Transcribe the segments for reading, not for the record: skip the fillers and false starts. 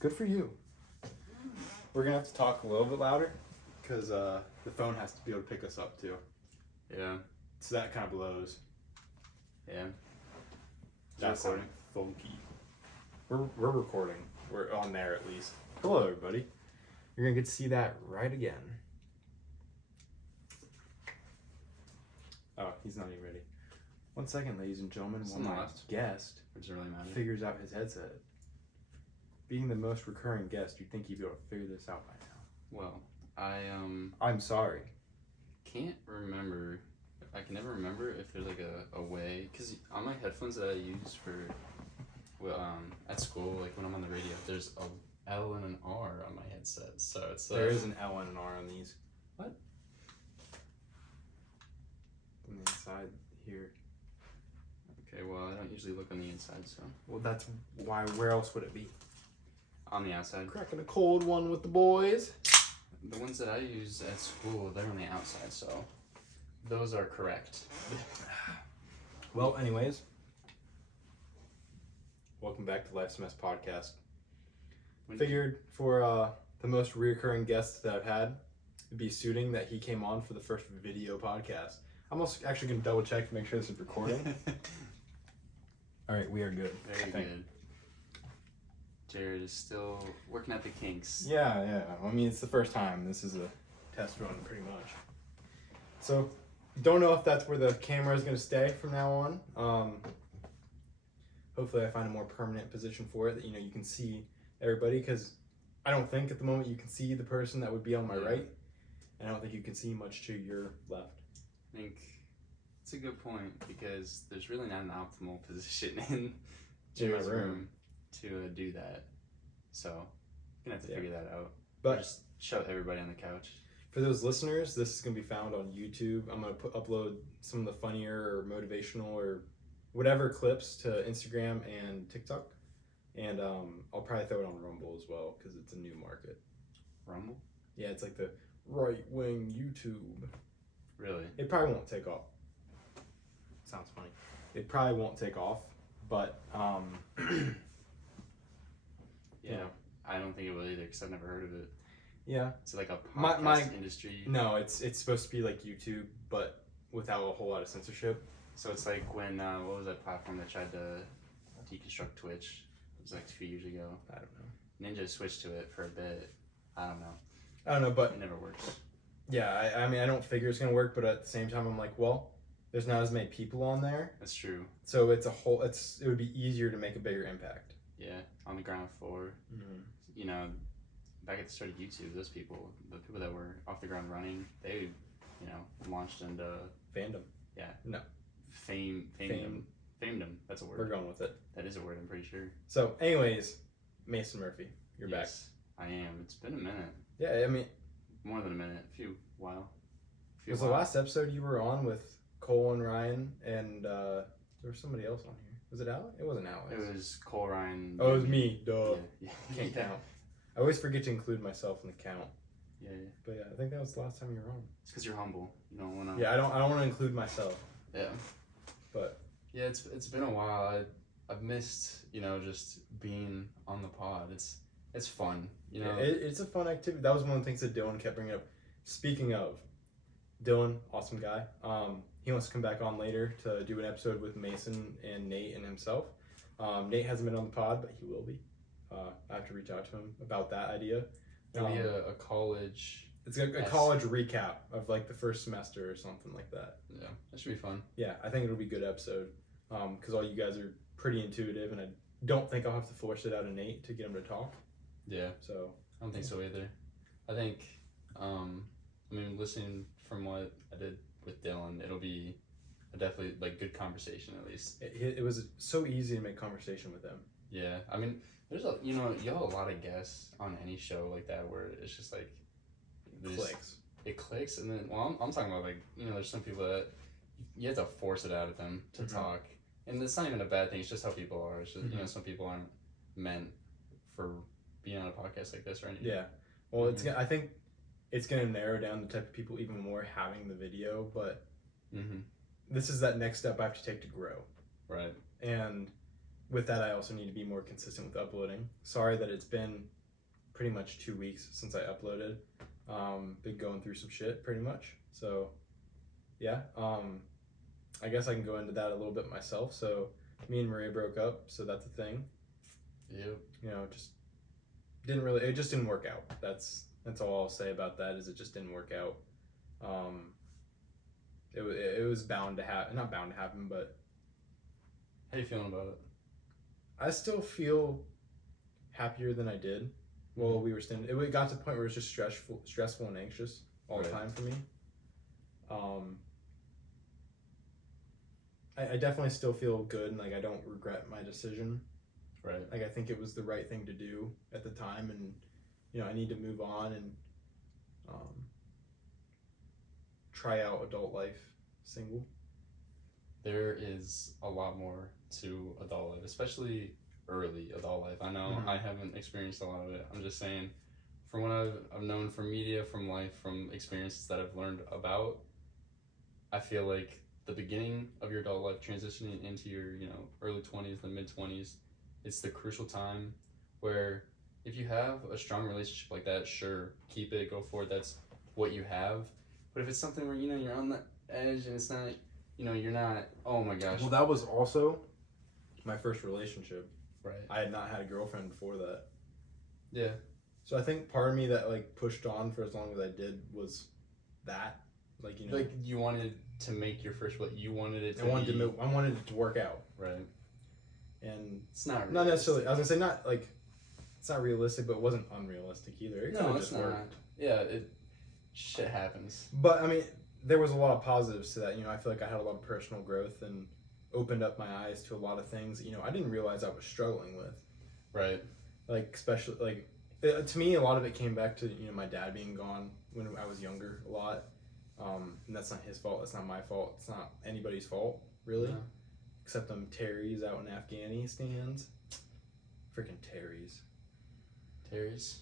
Good for you. We're gonna have to talk a little bit louder because the phone has to be able to pick us up too. Yeah. So that kind of blows. Yeah. That's recording. Funky. We're recording. We're on there at least. Hello, everybody. You're gonna get to see that right again. Oh, he's not even ready. 1 second, ladies and gentlemen. It's While my guest does it really matter? figures out his headset. Being the most recurring guest, you'd think you'd be able to figure this out by now. Well, I'm sorry. Can't remember. I can never remember if there's like a way, because on my headphones that I use for, at school, like when I'm on the radio, there's a L and an R on my headset, so it's There is an L and an R on these. What? On the inside here. Okay, well, I don't usually look on the inside, so. Well, that's why. Where else would it be? On the outside. Cracking a cold one with the boys. The ones that I use at school, they're on the outside, so those are correct. Well, anyways, welcome back to Life's a Mess podcast. Figured for the most reoccurring guest that I've had, it'd be suiting that he came on for the first video podcast. I'm also actually going to double check to make sure this is recording. All right, we are good. Very good. Jared is still working at the kinks. Yeah. I mean, it's the first time. This is a test run, pretty much. So, don't know if that's where the camera is going to stay from now on. Hopefully, I find a more permanent position for it that you can see everybody. Because I don't think at the moment you can see the person that would be on my right, and I don't think you can see much to your left. I think it's a good point because there's really not an optimal position in Jared's room to do that, so you're gonna have to figure that out. But just shove everybody on the couch. For those listeners, this is gonna be found on YouTube. I'm gonna upload some of the funnier or motivational or whatever clips to Instagram and TikTok, and I'll probably throw it on Rumble as well because it's a new market. Rumble? Yeah, it's like the right wing YouTube. Really? It probably won't take off. Sounds funny. It probably won't take off, but yeah, I don't think it will either because I've never heard of it. Yeah, it's like a podcast industry. No, it's supposed to be like YouTube, but without a whole lot of censorship. So it's like when what was that platform that tried to deconstruct Twitch? It was like a few years ago. I don't know. Ninja switched to it for a bit. I don't know, but it never works. Yeah, I mean, I don't figure it's gonna work, but at the same time, I'm like, well, there's not as many people on there. That's true. So it would be easier to make a bigger impact. Yeah, on the ground floor. Mm-hmm. Back at the start of YouTube, the people that were off the ground running, they, launched into fandom. Yeah. No. Famedom. That's a word. We're going with it. That is a word, I'm pretty sure. So, anyways, Mason Murphy, you're back. I am. It's been a minute. Yeah, I mean, more than a minute. A few while. Was the last episode you were on with Cole and Ryan, and there was somebody else on here. Was it Alex? It wasn't Alex. It was Cole, Ryan. Oh, it was me. Duh. Yeah. Can't count. I always forget to include myself in the count. Yeah. But yeah, I think that was the last time you were on. It's because you're humble. You don't want to. Yeah, I don't want to include myself. Yeah. But. Yeah, it's been a while. I've missed just being on the pod. It's fun. Yeah, it's a fun activity. That was one of the things that Dylan kept bringing up. Speaking of, Dylan, awesome guy. He wants to come back on later to do an episode with Mason and Nate and himself. Nate hasn't been on the pod, but he will be. I have to reach out to him about that idea. It'll be a college. It's a college recap of like the first semester or something like that. Yeah, that should be fun. Yeah, I think it'll be a good episode. Because all you guys are pretty intuitive, and I don't think I'll have to force it out of Nate to get him to talk. Yeah. So. I don't think so either. I think, listening from what I did with Dylan, it'll be a definitely good conversation at least. It was so easy to make conversation with them. Yeah, there's you have a lot of guests on any show like that where it's just like it clicks, and then I'm talking about there's some people that you have to force it out of them to talk, and it's not even a bad thing. It's just how people are. It's just some people aren't meant for being on a podcast like this or anything. Yeah, well, I think it's gonna narrow down the type of people even more having the video, but this is that next step I have to take to grow. Right. And with that, I also need to be more consistent with uploading. Sorry that it's been pretty much 2 weeks since I uploaded. Been going through some shit pretty much. So yeah, I guess I can go into that a little bit myself. So me and Maria broke up, so that's a thing. Yep. You know, it just didn't work out. That's all I'll say about that, is it just didn't work out. It was bound to happen, not bound to happen, but How you feeling about it? I still feel happier than I did. Well, we were standing. It got to the point where it was just stressful and anxious all the time for me. I definitely still feel good, and like I don't regret my decision. Right. Like I think it was the right thing to do at the time, and you know I need to move on and try out adult life single. There is a lot more to adult life, especially early adult life. I know I haven't experienced a lot of it. I'm just saying, from what I've known from media, from life, from experiences that I've learned about, I feel like the beginning of your adult life, transitioning into your early 20s, the mid 20s, it's the crucial time where if you have a strong relationship like that, sure, keep it, go for it. That's what you have. But if it's something where you're on the edge and it's not, you're not. Oh my gosh. Well, that was also my first relationship. Right. I had not had a girlfriend before that. Yeah. So I think part of me that like pushed on for as long as I did was that, like like you wanted to make your first. What you wanted it to. I wanted it to work out. Right. And it's not. Not necessarily. I was gonna say not like. It's not realistic, but it wasn't unrealistic either. It No, it's just not. Worked. Yeah, shit happens. But I mean, there was a lot of positives to that. I feel like I had a lot of personal growth and opened up my eyes to a lot of things. I didn't realize I was struggling with. Right. Like especially like to me, a lot of it came back to my dad being gone when I was younger a lot. And that's not his fault. That's not my fault. It's not anybody's fault really, except them Terry's out in Afghanistan. Freaking Terry's. Terry's.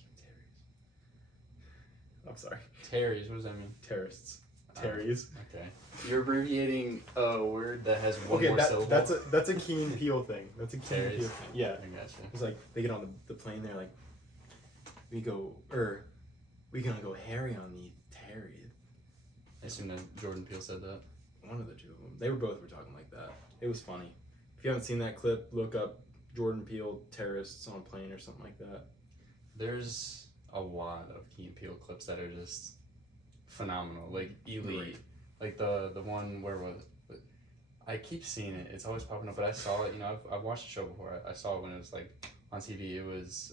I'm sorry. Terry's. What does that mean? Terrorists. Terry's. Okay. You're abbreviating a word that has one more syllable. That's a Key and Peele thing. That's a Key and Peele thing. Yeah. I gotcha. It's like they get on the plane. They're like, we gonna go Harry on the Terry. I assume that Jordan Peele said that. One of the two of them. They were talking like that. It was funny. If you haven't seen that clip, look up Jordan Peele terrorists on a plane or something like that. There's a lot of Key and Peele clips that are just phenomenal, like elite. Great. Like the one where I keep seeing it. It's always popping up, but I saw it. I've watched the show before. I saw it when it was like on TV. It was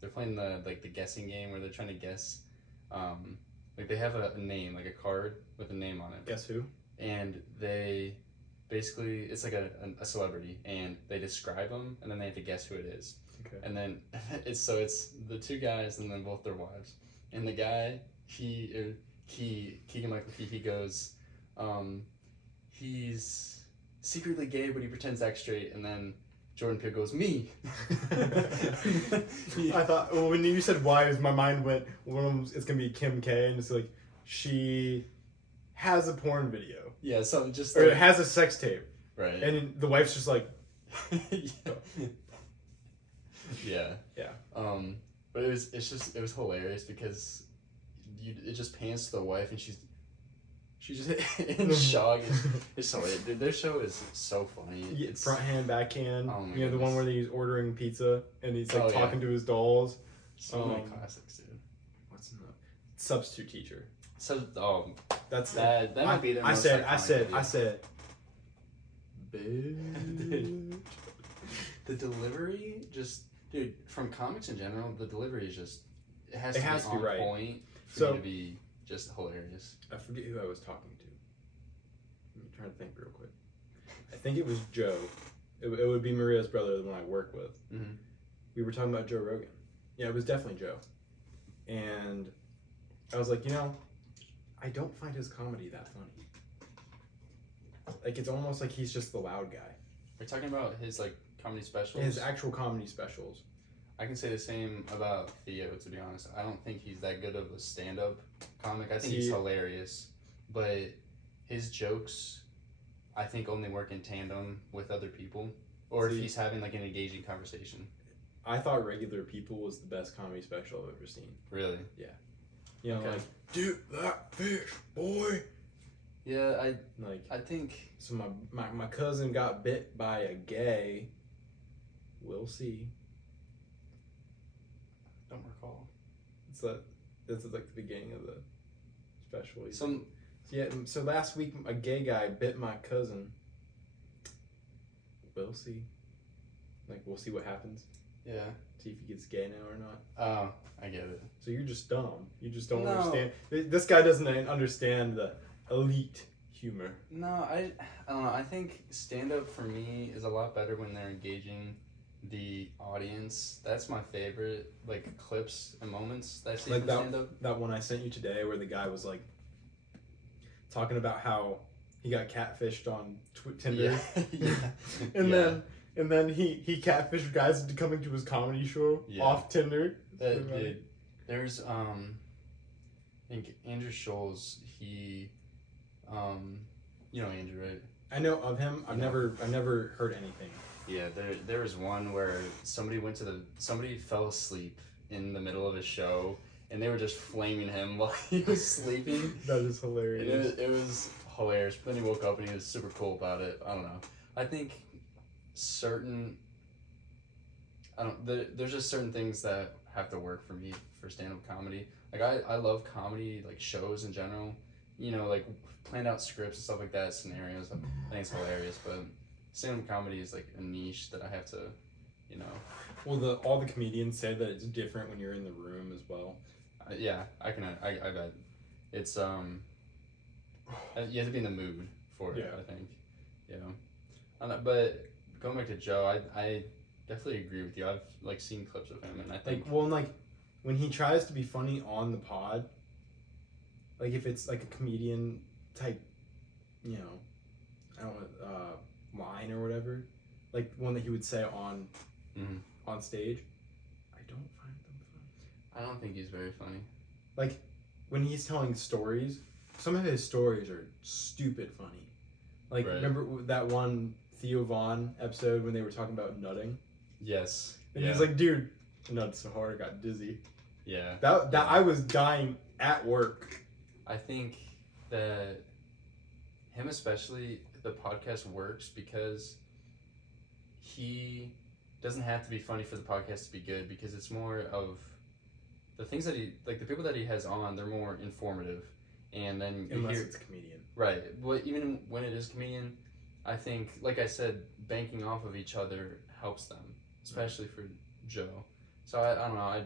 they're playing the guessing game where they're trying to guess. Like they have a name, like a card with a name on it. Guess who? And they basically it's like a celebrity, and they describe them, and then they have to guess who it is. Okay. And then it's the two guys and then both their wives. And the guy Keegan-Michael Key, he goes, he's secretly gay but he pretends to act straight, and then Jordan Peele goes, me. I thought when you said wives, my mind went one of them. It's gonna be Kim K, and it's like she has a porn video. Yeah, so just or it has a sex tape. Right. And the wife's just like. Yeah. Yeah. But it was hilarious because it just pans to the wife and she's just in shock. It's so dude, their show is so funny. Yeah, front hand, back hand. Oh my the one where he's ordering pizza and he's like talking to his dolls. So many classics, dude. What's in the substitute teacher? So that's that might be the most I said bitch. The delivery just dude, from comics in general, the delivery is just it has to be on right. point for you to be just hilarious. I forget who I was talking to. I'm trying to think real quick. I think it was Joe. It would be Maria's brother, the one I work with. Mm-hmm. We were talking about Joe Rogan. Yeah, it was definitely Joe. And I was like, I don't find his comedy that funny. Like, it's almost like he's just the loud guy. We're talking about his, like, comedy specials? His actual comedy specials. I can say the same about Theo, to be honest. I don't think he's that good of a stand-up comic. I think he's hilarious. But his jokes, I think, only work in tandem with other people. or if he's having like an engaging conversation. I thought Regular People was the best comedy special I've ever seen. Really? Yeah. You know, like, dip that fish, boy. Yeah, I think. So my cousin got bit by a gay. We'll see. Don't recall. This is like the beginning of the special. So last week a gay guy bit my cousin. We'll see. Like, we'll see what happens. Yeah. See if he gets gay now or not. Oh, I get it. So you're just dumb. You just don't understand. This guy doesn't understand the elite humor. No, I don't know. I think stand-up for me is a lot better when they're engaging the audience. That's my favorite, like, clips and moments that I see from stand-up. That one I sent you today where the guy was, like, talking about how he got catfished on Tinder. Yeah. And then he catfished guys into coming to his comedy show off Tinder. There's I think Andrew Scholes, he you know Andrew, right? I know of him. I've never heard anything. Yeah, there was one where somebody fell asleep in the middle of a show and they were just flaming him while he was sleeping. That is hilarious. It was hilarious. But then he woke up and he was super cool about it. I don't know. I think there's just certain things that have to work for me for stand-up comedy. Like I love comedy, like shows in general. You know, like planned out scripts and stuff like that, scenarios. I think it's hilarious, but stand-up comedy is like a niche that I have to, you know. Well, all the comedians say that it's different when you're in the room as well. Yeah, I bet. It's you have to be in the mood for it. I think. Yeah. But going back to Joe, I definitely agree with you. I've like seen clips of him, and I think when he tries to be funny on the pod, like if it's like a comedian type, you know, I don't know, line or whatever, like one that he would say on stage, I don't find them funny. I don't think he's very funny. Like when he's telling stories, some of his stories are stupid funny. Like remember that one Theo Von episode when they were talking about nutting? Yes. And he's like, dude, I nutted so hard I got dizzy. Yeah. That I was dying at work. I think that him especially, the podcast works because he doesn't have to be funny for the podcast to be good, because it's more of the things that he, like the people that he has on, they're more informative. And then unless it's a comedian. Right. Well, even when it is comedian, I think, like I said, banking off of each other helps them, especially for Joe. So I don't know.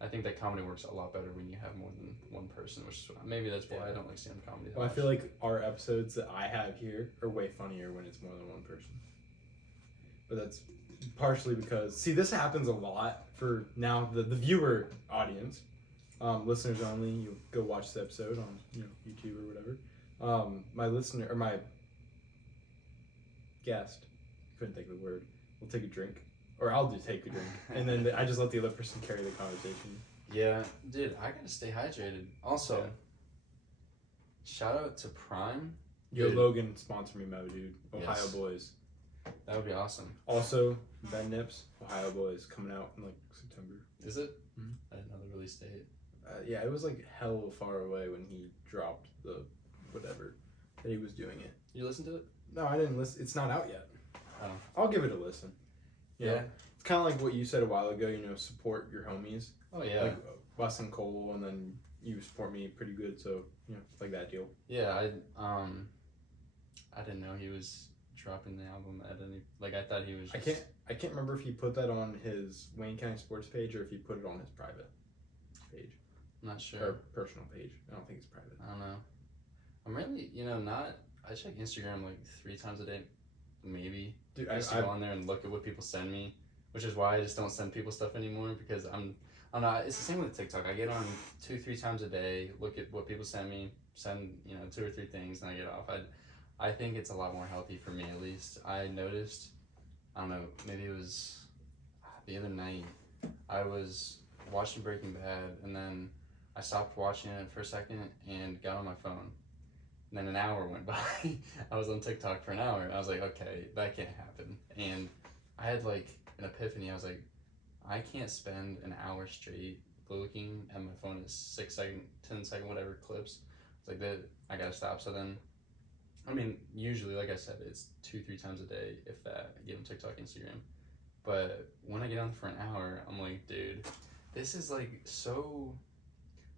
I think that comedy works a lot better when you have more than one person, which is maybe that's why I don't like stand-up comedy. Well, I feel like our episodes that I have here are way funnier when it's more than one person. But that's partially because, see, this happens a lot for now the viewer audience. Listeners only, you go watch the episode on YouTube or whatever. My listener or my guest, couldn't think of the word, will take a drink, or I'll just take a drink, and then I just let the other person carry the conversation. Yeah, dude, I gotta stay hydrated. Also, shout out to Prime. Yo, Logan, sponsor me, Mo, dude. Ohio Boys. That would be awesome. Also, Ben Nips, Ohio Boys, coming out in like September. Is it? Mm-hmm. I didn't know the release date. Yeah, it was like hell far away when he dropped the whatever that he was doing it. You listened to it? No, I didn't listen. It's not out yet. Oh. I'll give it a listen. Yeah. It's kind of like what you said a while ago, support your homies. Oh, yeah. Like Wes and Cole, and then you support me pretty good, so, like that deal. Yeah, I didn't know he was dropping the album at any, like I thought he was just... I can't remember if he put that on his Wayne County Sports page or if he put it on his private page. I'm not sure. Or personal page. I don't think it's private. I don't know. I'm really, I check Instagram like 3 times a day, maybe. Dude, I used to go on there and look at what people send me, which is why I just don't send people stuff anymore, because I'm not, it's the same with TikTok. I get on 2-3 times a day, look at what people send me, send, 2 or 3 things, and I get off. I think it's a lot more healthy for me, at least. I noticed, I don't know, maybe it was the other night, I was watching Breaking Bad, and then I stopped watching it for a second and got on my phone. And then an hour went by. I was on TikTok for an hour. I was like, okay, that can't happen. And I had like an epiphany. I was like, I can't spend an hour straight looking at my phone at 6 second, 10 second, whatever clips. It's like that. I gotta stop. So then, I mean, usually, like I said, it's 2, 3 times a day, if that, given TikTok, Instagram. But when I get on for an hour, I'm like, dude, this is like so.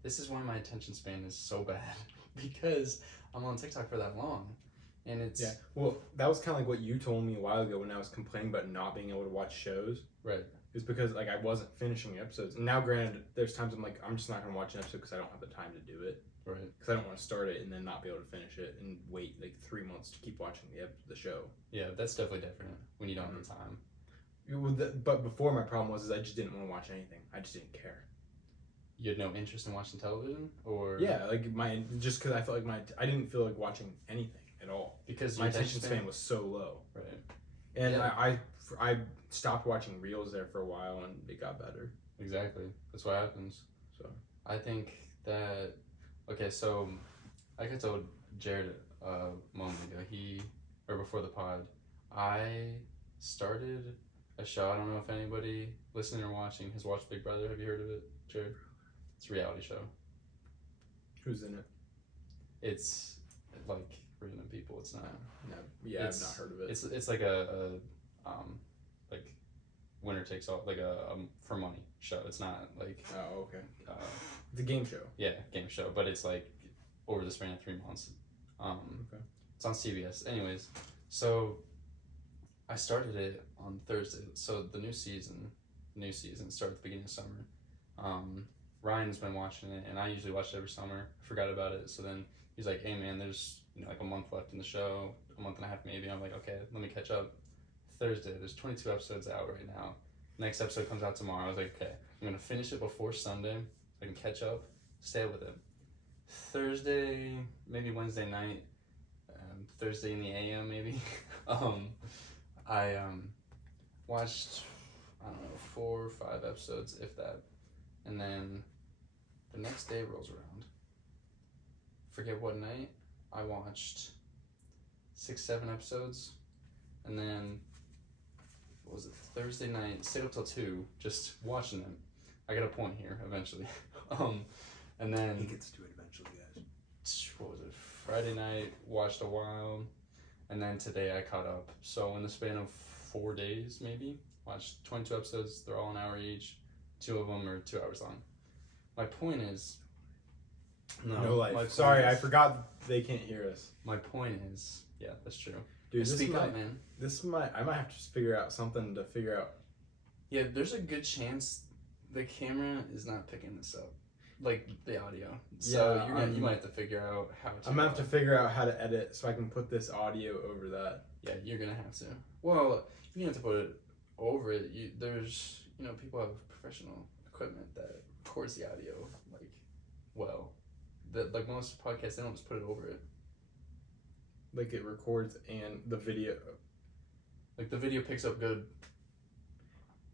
This is why my attention span is so bad because I'm on TikTok for that long, and it's Well, that was kind of like what you told me a while ago when I was complaining about not being able to watch shows. right. It's because like I wasn't finishing episodes, and now granted, there's times I'm like I'm just not gonna watch an episode because I don't have the time to do it. Right. Because I don't want to start it and then not be able to finish it and wait like 3 months to keep watching the show. Yeah, that's definitely different when you don't have the time. But before my problem was I just didn't want to watch anything. I just didn't care. You had no interest in watching television, or Like just because I felt like I didn't feel like watching anything at all because my attention span was so low. Right. And Yeah. I stopped watching reels there for a while and it got better. Exactly. That's what happens. So I think that so like I told Jared a moment ago, before the pod, I started a show. I don't know if anybody listening or watching has watched Big Brother. Have you heard of it, Jared? It's a reality show. Who's in it? It's like random people. It's not. No. Yeah, I've not heard of it. It's like a like winner takes all, like a for money show. It's not like Oh, okay. It's a game show. Yeah, game show, but it's like over the span of 3 months. Okay. It's on CBS. Anyways, so I started it on Thursday. So the new season started at the beginning of summer. Ryan's been watching it, and I usually watch it every summer. I forgot about it, so then he's like, "Hey man, there's like a month left in the show, a month and a half maybe." I'm like, "Okay, let me catch up." Thursday, there's 22 episodes out right now. Next episode comes out tomorrow. I was like, "Okay, I'm gonna finish it before Sunday so I can catch up, stay with it." Thursday, maybe Wednesday night, Thursday in the AM maybe. I watched, I don't know, 4 or 5 episodes, if that, and then the next day rolls around. Forget what night. I watched 6, 7 episodes, and then what was it, Thursday night? Stayed up till 2, just watching them. I got a point here eventually. And then He gets to it eventually, guys. What was it? Friday night, watched a while, and then today I caught up. So in the span of 4 days, maybe watched 22 episodes. They're all an hour each. 2 of them are 2 hours long. My point is, no life. Sorry, I forgot they can't hear us. My point is, yeah, that's true. Dude, Speak up, man. I might have to just figure out something to figure out. Yeah, there's a good chance the camera is not picking this up, like the audio. So you might have to figure out how to. I'm gonna have to figure out how to edit so I can put this audio over that. Yeah, you're gonna have to. Well, you don't have to put it over it. There's people have professional equipment that records the audio like most podcasts, they don't just put it over it. Like it records and the video. Like the video picks up good.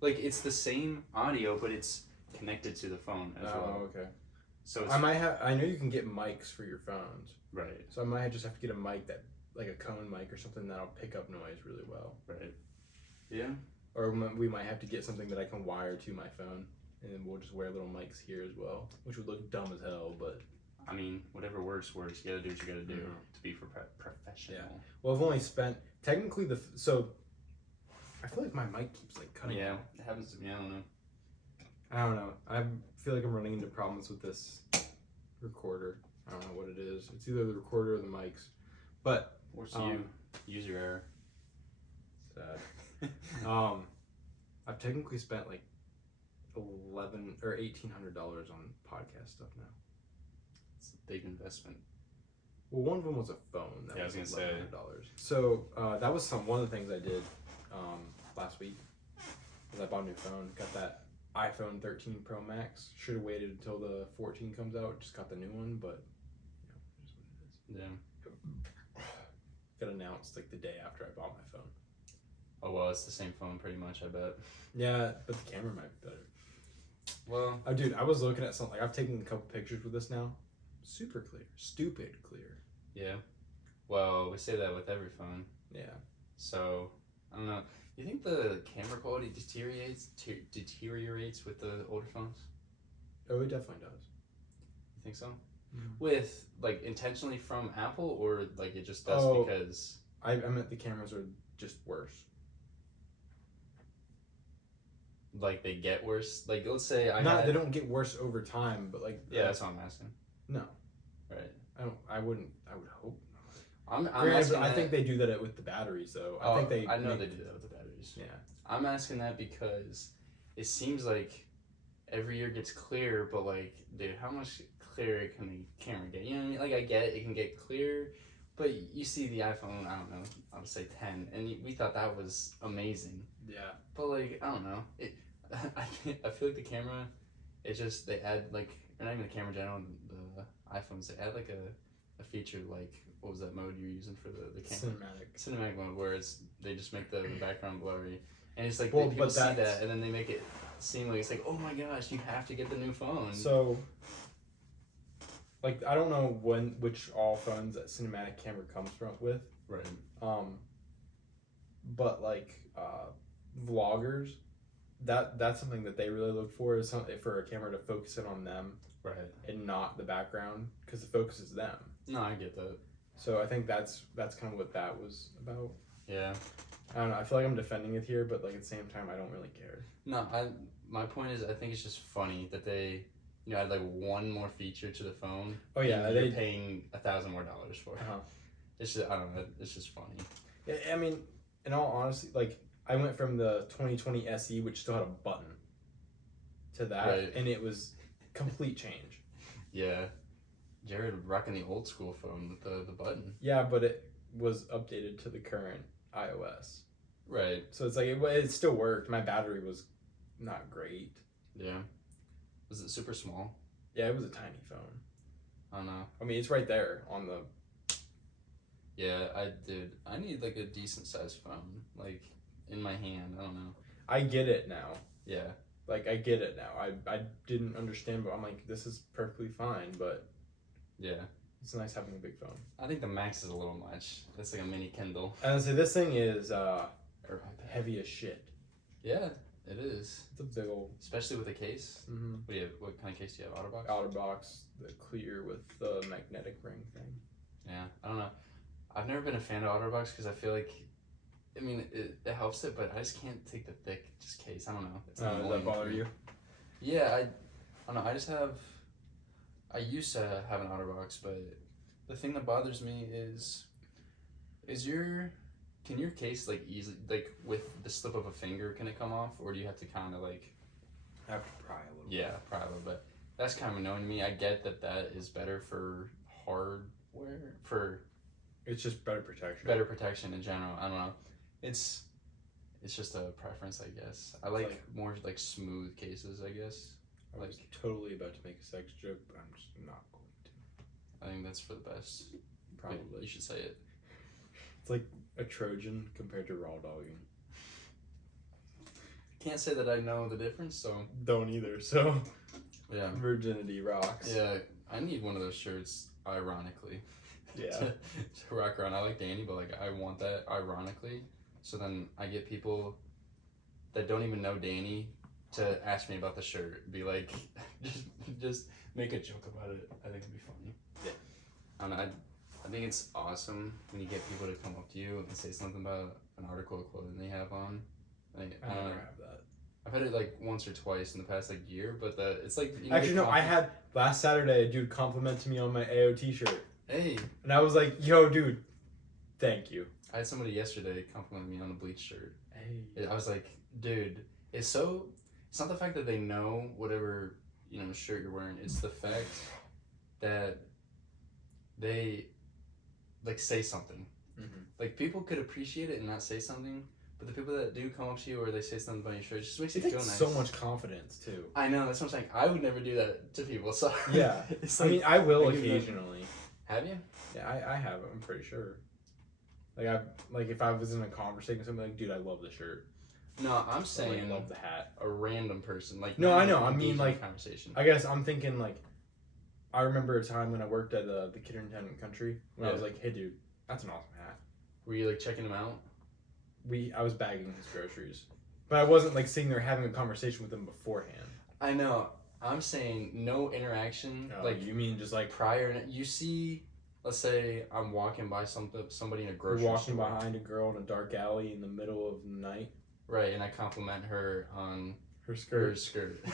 Like it's the same audio, but it's connected to the phone as well. Oh, okay. So I know you can get mics for your phones. Right. So I might just have to get a mic like a cone mic or something that'll pick up noise really well. Right. Yeah. Or we might have to get something that I can wire to my phone, and then we'll just wear little mics here as well, which would look dumb as hell, but. I mean, whatever works. You gotta do what you gotta do to be professional. Yeah. Well, I've only spent technically so. I feel like my mic keeps like cutting. Yeah, out. it happens to me. I don't know. I feel like I'm running into problems with this recorder. I don't know what it is. It's either the recorder or the mics, but. Or you use your error. Sad. I've technically spent like $1,100 or $1,800 on podcast stuff now. It's a big investment. Well, one of them was a phone. That I was gonna say. $1,100. So that was one of the things I did last week. Was I bought a new phone. Got that iPhone 13 Pro Max. Should have waited until the 14 comes out. Just got the new one, but it is what it is. Yeah. Got announced like the day after I bought my phone. Oh well, it's the same phone pretty much. I bet. Yeah, but the camera might be better. Well. Oh, dude, I was looking at something. I've taken a couple pictures with this now. Super clear. Stupid clear. Yeah. Well, we say that with every phone. Yeah. So, I don't know. You think the camera quality deteriorates with the older phones? Oh, it definitely does. You think so? Mm-hmm. With like intentionally from Apple, or like it just does because I meant the cameras are just worse. Like they get worse. Like let's say they don't get worse over time, but like that's what I'm asking. No. Right. I would hope. I'm asking. I think they do that with the batteries though. I know they do that with the batteries. Yeah. I'm asking that because it seems like every year gets clearer, but like, dude, how much clearer can the camera get? You know what I mean? Like, I get it can get clearer, but you see the iPhone, I don't know, I would say 10, and we thought that was amazing. Yeah. But like, I don't know. I feel like the camera, they add like, or not even the camera in general, the iPhones, they add like a feature like, what was that mode you were using for the camera? Cinematic mode, where they just make the background blurry. And it's like, people see that, and then they make it seem like it's like, oh my gosh, you have to get the new phone. So, like, I don't know which all phones that cinematic camera comes with. Right. But like, vloggers, that's something that they really look for, is for a camera to focus in on them. Right. And not the background, because the focus is them. No, I get that. So I think that's kind of what that was about. Yeah. I don't know. I feel like I'm defending it here, but like at the same time, I don't really care. No, my point is, I think it's just funny that they, add like one more feature to the phone. Oh yeah, they're paying $1,000 more for. Uh-huh. It's just, I don't know. It's just funny. Yeah, I mean, in all honesty, like I went from the 2020 SE, which still had a button, to that, right. And it was complete change. Yeah. Jared rocking the old school phone with the button. Yeah, but it was updated to the current iOS. Right. So it's like it still worked. My battery was not great. Yeah. Was it super small? Yeah, it was a tiny phone. I don't know. I mean, it's right there on the. Yeah, I need like a decent sized phone, like in my hand. I don't know. I get it now. Yeah. Like I get it now. I didn't understand, but I'm like, this is perfectly fine, but. Yeah. It's nice having a big phone. I think the Max is a little much. It's like a mini Kindle. And so this thing is heavy as shit. Yeah, it is. It's a big old. Especially with a case. Mm-hmm. What kind of case do you have? OtterBox? OtterBox, the clear with the magnetic ring thing. Yeah, I don't know. I've never been a fan of OtterBox because I feel like, I mean, it helps it, but I just can't take the thick case. I don't know. Does that bother you? Yeah, I don't know. I used to have an OtterBox, but the thing that bothers me is can your case like easily, like with the slip of a finger, can it come off, or do you have to kind of like? I have to pry a little. Yeah, pry a little bit. That's kind of annoying to me. I get that is better for hardware, It's just better protection. Better protection in general. I don't know. It's just a preference, I guess. I like more like smooth cases, I guess. I was totally about to make a sex joke, but I'm just not going to. I think that's for the best. Probably. You should say it. It's like a Trojan compared to raw dogging. Can't say that I know the difference, so. Don't either, so. Yeah. Virginity rocks. Yeah, I need one of those shirts, ironically. Yeah. to rock around. I like Danny, but like I want that ironically. So then I get people that don't even know Danny to ask me about the shirt. Be like, just make a joke about it. I think it'd be funny. Yeah. I think it's awesome when you get people to come up to you and say something about an article of clothing they have on. Like, I never have that. I've had it like once or twice in the past like year, but it's like. Actually, no. I had last Saturday a dude complimented me on my AO t-shirt. Hey. And I was like, "Yo, dude, thank you." I had somebody yesterday compliment me on the Bleach shirt. Hey. I was like, dude, it's not the fact that they know whatever, shirt you're wearing. It's the fact that they, like, say something. Mm-hmm. Like, people could appreciate it and not say something, but the people that do come up to you or they say something about your shirt, it just makes you feel nice. so much confidence, too. I know, that's what I'm saying. I would never do that to people, so. Yeah. I mean, I will occasionally. Have you? Yeah, I have. I'm pretty sure. Like if I was in a conversation with somebody, like, dude, I love the shirt. No, I'm saying I love the hat. A random person, like. No, I know. I mean, like conversation. I guess I'm thinking like. I remember a time when I worked at the Kidderton Country when I was like, "Hey, dude, that's an awesome hat." Were you like checking them out? I was bagging his groceries, but I wasn't like sitting there having a conversation with him beforehand. I know. I'm saying no interaction. Oh, like you mean just like prior? You see, let's say I'm walking by somebody in a grocery walking store. behind a girl in a dark alley in the middle of the night. Right, and I compliment her on her skirt. Her skirt.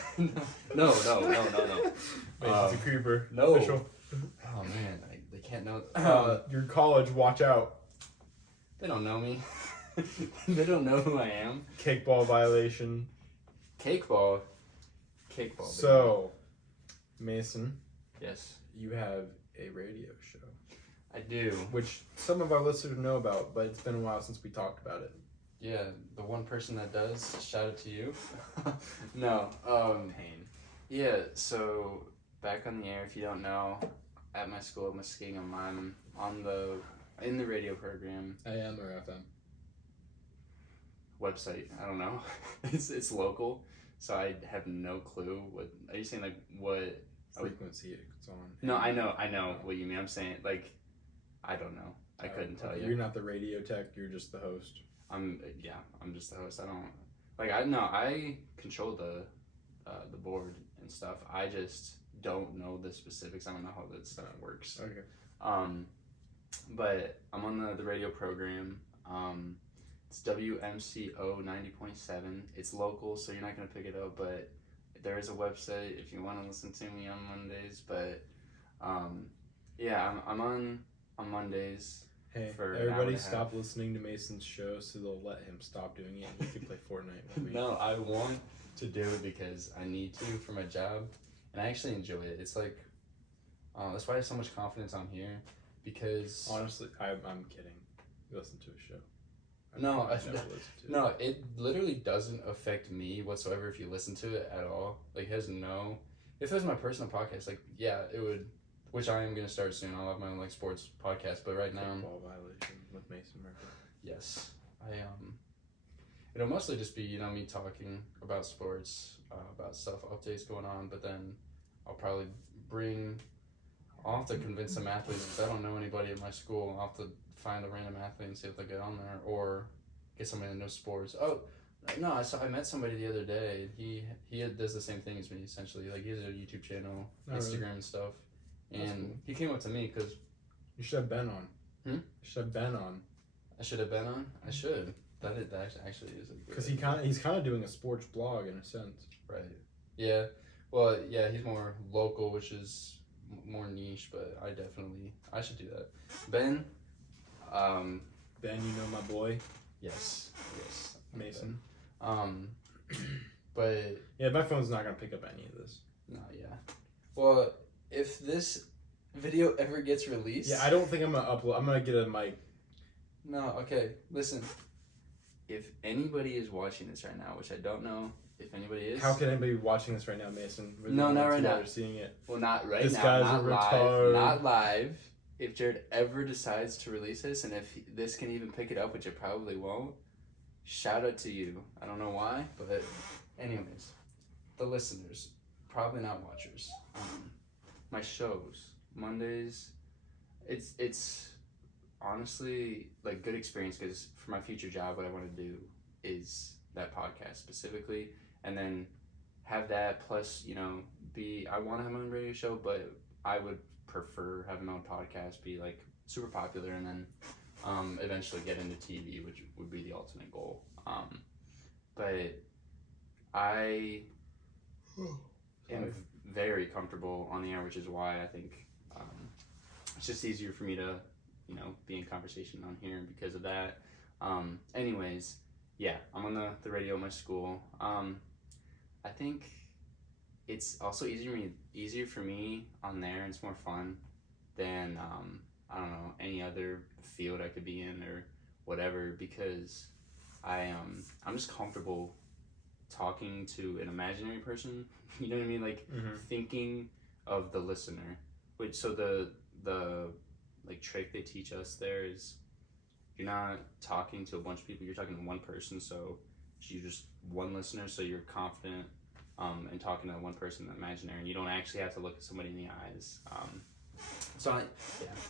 no. Mason's a creeper. No. Official. Oh man, they can't know. Your college, watch out. They don't know me. They don't know who I am. Cake ball violation. Cake ball. Baby. So, Mason. Yes. You have a radio show. I do. Which some of our listeners know about, but it's been a while since we talked about it. Yeah, the one person that does, shout out to you. No. Pain. Yeah, so back on the air, if you don't know, at my school, Muskingum, I'm in the radio program. AM or FM? Website, I don't know. It's local, so I have no clue. What are you saying? Like what frequency it's on? No, I know what you mean. I'm saying like I don't know. I couldn't tell you. You're not the radio tech. You're just the host. I'm just the host. I don't like. I control the board and stuff. I just don't know the specifics. I don't know how that stuff works. Okay. But I'm on the radio program. It's WMCO 90.7. It's local, so you're not gonna pick it up. But there is a website if you want to listen to me on Mondays. But yeah, I'm on Mondays. Hey, everybody stop listening to Mason's show so they'll let him stop doing it and we can play Fortnite with me. No, I want to do it because I need to for my job, and I actually enjoy it. It's like, that's why I have so much confidence on here, because... Honestly, I'm kidding. Listen to a show. No, it literally doesn't affect me whatsoever if you listen to it at all. Like, it has no... If it was my personal podcast, like, yeah, it would... Which I am going to start soon. I'll have my own, like, sports podcast, but right now... Football violation with Mason Murphy. Yes. It'll mostly just be, me talking about sports, about stuff, updates going on, but then I'll probably I'll have to convince some athletes, because I don't know anybody at my school. I'll have to find a random athlete and see if they'll get on there, or get somebody that knows sports. Oh, no, I met somebody the other day. He does the same thing as me, essentially. Like, he has a YouTube channel, Instagram and stuff. And cool. He came up to me because... You should have been on. You should have been on. I should have been on? I should. That actually is a good... Because he's kind of doing a sports blog in a sense. Right. Yeah. Well, yeah, he's more local, which is more niche, but I should do that. Ben? Ben, you know my boy? Yes. Mason. But... Yeah, my phone's not going to pick up any of this. No, yeah. Well... If this video ever gets released... Yeah, I don't think I'm going to upload. I'm going to get a mic. No, okay. Listen. If anybody is watching this right now, which I don't know if anybody is... How can anybody be watching this right now, Mason? No, not right now. Seeing it. Well, not right this now. Guy's not a live. retard. Not live. If Jared ever decides to release this, and if this can even pick it up, which it probably won't, shout out to you. I don't know why, but anyways. The listeners. Probably not watchers. My shows, Mondays, it's honestly like good experience, because for my future job, what I want to do is that podcast specifically, and then have that plus I want to have my own radio show, but I would prefer having my own podcast, be like super popular, and then eventually get into TV, which would be the ultimate goal. But I am very comfortable on the air, which is why I think it's just easier for me to be in conversation on here because of that. Anyways, yeah, I'm on the radio at my school. I think it's also easier for me on there, and it's more fun than I don't know, any other field I could be in or whatever, because I'm just comfortable talking to an imaginary person. You know what I mean? Like, thinking of the listener. Which, so the like trick they teach us there is you're not talking to a bunch of people, you're talking to one person, so you're just one listener, so you're confident in talking to one person imaginary, and you don't actually have to look at somebody in the eyes. So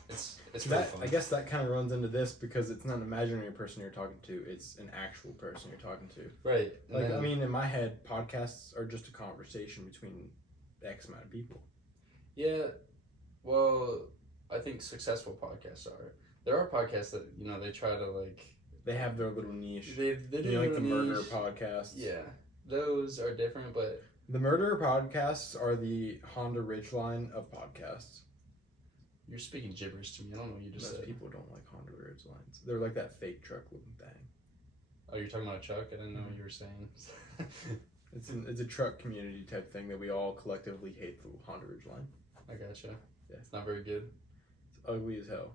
it's pretty that. fun. I guess that kind of runs into this because it's not an imaginary person you're talking to; it's an actual person you're talking to. Right. Like then, I mean, in my head, podcasts are just a conversation between X amount of people. Yeah. Well, I think successful podcasts are. There are podcasts that they try to like. They have their little niche. They do like the murder niche. podcasts. Yeah, those are different, but the murder podcasts are the Honda Ridgeline of podcasts. You're speaking gibberish to me. I don't know what you just said. People don't like Honda Ridgelines. They're like that fake truck looking thing. Oh, you're talking about a truck? I didn't know what you were saying. It's a truck community type thing that we all collectively hate the Honda Ridgeline. I gotcha. Yeah. It's not very good. It's ugly as hell.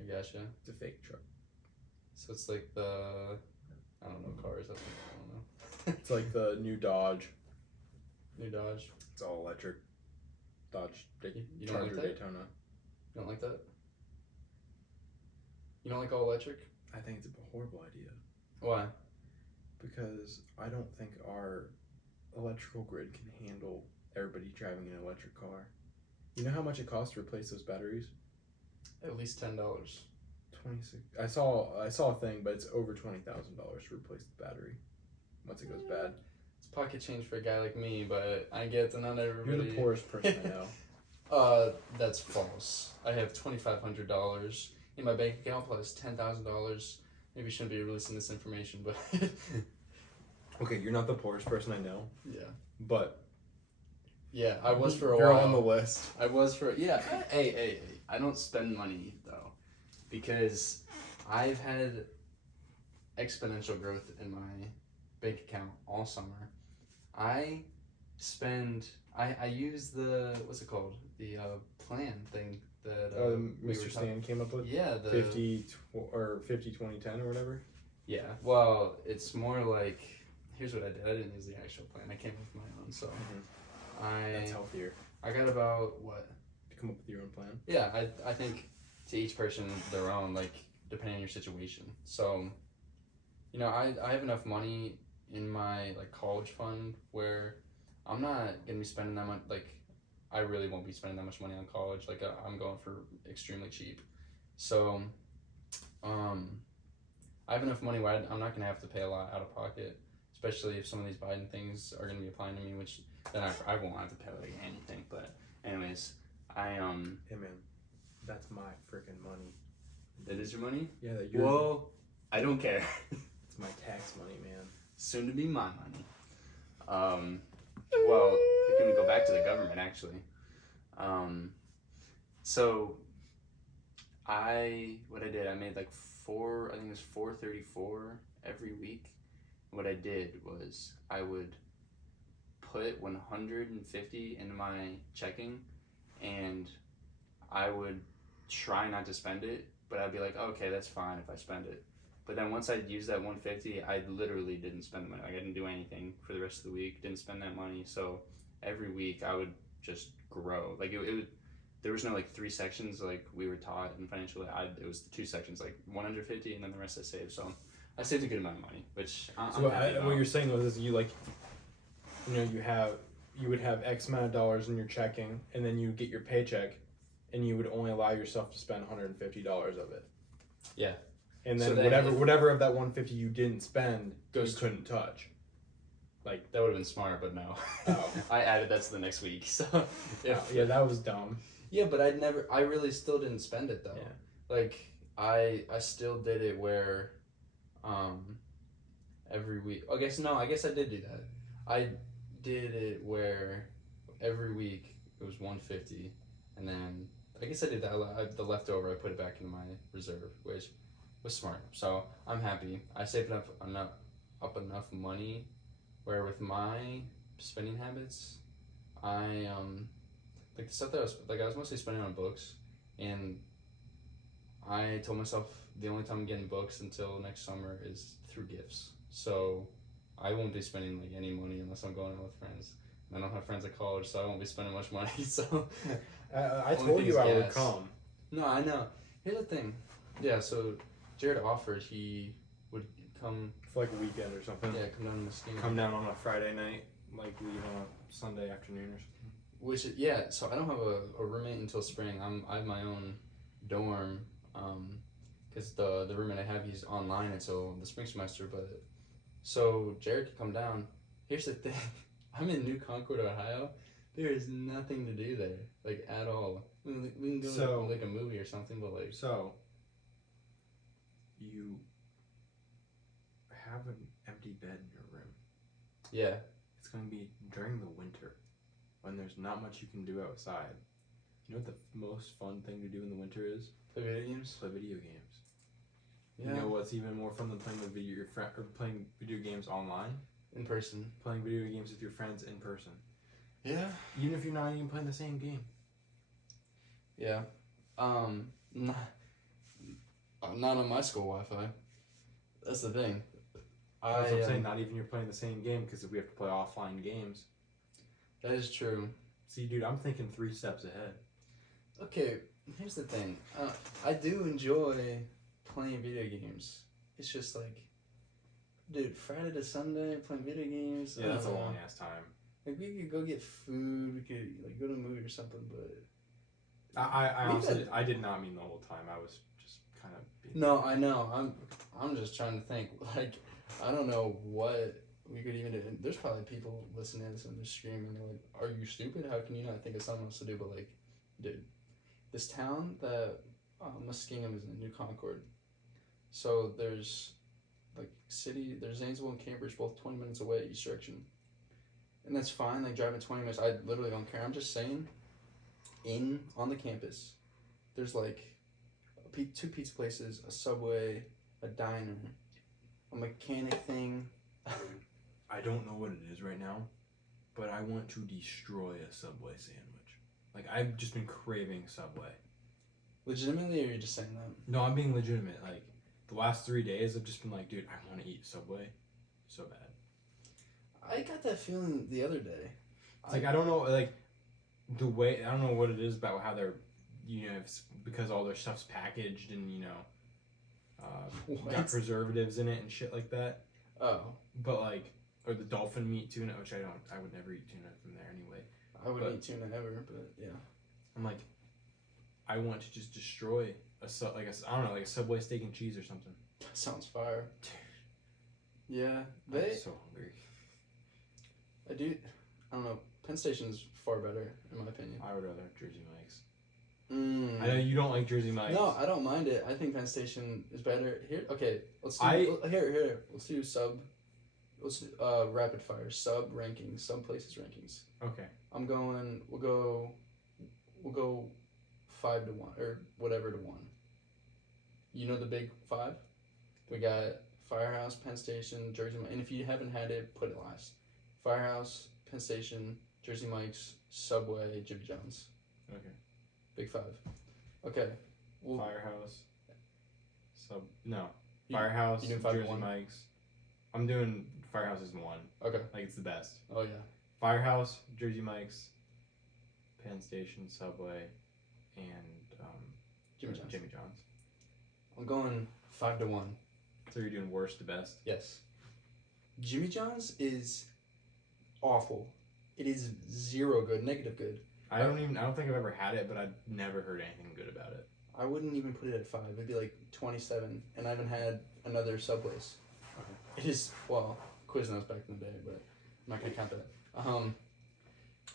I gotcha. It's a fake truck. So it's like I don't know cars. I don't know. It's like the new Dodge. New Dodge. It's all electric. Dodge. You don't Charger like that? Daytona. You don't like that? You don't like all electric? I think it's a horrible idea. Why? Because I don't think our electrical grid can handle everybody driving an electric car. You know how much it costs to replace those batteries? At least $10. 26. I saw a thing, but it's over $20,000 to replace the battery once it goes bad. It's pocket change for a guy like me, but I get that not everybody. You're the poorest person I know. That's false. I have $2,500 in my bank account plus $10,000. Maybe I shouldn't be releasing this information, but okay, you're not the poorest person I know. Yeah. But yeah, I was for a you're while. on the list. I was for Hey, I don't spend money though, because I've had exponential growth in my bank account all summer. I use the what's it called, the plan thing that Mr. Stan came up with. Yeah, the 50 or 50 20 10 or whatever. Yeah, well, it's more like, here's what I did. I didn't use the actual plan. I came up with my own, so That's healthier. I got about what? To come up with your own plan. Yeah, I think to each person their own, like depending on your situation. So, I have enough money in my like college fund where I'm not gonna be spending that much. Like, I really won't be spending that much money on college. Like, I'm going for extremely cheap. So, I have enough money where I'm not gonna have to pay a lot out of pocket, especially if some of these Biden things are gonna be applying to me, which then I won't have to pay like anything. But anyways, Hey man, that's my freaking money. That is your money? Yeah, that your. Well, I don't care. It's my tax money, man. Soon to be my money. Well, we can go back to the government actually. So I made like I think it was $434 every week. What I did was I would put $150 into my checking, and I would try not to spend it, but I'd be like, okay, that's fine if I spend it. But then once I'd use that $150, I literally didn't spend the money. Like, I didn't do anything for the rest of the week, didn't spend that money. So every week I would just grow. Like, there was no like 3 sections like we were taught in financial aid. It was 2 sections, like $150, and then the rest I saved. So I saved a good amount of money, which what you're saying was you like, you would have X amount of dollars in your checking, and then you get your paycheck, and you would only allow yourself to spend $150 of it. Yeah. And then, so whatever of that $150 you didn't spend, you goes couldn't touch. Like, that would have been smart, but no. Oh. I added that to the next week. So yeah, that was dumb. Yeah, but I really still didn't spend it though. Yeah. Like, I still did it where every week. I guess I did do that. I did it where every week it was $150, and then I guess I did that. The leftover I put it back into my reserve, which was smart. So I'm happy. I saved up enough money where with my spending habits, I like the stuff that I was mostly spending on books, and I told myself the only time I'm getting books until next summer is through gifts. So I won't be spending like any money unless I'm going out with friends. And I don't have friends at college, so I won't be spending much money. So I told you I would come. No, I know. Here's the thing. Yeah, so Jared offered he would come for like a weekend or something. Yeah, come down to Mesquite. Come down on a Friday night, like leave on a Sunday afternoon or something. Which so I don't have a roommate until spring. I have my own dorm, because the roommate I have, he's online until the spring semester. But so Jared could come down. Here's the thing, I'm in New Concord, Ohio. There is nothing to do there, like at all. We can go to like a movie or something, but like. So you have an empty bed in your room. Yeah. It's gonna be during the winter, when there's not much you can do outside. You know what the most fun thing to do in the winter is? Play video games. Play video games. Yeah. You know what's even more fun than playing with your friend or playing video games online? In person. Playing video games with your friends in person. Yeah. Even if you're not even playing the same game. Yeah. Not on my school Wi-Fi. That's the thing. That's what I'm saying. Not even you're playing the same game because we have to play offline games. That is true. See, dude, I'm thinking 3 steps ahead. Okay, here's the thing. I do enjoy playing video games. It's just like, dude, Friday to Sunday playing video games. Yeah, that's a long ass time. Like, we could go get food. We could like go to a movie or something. But I honestly, I did not mean the whole time. I was just kind of. No, I know. I'm just trying to think. Like, I don't know what we could even do. There's probably people listening to this and they're screaming. They're like, "Are you stupid? How can you not think of something else to do?" But like, dude, this town that Muskingum is in, New Concord. So there's like there's Zanesville and Cambridge, both 20 minutes away each direction, and that's fine. Like driving 20 minutes, I literally don't care. I'm just saying, on the campus, there's like 2 pizza places, a Subway, a diner, a mechanic thing. I don't know what it is right now, but I want to destroy a Subway sandwich. Like, I've just been craving Subway. Legitimately, or are you just saying that? No, I'm being legitimate. Like, the last 3 days, I've just been like, dude, I want to eat Subway so bad. I got that feeling the other day. It's like, I don't know, like, the way, I don't know what it is about how they're, you know, it's because all their stuff's packaged and, you know, got preservatives in it and shit like that. Oh. But, like, or the dolphin meat tuna, which I would never eat tuna from there anyway. I wouldn't eat tuna ever, but yeah. I'm like, I want to just destroy I don't know, like a Subway steak and cheese or something. Sounds fire. Yeah, I'm so hungry. I don't know. Penn Station's far better in my opinion. I would rather have Jersey Mike's. I know you don't like Jersey Mike's. No, I don't mind it. I think Penn Station is better. Here, okay. Let's do here. Let's do Let's rapid fire sub rankings, sub places rankings. Okay. We'll go 5 to 1 or whatever to 1. You know the big 5? We got Firehouse, Penn Station, Jersey Mike's, and if you haven't had it, put it last. Firehouse, Penn Station, Jersey Mike's, Subway, Jimmy John's. Okay. Big 5. Okay. Firehouse. Firehouse, Jersey Mike's. I'm doing Firehouse as 1. Okay. Like, it's the best. Oh, yeah. Firehouse, Jersey Mike's, Penn Station, Subway, and Jimmy John's. Jimmy John's. I'm going 5 to 1. So you're doing worst to best? Yes. Jimmy John's is awful. It is 0 good, negative good. I don't think I've ever had it, but I've never heard anything good about it. I wouldn't even put it at 5. It'd be like 27, and I haven't had another Subways. Okay. It is, well, Quiznos back in the day, but I'm not gonna count that.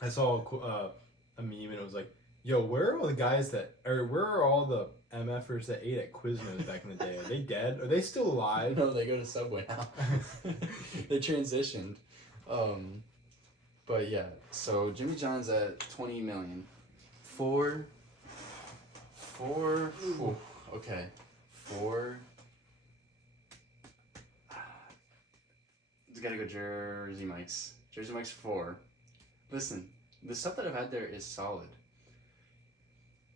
I saw a meme and it was like, yo, where are all the MFers that ate at Quiznos back in the day? Are they dead? Are they still alive? No, they go to Subway now. They transitioned. But yeah, so Jimmy John's at 20 million. Four. Ooh, okay. 4. It's gotta go Jersey Mike's. Jersey Mike's 4. Listen, the stuff that I've had there is solid.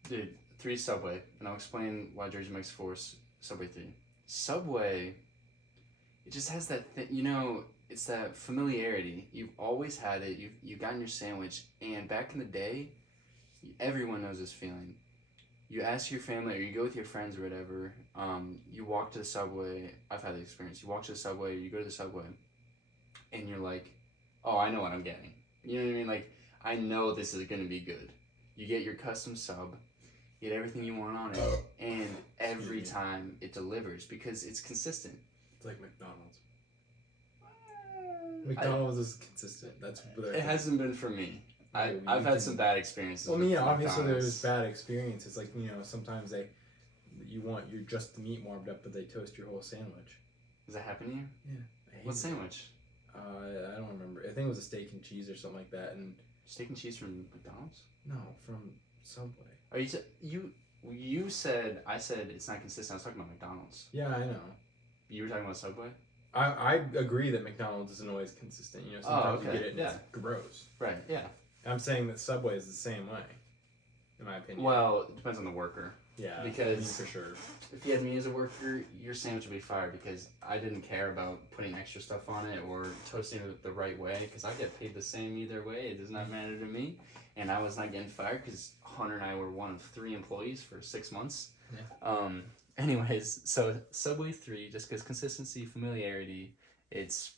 Dude, 3 Subway, and I'll explain why Jersey Mike's 4, Subway 3. Subway, it just has that thing, you know, it's that familiarity. You've always had it, you've gotten your sandwich, and back in the day, everyone knows this feeling. You ask your family, or you go with your friends or whatever, you walk to the Subway, I've had the experience, you walk to the Subway, you go to the Subway, and you're like, oh, I know what I'm getting. You know what I mean? Like, I know this is gonna be good. You get your custom sub, you get everything you want on it, and every time it delivers because it's consistent. It's like McDonald's. McDonald's is consistent. That's what it hasn't been for me. I've had some bad experiences. Well, yeah, obviously there's bad experiences. Like, you know, sometimes you want just the meat warmed up, but they toast your whole sandwich. Does that happen to you? Yeah. What sandwich? I don't remember. I think it was a steak and cheese or something like that. And steak and cheese from McDonald's? No, from Subway. Are you said I said it's not consistent. I was talking about McDonald's. Yeah, I know. You were talking about Subway? I agree that McDonald's isn't always consistent. You know, sometimes you get it and it's gross. Right, yeah. I'm saying that Subway is the same way, in my opinion. Well, it depends on the worker. Yeah, because for sure. If you had me as a worker, your sandwich would be fire because I didn't care about putting extra stuff on it or toasting it the right way because I get paid the same either way. It does not matter to me. And I was not getting fired because Hunter and I were one of 3 employees for 6 months. Yeah. Anyways, so Subway 3, just because consistency, familiarity, it's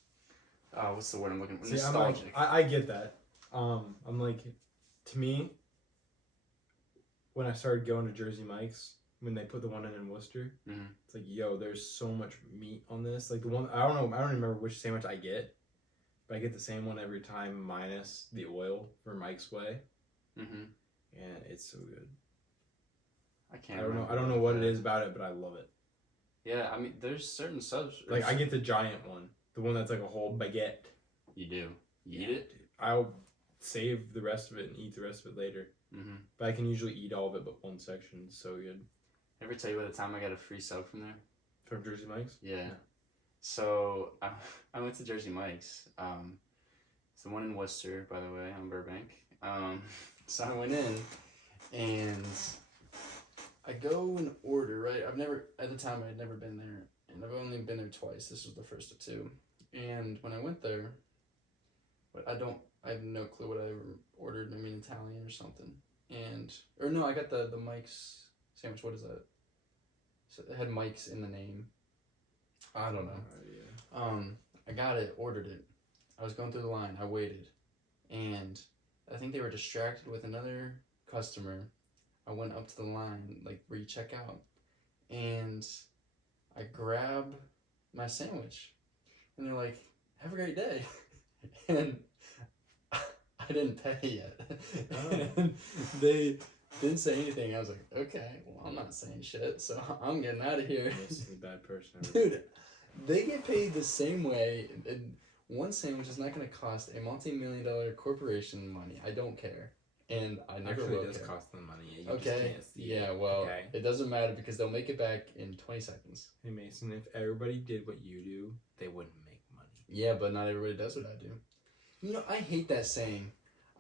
what's the word I'm looking for? Nostalgic. I get that. I'm like, to me, when I started going to Jersey Mike's, when they put the one in Worcester, it's like, yo, there's so much meat on this. Like the one, I don't remember which sandwich I get, but I get the same one every time minus the oil for Mike's Way. And it's so good. I don't know what it is about it, but I love it. Yeah, I mean, there's certain subs. Like I get the giant one, the one that's like a whole baguette. You do. You eat it? I'll save the rest of it and eat the rest of it later. But I can usually eat all of it, but one section is so good. Ever tell you about the time I got a free sub from there? From Jersey Mike's? Yeah. So I went to Jersey Mike's. It's the one in Worcester, by the way, on Burbank. So I went in, and I go and order, right? At the time, I'd never been there, and I've only been there twice. This was the first of 2. And when I went there, I have no clue what I ordered. I mean, Italian or something. Or no, I got the Mike's sandwich. What is that? So it had Mike's in the name. I don't know. I got it, ordered it. I was going through the line. I waited, and I think they were distracted with another customer. I went up to the line, like where you check out, and I grab my sandwich, and they're like, "Have a great day," and I didn't pay yet. And they didn't say anything. I was like, okay, well, I'm not saying shit, so I'm getting out of here. This is a bad person. Dude, they get paid the same way, and one sandwich is not going to cost a multi-million-dollar corporation money. I don't care. And I never will does care. Cost them money. You just can't see it. Well, it doesn't matter because they'll make it back in 20 seconds. Hey, Mason, if everybody did what you do, they wouldn't make money. Yeah, but not everybody does what I do. You know, I hate that saying.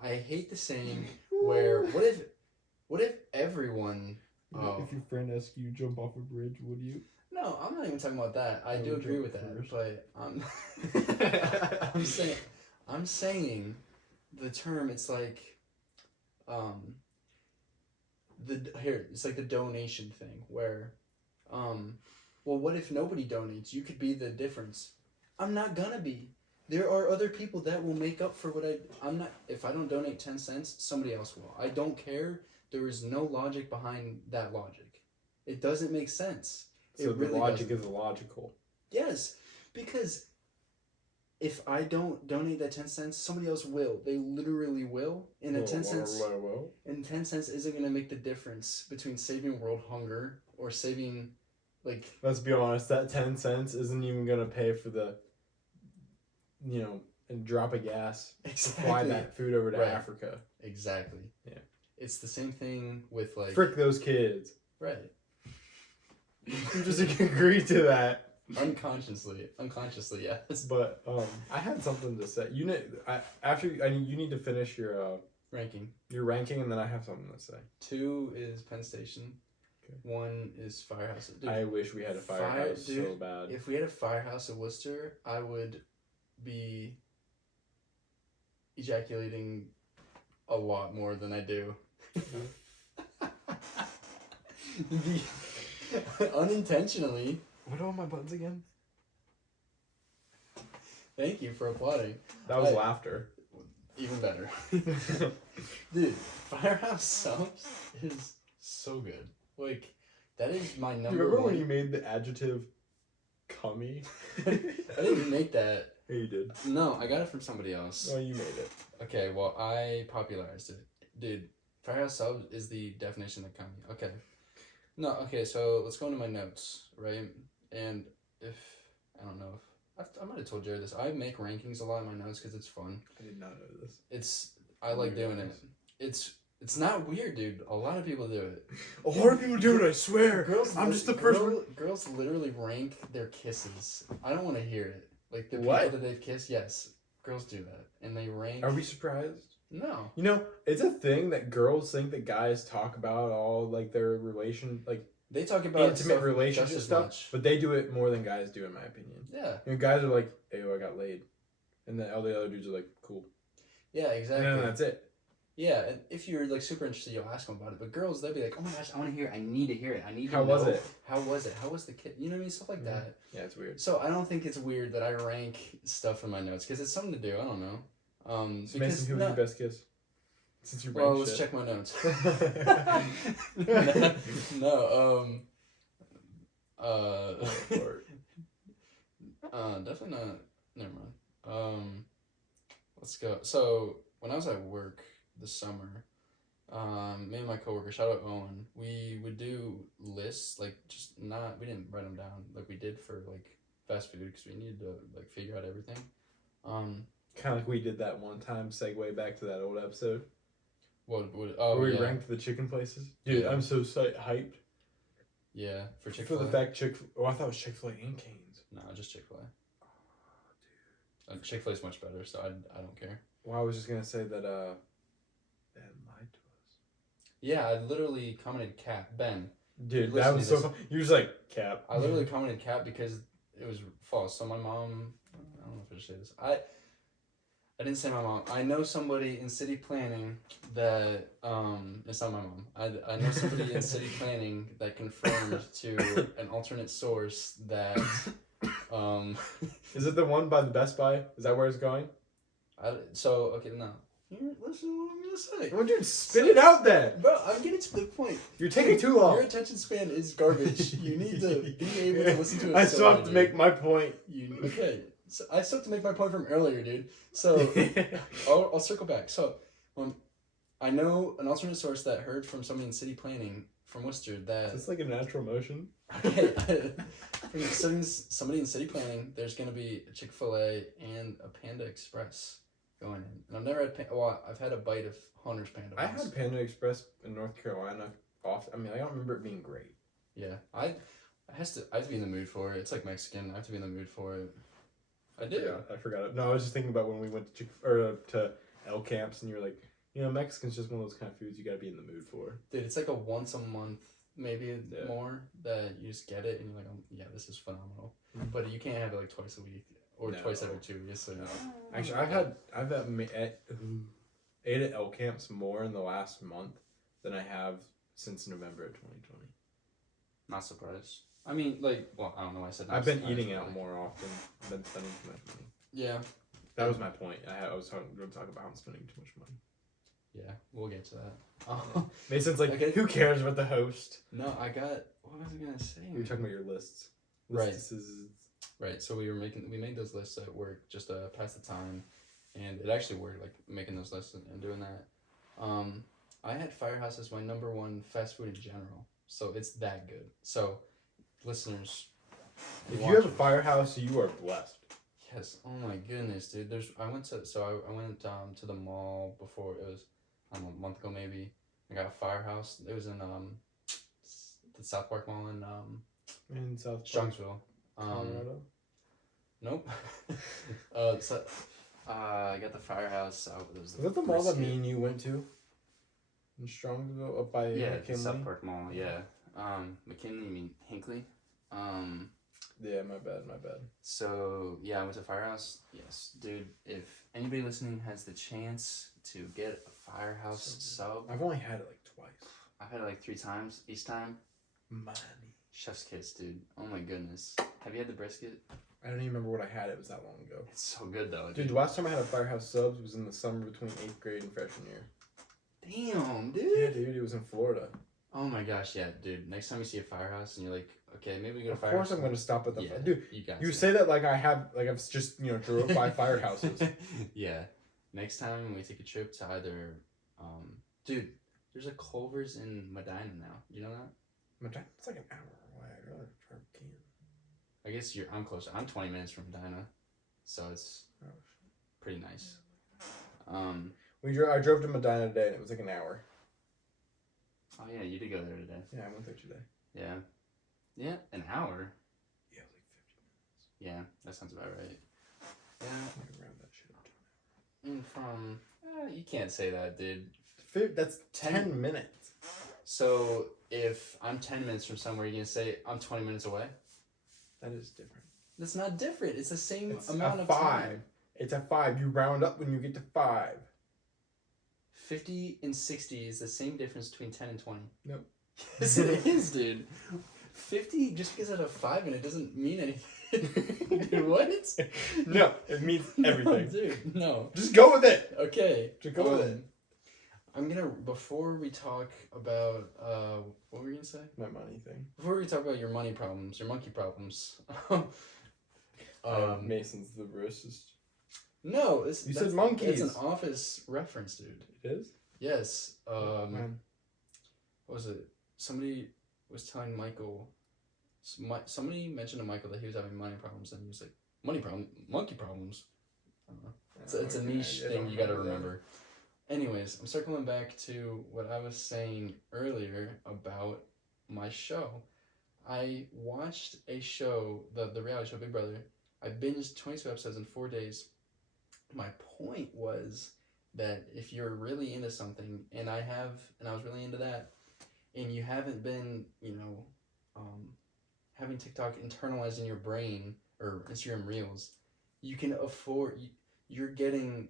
I hate the saying where, what if everyone... If your friend asks you to jump off a bridge, would you? No, I'm not even talking about that. I do agree with that, but I'm saying the term. It's like, it's like the donation thing where, well, what if nobody donates? You could be the difference. I'm not gonna be. There are other people that will make up for what I'm not. If I don't donate 10 cents, somebody else will. I don't care. There is no logic behind that logic. It doesn't make sense. So the logic is illogical. Yes, because if I don't donate that 10 cents, somebody else will. They literally will. And 10 cents isn't going to make the difference between saving world hunger or saving, like... Let's be honest, that 10 cents isn't even going to pay for the, a drop of gas to fly that food over to Africa. Exactly. Yeah. It's the same thing with, like... Frick those kids. Right. You just agree to that. Unconsciously, yes. But I had something to say. You need to finish your ranking. Your ranking, and then I have something to say. 2 is Penn Station. Okay. 1 is Firehouse. Dude, I wish we had a Firehouse so bad. If we had a Firehouse at Worcester, I would be ejaculating a lot more than I do. Unintentionally. What are all my buttons again? Thank you for applauding. That was laughter. even better. Dude, Firehouse Subs is so good. Like, that is my number Remember one. when you made the adjective cummy? I didn't make that. Yeah, you did. No, I got it from somebody else. Oh, you made it. Okay, well, I popularized it. Dude, Firehouse Subs is the definition of cummy. Okay. No, okay, so let's go into my notes, right? And if, I don't know if, I might have told Jared this. I make rankings a lot in my notes because it's fun. I did not know this. I like doing it. It's not weird, dude. A lot of people do it. A lot of people do it, I swear. I'm just the first one. Girls literally rank their kisses. I don't want to hear it. Like the What? people that they've kissed, yes. Girls do that. And they rank. Are we surprised? No. You know, it's a thing that girls think that guys talk about all, like, their relation, like, They talk about intimate stuff relationship just as stuff, much. but they do it more than guys do, in my opinion. Yeah. You know, guys are like, hey, I got laid. And then all the other dudes are like, cool. Yeah, exactly. And then that's it. Yeah, and if you're like super interested, you'll ask them about it. But girls, they'll be like, "Oh my gosh, I want to hear it. I need to hear it. I need to How know. was it? How was it? How was the kid? You know what I mean? Stuff like that." Yeah, it's weird. So I don't think it's weird that I rank stuff in my notes because it's something to do. I don't know. So Mason, who was your best kiss? Since you're well, let's check my notes. Definitely not. Never mind. Let's go. So when I was at work this summer, me and my coworker, shout out Owen, we would do lists, like we didn't write them down like we did for like fast food because we needed to like figure out everything. Kind of like we did that one time. Segue back to that old episode. Where we ranked the chicken places. Dude, I'm so hyped. Yeah, for Chick-fil-A. For the fact I thought it was Chick-fil-A and Cane's. No, just Chick-fil-A. Chick-fil-A is much better, so I don't care. Well, I was just gonna say that they had lied to us. Yeah, I literally commented Cap. Ben. Dude, that was so fun. You was like, Cap. I literally commented Cap because it was false. So my mom, I don't know if I should say this. I didn't say my mom. I know somebody in city planning that, it's not my mom. I know somebody in city planning that confirmed to an alternate source that, Is it the one by the Best Buy? Is that where it's going? Okay, no. Here, listen to what I'm gonna say. Well, dude, spit it out then. Bro, I'm getting to the point. You're taking too long. Your attention span is garbage. You need to be able to listen to it. I still have to make my point. Okay. So I still have to make my point from earlier, dude. So I'll circle back. So I know an alternate source that heard from somebody in city planning from Worcester that... Is this like a natural motion? Okay. From somebody in city planning, there's going to be a Chick-fil-A and a Panda Express going in. And I've never had... I've had a bite of Hunter's Panda. I had Panda Express in North Carolina. I mean, I don't remember it being great. Yeah. I have to be in the mood for it. It's like Mexican. I have to be in the mood for it. I did. Yeah, I forgot it. No, I was just thinking about when we went to El Camps, and you're like, you know, Mexican's just one of those kind of foods you gotta be in the mood for. Dude, it's like a once a month, maybe more, that you just get it and you're like, yeah, this is phenomenal. Mm-hmm. But you can't have it like twice a week or twice every 2 weeks. So no. Actually, I've ate at El Camps more in the last month than I have since November of 2020. Not surprised. I mean, like, well, I don't know why I said. I've been eating out more often than spending too much money. Yeah. That was my point. I was going to talk about spending too much money. Yeah, we'll get to that. Mason's like, okay. Who cares about the host? No, what was I gonna say? You were talking about your lists. Right. Right. So we made those lists at work just to pass the time, and it actually worked. Like making those lists and doing that. I had Firehouse as my number one fast food in general, so it's that good. So, listeners, if you have a Firehouse, you are blessed. Yes. Oh my goodness, dude. I went to the mall before. It was, I don't know, a month ago maybe. I got a Firehouse. It was in the South Park Mall in South Strongsville. Colorado. Nope. I got the Firehouse. Was that the mall that me and you went to? In Strongsville, up by McKinley? The South Park Mall. Yeah. McKinley. You mean Hinckley? Yeah, my bad. So, yeah, I went to Firehouse. Yes, dude, if anybody listening has the chance to get a Firehouse sub. I've only had it like twice. I've had it like 3 times. Each time. Money. Chef's kiss, dude. Oh my goodness. Have you had the brisket? I don't even remember what I had. It was that long ago. It's so good though, Dude, the last time I had a Firehouse Subs was in the summer between 8th grade and freshman year. Damn, dude. Yeah, dude, it was in Florida. Oh my gosh, yeah, dude. Next time you see a Firehouse and you're like, okay, maybe we go to Of Firehouse. course I'm going to stop at the... Yeah, Dude, you say that like I've just, drove by Firehouses. Yeah. Next time we take a trip to either... dude, there's a Culver's in Medina now. Do you know that? Medina? It's like an hour away. I'd rather drive to Canton. I guess I'm close. I'm 20 minutes from Medina. So it's pretty nice. I drove to Medina today and it was like an hour. Oh yeah, you did go there today. Yeah, I went there today. Yeah. Yeah, an hour? Yeah, it was like 50 minutes. Yeah, that sounds about right. Yeah. I'm gonna round that shit up to an hour. And from... you can't say that, dude. That's 10 minutes. So if I'm 10 minutes from somewhere, you're going to say I'm 20 minutes away? That is different. That's not different. It's the same It's amount a of 5. time. It's a 5. You round up when you get to 5. 50 and 60 is the same difference between 10 and 20. Nope. Yes, it is, dude. 50, just because it's a 5 and it doesn't mean anything. Dude, what? No, it means everything. No, dude, no. Just go with it. Okay. Just go with it. I'm gonna, before we talk about, what were you gonna say? My money thing. Before we talk about your money problems, your monkey problems. Mason's the racist. No, You said monkeys. It's an Office reference, dude. It is? Yes. Man. What was it? Somebody was telling Michael. Somebody mentioned to Michael that he was having money problems, and he was like, monkey problems. I don't know. It's a niche thing you gotta remember. Anyways, I'm circling back to what I was saying earlier about my show. I watched a show, the reality show Big Brother. I binged 22 episodes in 4 days. My point was that if you're really into something, and I was really into that, and you haven't been, having TikTok internalized in your brain, or Instagram Reels, you can afford, you're getting,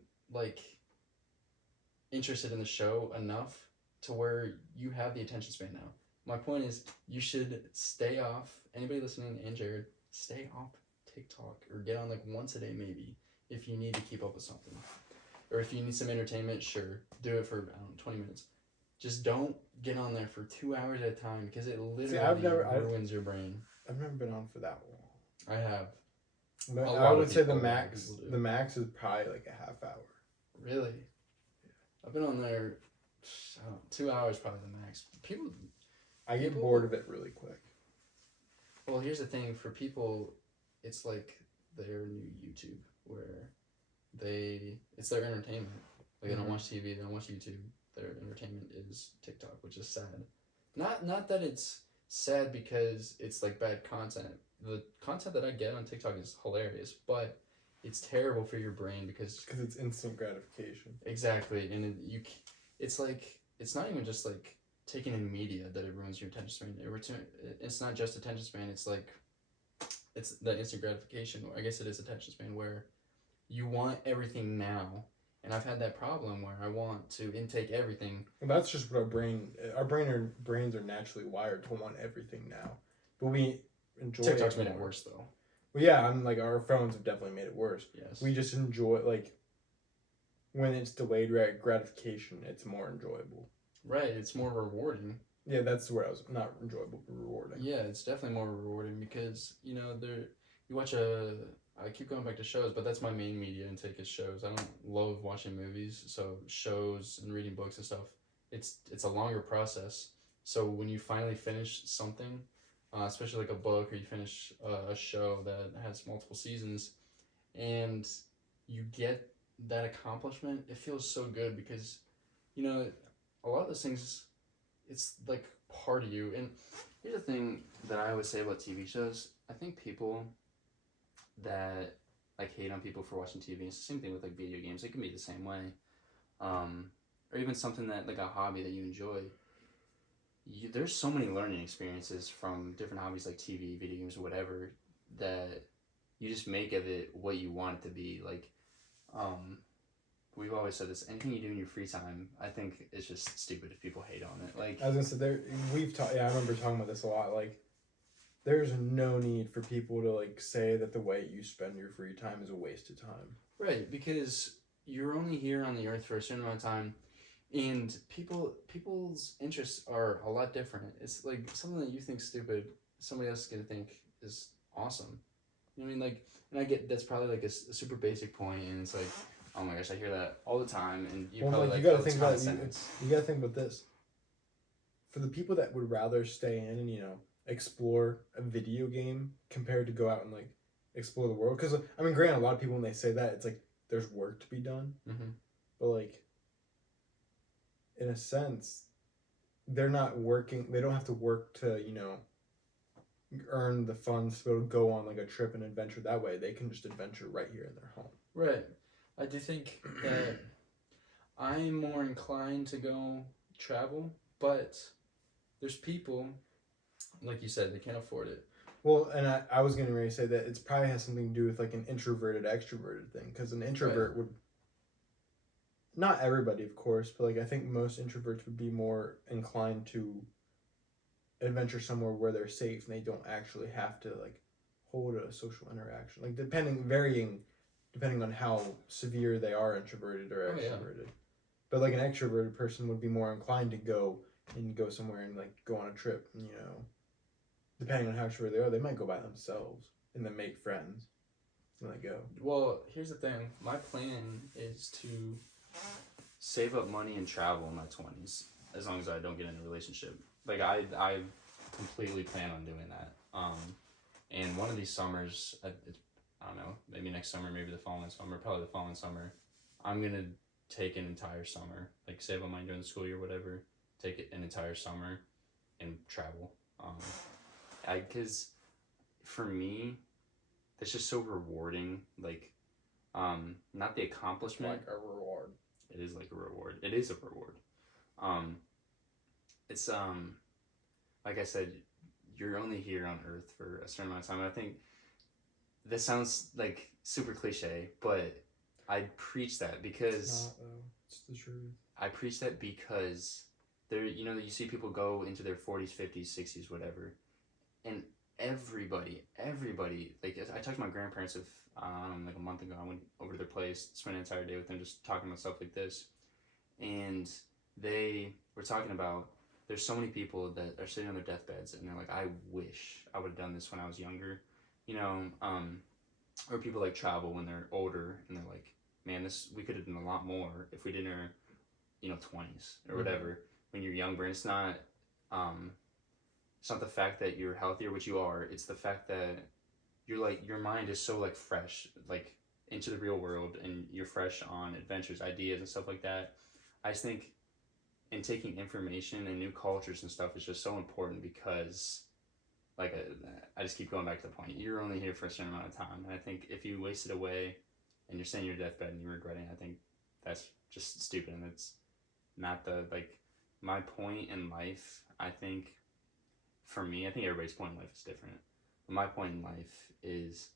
interested in the show enough to where you have the attention span now. My point is, you should stay off, anybody listening, and Jared, stay off TikTok, or get on once a day maybe, if you need to keep up with something. Or if you need some entertainment, sure, do it for, 20 minutes. Just don't get on there for 2 hours at a time, because it literally ruins your brain. I've never been on for that long. I have. I would say the max is probably like a half hour. Really? I've been on there, 2 hours probably the max. I get bored of it really quick. Well, here's the thing. For people, it's like their new YouTube, where it's their entertainment. They don't watch TV, they don't watch YouTube. Their entertainment is TikTok, which is sad. Not that it's sad because it's bad content. The content that I get on TikTok is hilarious, but it's terrible for your brain because it's instant gratification. Exactly, and it's not even just taking in media that it ruins your attention span. It's not just attention span. It's the instant gratification. I guess it is attention span, where you want everything now. And I've had that problem where I want to intake everything. And that's just what our brains are naturally wired to want everything now. But we enjoy TikTok's made it worse though. Well, yeah, our phones have definitely made it worse. Yes. We just enjoy, when it's delayed gratification, it's more enjoyable. Right, it's more rewarding. Yeah, that's where I was, not enjoyable, but rewarding. Yeah, it's definitely more rewarding because, you watch I keep going back to shows, but that's my main media intake is shows. I don't love watching movies, so shows and reading books and stuff, it's a longer process. So when you finally finish something, especially a book, or you finish a show that has multiple seasons, and you get that accomplishment, it feels so good because, a lot of those things, it's part of you. And here's the thing that I always say about TV shows. I think people that hate on people for watching TV, it's the same thing with video games. It can be the same way, or even something that a hobby that you enjoy. There's so many learning experiences from different hobbies like TV, video games, or whatever, that you just make of it what you want it to be. We've always said this, anything you do in your free time, I think it's just stupid if people hate on it. I was gonna say, I remember talking about this a lot. there's no need for people to like say that the way you spend your free time is a waste of time. Right, because you're only here on the earth for a certain amount of time, and people's interests are a lot different. It's like something that you think stupid, somebody else is gonna think is awesome. You know what I mean? Like, and I get that's probably like a super basic point, and it's like, oh my gosh, I hear that all the time, and you Well, probably like, like, you gotta oh, think it's about common sense. you gotta think about this. For the people that would rather stay in and explore a video game compared to go out and like explore the world, because I mean, granted, a lot of people when they say that, it's like there's work to be done, but like in a sense, they're not working. They don't have to work to earn the funds to be able to go on like a trip and adventure that way. They can just adventure right here in their home. Right. I do think that I'm more inclined to go travel, but there's people, like you said, they can't afford it. Well, and I was going to say that it's probably has something to do with like an introverted extroverted thing, because an introvert would, not everybody of course, but like I think most introverts would be more inclined to adventure somewhere where they're safe and they don't actually have to like hold a social interaction, like depending on how severe they are, introverted or extroverted. But like an extroverted person would be more inclined to go somewhere and like go on a trip, depending on how sure they are, they might go by themselves and then make friends when they go. Well, here's the thing. My plan is to save up money and travel in my 20s, as long as I don't get in a relationship. Like, I completely plan on doing that. And one of these summers, I don't know, maybe next summer, maybe the following summer, probably the following summer, I'm going to take an entire summer, like save up money during the school year, whatever, take it an entire summer and travel. Because for me, that's just so rewarding. Like, not the accomplishment. Like a reward. It is like a reward. It is a reward. It's like I said, you're only here on Earth for a certain amount of time. And I think this sounds like super cliche, but I preach that because it's not, though. It's the truth. I preach that because there, you see people go into their 40s, 50s, 60s, whatever, and everybody, like I talked to my grandparents like a month ago. I went over to their place, spent an entire day with them, just talking about stuff like this, and they were talking about there's so many people that are sitting on their deathbeds and they're like, I wish I would have done this when I was younger, or people like travel when they're older and they're like, man, we could have done a lot more if we did in our 20s or whatever. When you're younger, it's not the fact that you're healthier, which you are. It's the fact that you're like, your mind is so like fresh, like into the real world, and you're fresh on adventures, ideas, and stuff like that. I just think in taking information and new cultures and stuff is just so important because, like, I just keep going back to the point. You're only here for a certain amount of time, and I think if you waste it away and you're sitting on your deathbed and you're regretting, I think that's just stupid, and it's not my point in life. I think for me, I think everybody's point in life is different. But my point in life is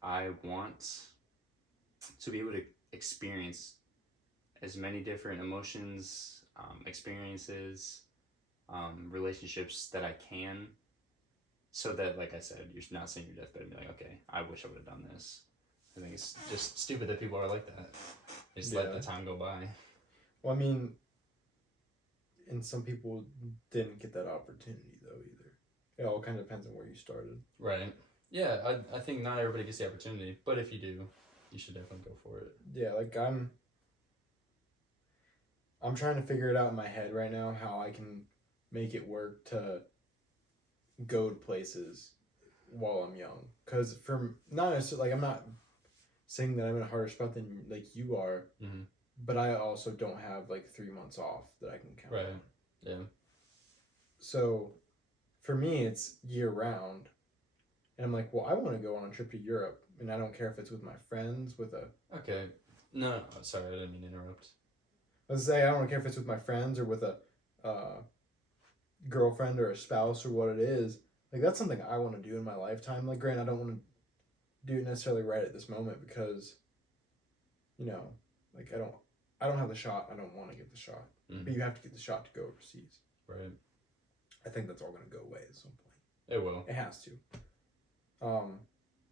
I want to be able to experience as many different emotions, experiences, relationships that I can, so that, like I said, you're not sitting on your deathbed and be like, okay, I wish I would have done this. I think it's just stupid that people are like that. They just let the time go by. Well, I mean, and some people didn't get that opportunity though either. It all kind of depends on where you started. Right. Yeah, I think not everybody gets the opportunity, but if you do, you should definitely go for it. Yeah, like I'm trying to figure it out in my head right now how I can make it work to go to places while I'm young. Because not necessarily, like, I'm not saying that I'm in a harder spot than like you are, but I also don't have like 3 months off that I can count on. Right. Yeah. So for me, it's year round. And I'm like, well, I want to go on a trip to Europe. And I don't care if it's with my friends, Okay. No, sorry, I didn't mean to interrupt. Let's say I don't care if it's with my friends or with a girlfriend or a spouse or what it is. Like, that's something I want to do in my lifetime. Like, granted, I don't want to do it necessarily right at this moment because, like, I don't have the shot. I don't want to get the shot. But you have to get the shot to go overseas. Right. I think that's all going to go away at some point. It will. It has to.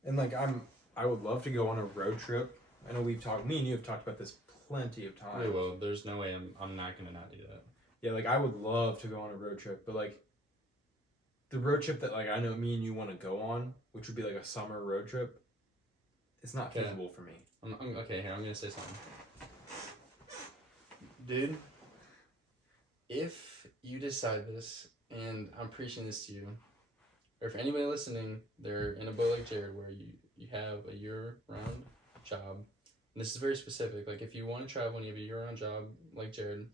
And like I would love to go on a road trip. I know me and you have talked about this plenty of times. It will. There's no way I'm not gonna not do that. Yeah, like I would love to go on a road trip, but like the road trip that like I know me and you want to go on, which would be like a summer road trip, it's not feasible for me. Okay, here I'm gonna say something, dude. If you decide this, and I'm preaching this to you, or if anybody listening, they're in a boat like Jared, where you have a year-round job, and this is very specific. Like if you want to travel and you have a year-round job like Jared,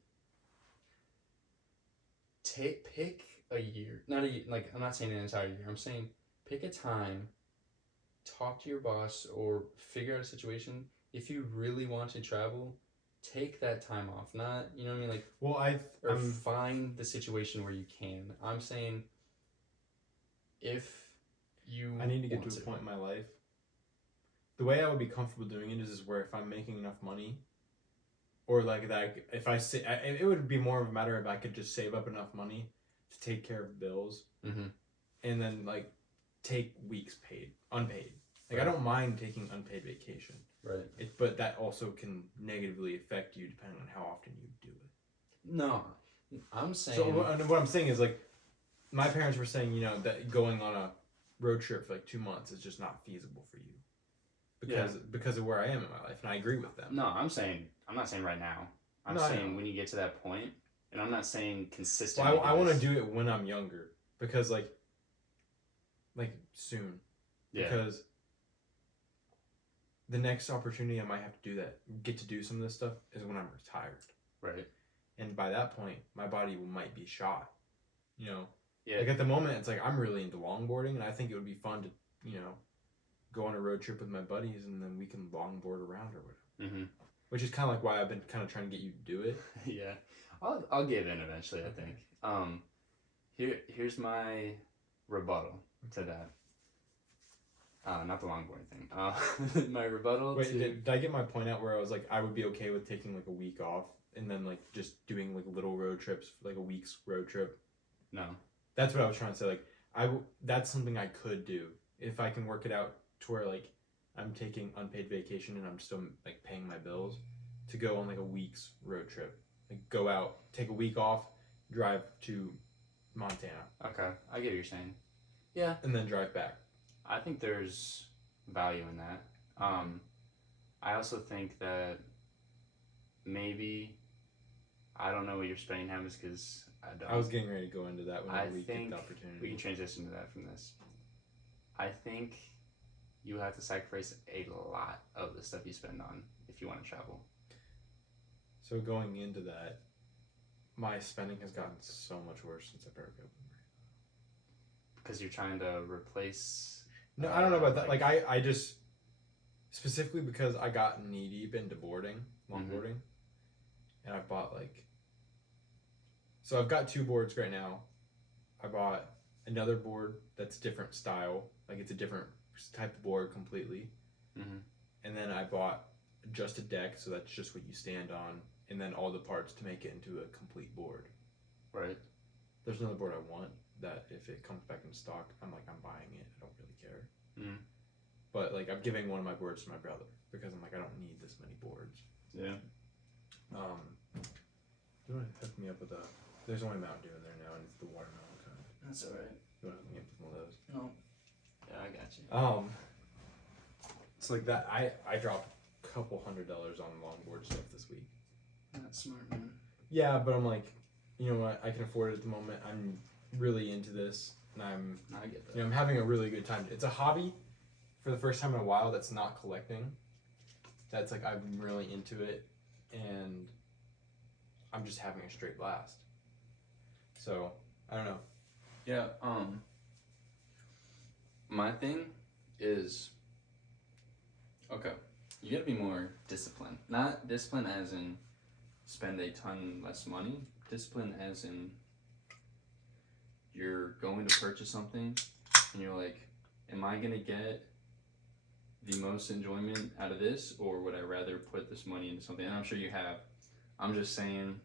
pick a year, not a like I'm not saying an entire year. I'm saying pick a time, talk to your boss, or figure out a situation. If you really want to travel, take that time off. Not, you know what I mean, like, Well, find the situation where you can. I'm saying if you I need to get to a point in my life. The way I would be comfortable doing it is where if I'm making enough money, or like that, if it would be more of a matter of I could just save up enough money to take care of bills, and then like take weeks unpaid. Like I don't mind taking unpaid vacation, right? But that also can negatively affect you depending on how often you do it. No, I'm saying. So what I'm saying is like, my parents were saying, you know, that going on a road trip for like 2 months is just not feasible for you, because of where I am in my life, and I agree with them. No, I'm not saying right now. I'm saying when you get to that point, and I'm not saying consistently. Well, I want to do it when I'm younger, because like soon, because the next opportunity I might have to get to do some of this stuff is when I'm retired. Right. And by that point, my body might be shot. You know? Yeah. Like at the moment, it's like I'm really into longboarding, and I think it would be fun to, you know, go on a road trip with my buddies, and then we can longboard around or whatever. Mm-hmm. Which is kind of like why I've been kind of trying to get you to do it. Yeah. I'll give in eventually, I think. Here's my rebuttal to that. Not the longboarding thing. My rebuttal. Wait, did I get my point out where I was like, I would be okay with taking like a week off and then like just doing like little road trips, like a week's road trip? No. That's what I was trying to say. Like, that's something I could do if I can work it out to where like I'm taking unpaid vacation and I'm still like paying my bills, to go on like a week's road trip. Like go out, take a week off, drive to Montana. Okay, I get what you're saying. Yeah. And then drive back. I think there's value in that. I also think that maybe, I don't know what your spending habits, because I don't. I was getting ready to go into that when we get the opportunity. We can transition to that from this. I think you have to sacrifice a lot of the stuff you spend on if you want to travel. So going into that, my spending has gotten so much worse since I broke up. Because you're trying to replace... No, I don't know about that. Like I just, specifically because I got knee deep into longboarding, and I bought so I've got 2 boards right now. I bought another board that's different style, like it's a different type of board completely. And then I bought just a deck, so that's just what you stand on, and then all the parts to make it into a complete board. Right. There's another board I want that if it comes back in stock, I'm buying it. I don't really care. But like I'm giving one of my boards to my brother because I'm like, I don't need this many boards. Yeah. You want to hook me up with there's only Mountain Dew in there now, and it's the watermelon kind. That's alright. You want to hook me up with one of those? No. Yeah, I got you. It's like that. I dropped a couple $100 on longboard stuff this week. That's smart, man. Yeah, but I'm like, you know what? I can afford it at the moment. I'm really into this, and I get that. You know, I'm having a really good time. It's a hobby for the first time in a while that's not collecting. That's like I'm really into it, and I'm just having a straight blast. So I don't know. Yeah. My thing is, okay, you gotta be more disciplined. Not discipline as in spend a ton less money. Discipline as in you're going to purchase something and you're like, am I gonna get the most enjoyment out of this, or would I rather put this money into something? And I'm sure you have. I'm just saying,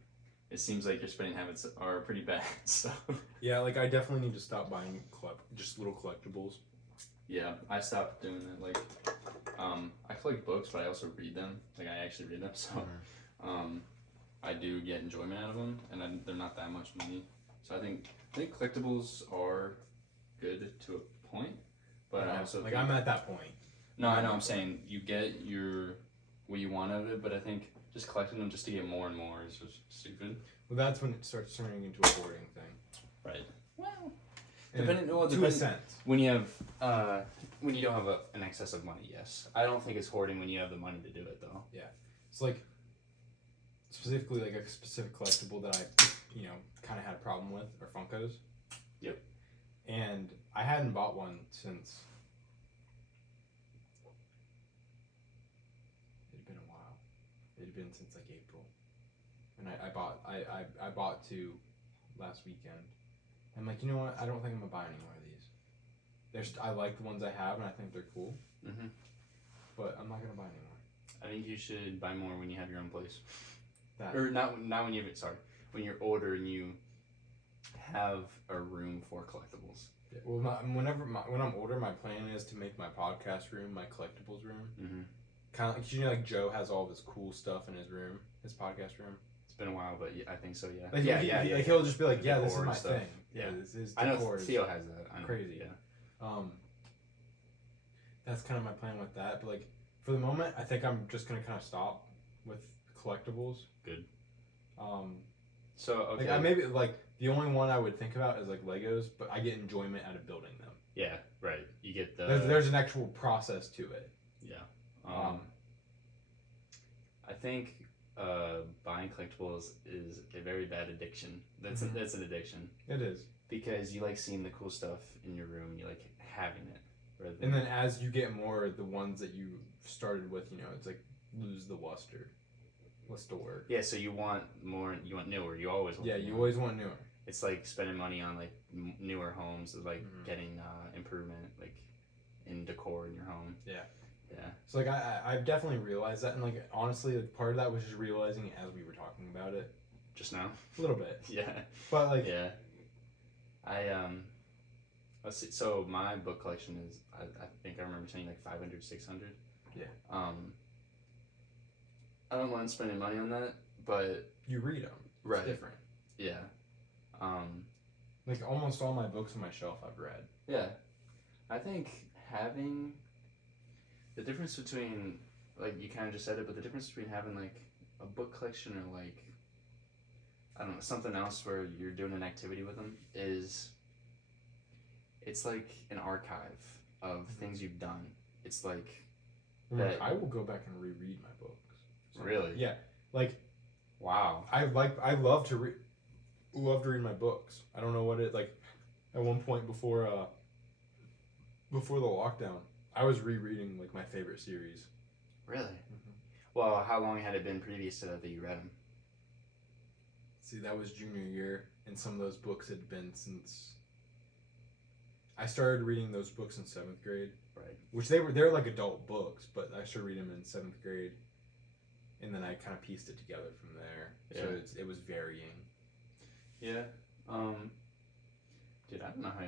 it seems like your spending habits are pretty bad. So Yeah, like I definitely need to stop buying just little collectibles. yeah, I stopped doing that. Like, I collect books, but I also read them. Like, I actually read them, so I do get enjoyment out of them, and they're not that much money. So I think collectibles are good to a point, but I also like think, I'm at that point. no, I know. I'm saying you get what you want out of it, but I think just collecting them just to get more and more is just stupid. Well, that's when it starts turning into a hoarding thing. Right. Well, Depending to a depends. sense. When you have when you don't have an excess of money, yes. I don't think it's hoarding when you have the money to do it, though. Yeah, it's like specifically like a specific collectible that I, kind of had a problem with are Funkos. Yep. And I hadn't bought one since it had been a while. It had been since like April, and I bought two last weekend. I'm like, you know what? I don't think I'm gonna buy any more of these. I like the ones I have, and I think they're cool. Mm-hmm. But I'm not gonna buy any more. I think you should buy more when you have your own place. That. Or not when you when you're older and you have a room for collectibles. Yeah, well, when I'm older, my plan is to make my podcast room my collectibles room. Mm-hmm. Kind of like, like Joe has all of his cool stuff in his room, his podcast room. It's been a while, but yeah, I think so. Yeah. Like he'll just be like, yeah, this is my stuff. thing. Yeah, this is. I know Theo has that. I know. Crazy. Yeah. That's kind of my plan with that. But like for the moment, I think I'm just gonna kind of stop with collectibles. Good. So okay. Like maybe like the only one I would think about is like Legos, but I get enjoyment out of building them. Yeah. Right. You get the. There's an actual process to it. Yeah. I think buying collectibles is a very bad addiction. That's an addiction. It is. Because you like seeing the cool stuff in your room, you like having it. And then as you get more, the ones that you started with, it's like lose the luster. Yeah, so you want more, you want newer. You always want you always want newer. It's like spending money on like newer homes, like getting improvement, like in decor in your home. Yeah. Yeah. So like I've definitely realized that, and like honestly, like part of that was just realizing it as we were talking about it. Just now. A little bit. Yeah. But like. Yeah. Let's see. So my book collection is, I think I remember saying like 500, 600. Yeah. I don't mind spending money on that, but you read them. Right. It's different. Yeah. Like almost all my books on my shelf I've read. Yeah. I think having the difference between, like you kind of just said it, but the difference between having like a book collection or like, I don't know, something else where you're doing an activity with them is, it's like an archive of things you've done. It's like that I will go back and reread my books. So, really? Yeah. Like, wow. I love to read my books. I don't know what it like. At one point before the lockdown, I was rereading like my favorite series. Really? Mm-hmm. Well, how long had it been previous to that you read them? See, that was junior year, and some of those books had been since. I started reading those books in 7th grade. Right. Which they're like adult books, but I started reading them in 7th grade, and then I kind of pieced it together from there. Yeah. So it was varying. Yeah. Dude, I don't know how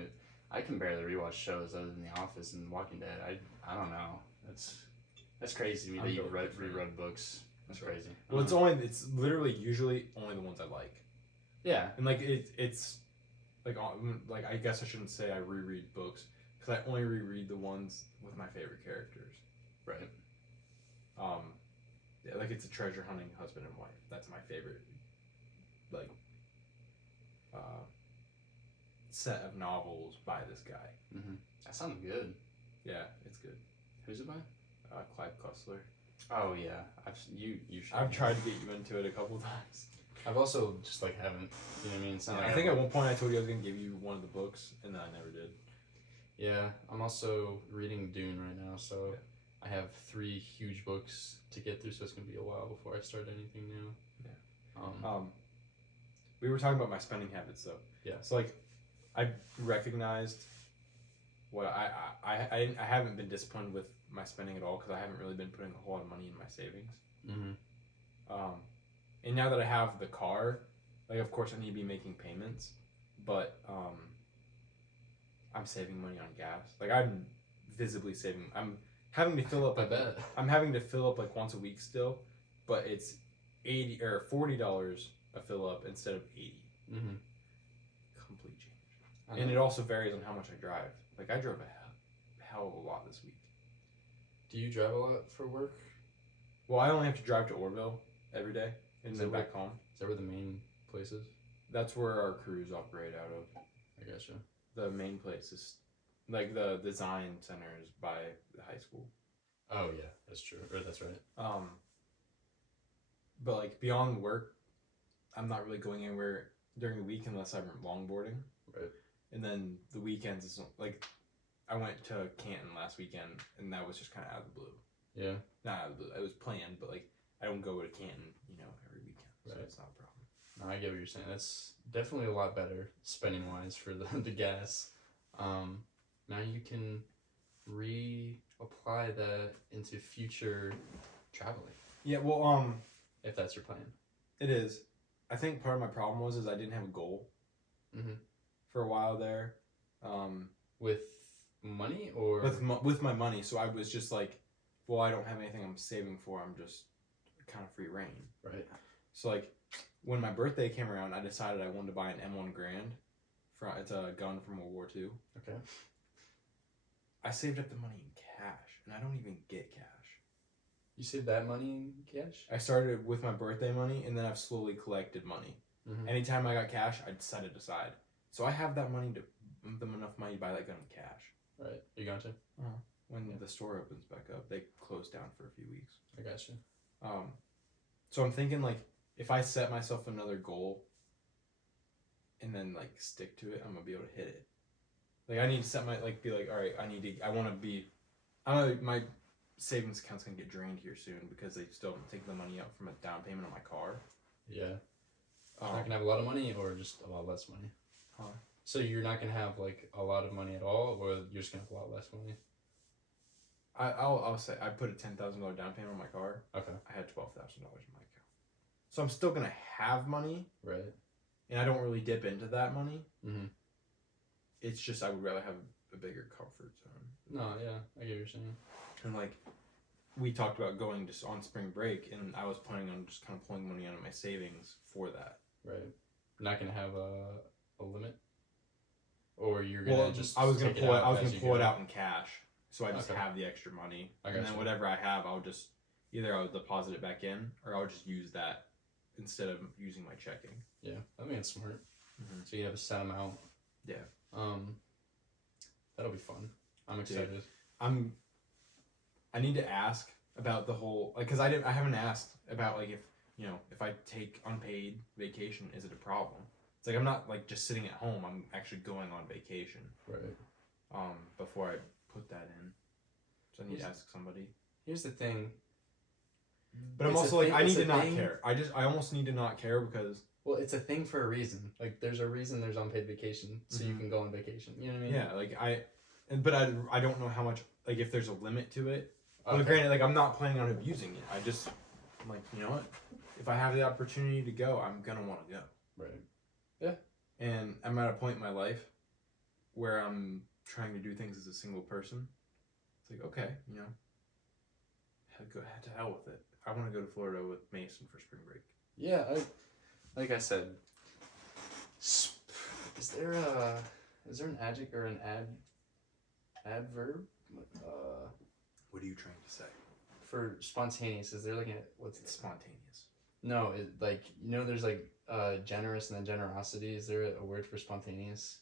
I can barely rewatch shows other than The Office and Walking Dead. I don't know. That's crazy to me that you reread books. That's crazy. Well, it's literally usually only the ones I like. Yeah. And like it's like I guess I shouldn't say I reread books because I only reread the ones with my favorite characters. Right. Yeah, like it's a treasure hunting husband and wife. That's my favorite. Like. Set of novels by this guy. Mm-hmm. That sounds good. Yeah, it's good. Who's it by? Clive Cussler. Oh yeah, you should. I've tried to get you into it a couple times. I've also just like haven't. You know what I mean? It's not I think at one point I told you I was gonna give you one of the books, and then I never did. Yeah, I'm also reading Dune right now, so I have 3 huge books to get through, so it's gonna be a while before I start anything new. Yeah. We were talking about my spending habits though. Yeah. So like, I recognized what I haven't been disciplined with my spending at all because I haven't really been putting a whole lot of money in my savings. Mm-hmm. And now that I have the car, Like, of course, I need to be making payments, but I'm saving money on gas. Like, I'm visibly saving. I'm having to fill up. I Like, bet. I'm having to fill up like once a week still, but it's $80 or $40 a fill up instead of 80. Mm-hmm. Complete change. And it also varies on how much I drive. Like, I drove a hell of a lot this week. Do you drive a lot for work? Well, I only have to drive to Orville every day and then back home. Is that where the main place is? That's where our crews operate out of. I gotcha. The main place is, like, the design center is by the high school. Oh yeah, that's true. Or that's right. But like beyond work, I'm not really going anywhere during the week unless I'm longboarding. Right. And then the weekends is like, I went to Canton last weekend, and that was just kind of out of the blue. Yeah. Not out of the blue. It was planned, but like I don't go to Canton, every weekend, so Right. it's not a problem. No, I get what you're saying. That's definitely a lot better spending wise for the gas. Now you can reapply that into future traveling. Yeah, well, if that's your plan. It is. I think part of my problem was I didn't have a goal. Mm-hmm. For a while there. With money or with my money, so I was just like, well, I don't have anything I'm saving for. I'm just kind of free reign. Right. So like, when my birthday came around, I decided I wanted to buy an M1 Garand. It's a gun from World War II. Okay. I saved up the money in cash, and I don't even get cash. You saved that money in cash? I started with my birthday money, and then I've slowly collected money. Mm-hmm. Anytime I got cash, I'd set it aside. So I have that money enough money to buy that gun in cash. Right. You going to? When the store opens back up, they close down for a few weeks. I gotcha. So I'm thinking like, if I set myself another goal and then like stick to it, I'm gonna be able to hit it. Like I need to set be like, all right, I want to be, I don't know, my savings account's gonna get drained here soon because they still don't take the money out from a down payment on my car. Yeah. You're not gonna have a lot of money or just a lot less money? Huh? So you're not gonna have like a lot of money at all, or you're just gonna have a lot less money? I'll say I put a $10,000 down payment on my car. Okay. I had $12,000 in my account, so I'm still gonna have money. Right. And I don't really dip into that money. Mm-hmm. It's just I would rather have a bigger comfort zone. No, yeah, I get what you're saying. And like, we talked about going just on spring break, and I was planning on just kind of pulling money out of my savings for that. Right. You're not gonna have a limit, or you're gonna I was gonna pull it out in cash, so I just Okay. have the extra money, I and then gotcha. whatever I have, I'll deposit it back in, or I'll just use that instead of using my checking. Yeah, I mean it's smart. Mm-hmm. So you have a set amount. Yeah. That'll be fun. I'm excited. I need to ask about the whole, like, because I haven't asked about like if I take unpaid vacation, is it a problem? It's like I'm not like just sitting at home. I'm actually going on vacation. Right. Before I put that in, so I need to ask somebody. Here's the thing. But I'm also like, I need to not care. I almost need to not care because. Well, it's a thing for a reason. Like, there's a reason there's unpaid vacation, so you can go on vacation. You know what I mean? Yeah, like but I don't know how much, like, if there's a limit to it. Okay. But granted, like, I'm not planning on abusing it. I'm like, you know what? If I have the opportunity to go, I'm gonna want to go. Right. Yeah. And I'm at a point in my life where I'm trying to do things as a single person. It's like, okay, to hell with it. I want to go to Florida with Mason for spring break. Yeah, like I said, is there an adjective or an adverb? What are you trying to say? For spontaneous, is there like what's It's spontaneous. No, there's like generous and then generosity. Is there a word for spontaneous?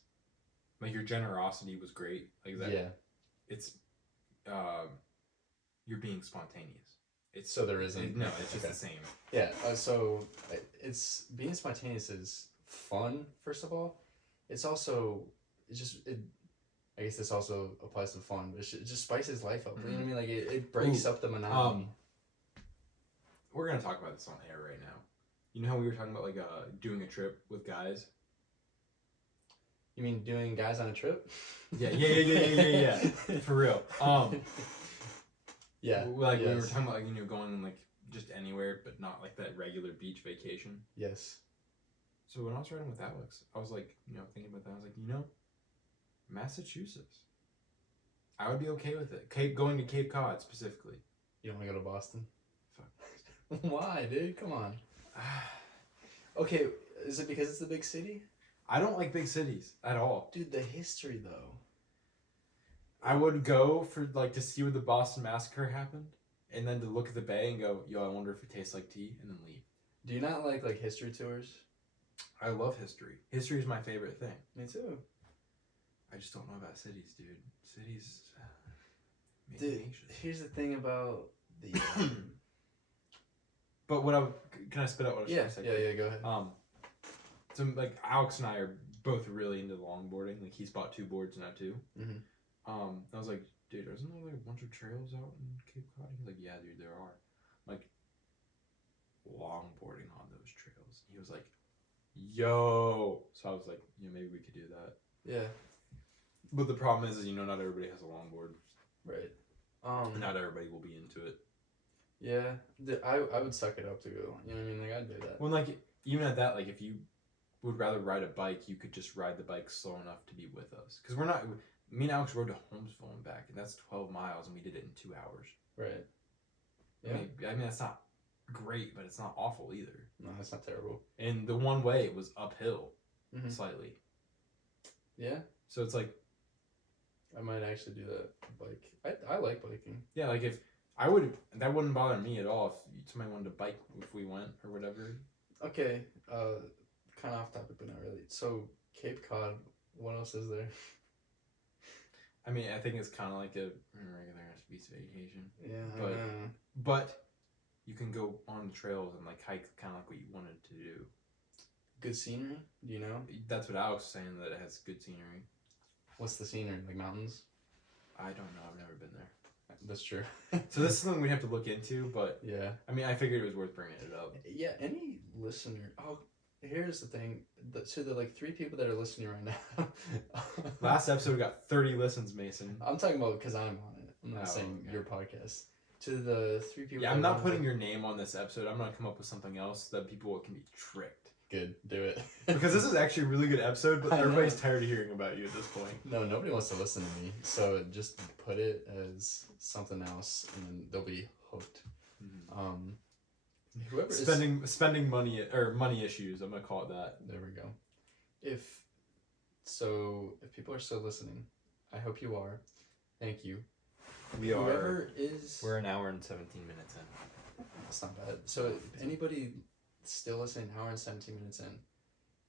Like your generosity was great. Like that. Yeah. It's you're being spontaneous. So there isn't. No, it's just the same. Yeah. So it's being spontaneous is fun. First of all, it's also I guess this also applies to fun, but it just spices life up. Mm-hmm. You know what I mean? Like it breaks up the monotony. We're gonna talk about this on air right now. You know how we were talking about like doing a trip with guys? You mean doing guys on a trip? Yeah. For real. Yeah. Like we were talking about like going like just anywhere, but not like that regular beach vacation. Yes. So when I was riding with Alex, I was like, thinking about that. I was like, Massachusetts. I would be okay with it. Going to Cape Cod specifically. You don't want to go to Boston? Fuck. Why, dude? Come on. Okay, is it because it's the big city? I don't like big cities at all. Dude, the history though. I would go for to see where the Boston Massacre happened, and then to look at the bay and go, I wonder if it tastes like tea, and then leave. Do you not like history tours? I love history. History is my favorite thing. Me too. I just don't know about cities, dude. Cities. Dude, here's the thing about the. But can I spit out what I was trying to say? Yeah, go ahead. So Alex and I are both really into longboarding. Like he's bought 2 boards now too. Mm-hmm. I was like, dude, isn't there a bunch of trails out in Cape Cod? He's like, yeah, dude, there are. Like longboarding on those trails. He was like, yo. So I was like, maybe we could do that. Yeah. But the problem is not everybody has a longboard. Right. Not everybody will be into it. Yeah, I would suck it up to go. You know what I mean? I'd do that. Well, even at that, if you would rather ride a bike, you could just ride the bike slow enough to be with us. Because we're not. Me and Alex rode to Holmesville and back, and that's 12 miles, and we did it in 2 hours. Right. Yeah. I mean that's not great, but it's not awful either. No, that's not terrible. And the one way it was uphill, slightly. Yeah. So it's like. I might actually do that bike. I like biking. Yeah, if I would, that wouldn't bother me at all if somebody wanted to bike if we went or whatever. Okay, kind of off topic, but not really. So Cape Cod, what else is there? I mean, I think it's kind of like a regular beach vacation. Yeah, but you can go on the trails and hike kind of like what you wanted to do. Good scenery, do you know? That's what Alex was saying, that it has good scenery. What's the scenery? Like mountains? I don't know. I've never been there. That's true. So this is something we have to look into, but yeah. I mean, I figured it was worth bringing it up. Yeah, any listener. Oh, here's the thing. So the 3 people that are listening right now. Last episode got 30 listens, Mason. I'm talking about because I'm on it. I'm not saying your podcast. To the 3 people. Yeah, I'm not putting your name on this episode. I'm gonna come up with something else that people can be tricked. Good, do it. Because this is actually a really good episode, but everybody's tired of hearing about you at this point. No, nobody wants to listen to me. So just put it as something else, and then they'll be hooked. Mm-hmm. Whoever spending money or money issues, I'm gonna call it that. There we go. If people are still listening, I hope you are. Thank you. We're an hour and 17 minutes in. That's not bad. So if anybody still listening, an hour and 17 minutes in,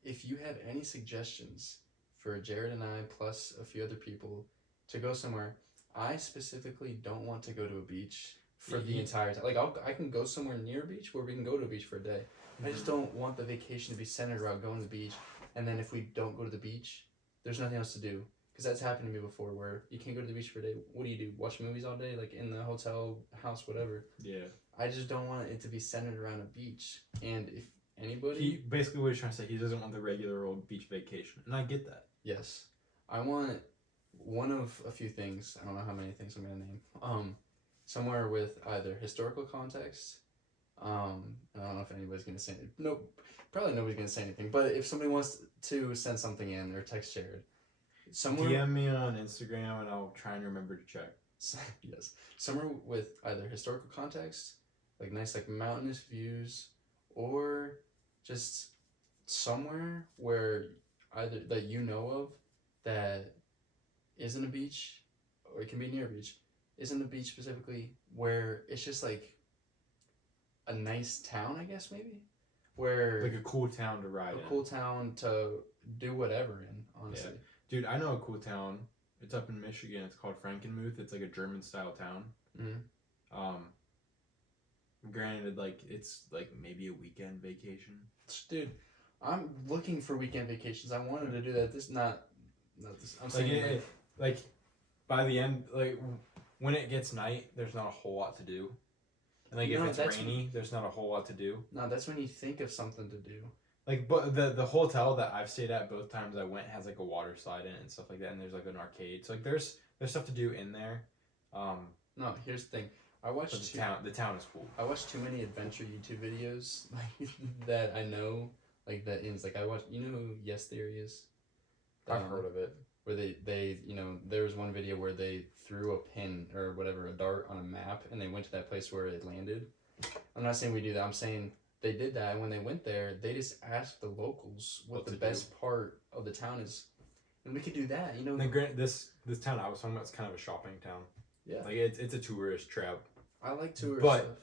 if you have any suggestions for Jared and I plus a few other people to go somewhere, I specifically don't want to go to a beach for the entire time. I can go somewhere near a beach where we can go to a beach for a day. I just don't want the vacation to be centered around going to the beach, and then if we don't go to the beach, there's nothing else to do. Because that's happened to me before, where you can't go to the beach for a day. What do? Watch movies all day, in the hotel, house, whatever. Yeah. I just don't want it to be centered around a beach. And if anybody... He basically what he's trying to say, he doesn't want the regular old beach vacation. And I get that. Yes. I want one of a few things. I don't know how many things I'm going to name. Somewhere with either historical context. I don't know if anybody's going to say anything. Nope. Probably nobody's going to say anything. But if somebody wants to send something in or text Jared. DM me on Instagram and I'll try and remember to check. Yes. Somewhere with either historical context, nice mountainous views, or just somewhere where either that you know of that isn't a beach, or it can be near a beach, isn't a beach specifically, where it's just a nice town, I guess, maybe, where a cool town to ride in. A cool town to do whatever in, honestly. Yeah. Dude, I know a cool town. It's up in Michigan. It's called Frankenmuth. It's a German style town. Mm-hmm. Granted, it's maybe a weekend vacation. Dude, I'm looking for weekend vacations. I wanted to do that. I'm saying by the end, when it gets night, there's not a whole lot to do. And if it's rainy, there's not a whole lot to do. No, that's when you think of something to do. But the hotel that I've stayed at both times I went has a water slide in it and stuff like that, and there's an arcade. So there's stuff to do in there. No, here's the thing. The town is cool. I watched too many adventure YouTube videos that I know like the ins. Like I watched. You know who Yes Theory is? I've heard of it. Where they there was one video where they threw a pin or whatever, a dart on a map, and they went to that place where it landed. I'm not saying we do that. I'm saying they did that, and when they went there, they just asked the locals what the best part of the town is, and we could do that. And grant this town I was talking about is kind of a shopping town. Yeah. Like it's a tourist trap. I like tourist but stuff.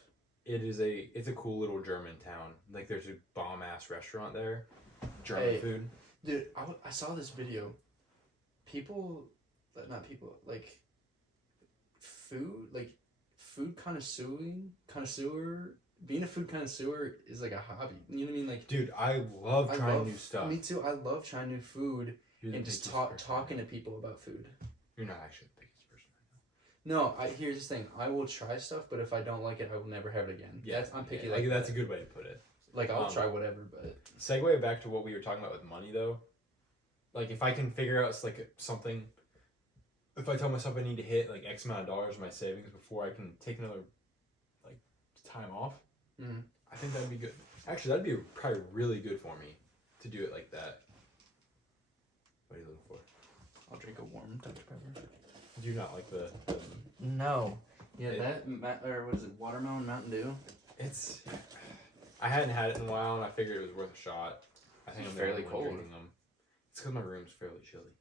It's a cool little German town. Like there's a bomb ass restaurant there, German food. Dude, I saw this video. Food connoisseur. Being a food connoisseur is like a hobby. You know what I mean? Like, dude, I love trying new stuff. Me too. I love trying new food and just talking to people about food. You're not actually the biggest person I know. No, here's the thing. I will try stuff, but if I don't like it, I will never have it again. Yeah, I'm picky. Like that's a good way to put it. Like I'll try whatever, but segue back to what we were talking about with money though. Like if I can figure out like something, if I tell myself I need to hit like X amount of dollars in my savings before I can take another like time off, I think that'd be good. Actually, that'd be probably really good for me to do it like that. What are you looking for? I'll drink a warm Dr. Pepper. Do you not like the No. Yeah, or what is it? Watermelon Mountain Dew. I hadn't had it in a while, and I figured it was worth a shot. I think I'm fairly cold. Drinking them. It's because my room's fairly chilly.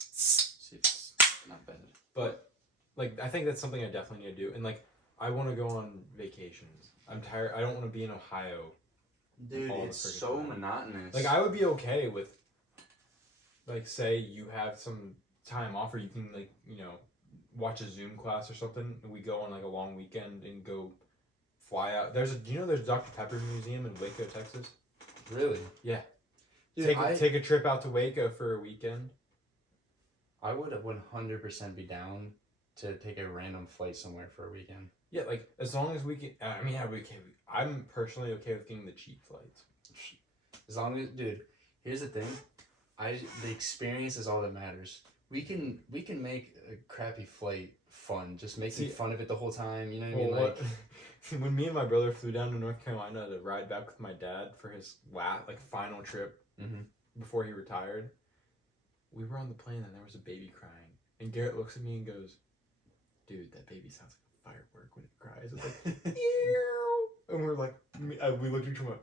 See, it's not bad. But like, I think that's something I definitely need to do. And like, I want to go on vacations. I'm tired. I don't want to be in Ohio. Dude, it's so monotonous. Like, I would be okay with, like, say you have some time off, or you can like, watch a Zoom class or something. And we go on like a long weekend and go fly out. There's Dr. Pepper Museum in Waco, Texas. Really? Yeah. Dude, take a trip out to Waco for a weekend. I would 100% be down to take a random flight somewhere for a weekend. Yeah, like as long as we can. I'm personally okay with getting the cheap flights. As long as, dude, here's the thing, the experience is all that matters. We can make a crappy flight fun, just making fun of it the whole time. You know what I mean? Like when me and my brother flew down to North Carolina to ride back with my dad for his final trip before he retired, we were on the plane and there was a baby crying, and Garrett looks at me and goes, "Dude, that baby sounds like a firework when it cries." It's like, and we're like, we looked at each other and went,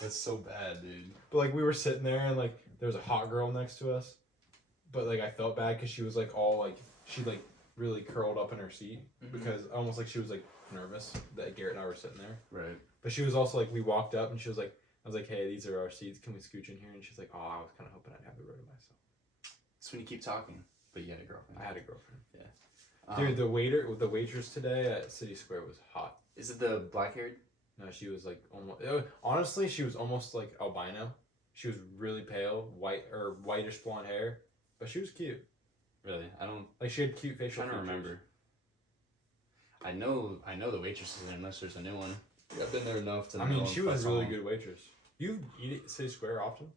that's so bad, dude. But like we were sitting there and like there was a hot girl next to us, but like I felt bad because she was like all like she like really curled up in her seat because almost like she was like nervous that Garrett and I were sitting there. Right. But she was also like, we walked up and she was like, I was like, "Hey, these are our seats. Can we scooch in here?" And she's like, "Oh, I was kind of hoping I'd have the row to myself." That's when you keep talking. But you had a girlfriend. I had a girlfriend. Yeah. Dude, the waitress today at City Square was hot. Is it the black-haired? No, she was like almost. Honestly, she was almost like albino. She was really pale, whitish blonde hair, but she was cute. Really, I don't like. She had cute facial. I'm trying to remember. I know the waitresses unless there's a new one. I've been there enough to know. I mean, she was a really good waitress. You eat at City Square often?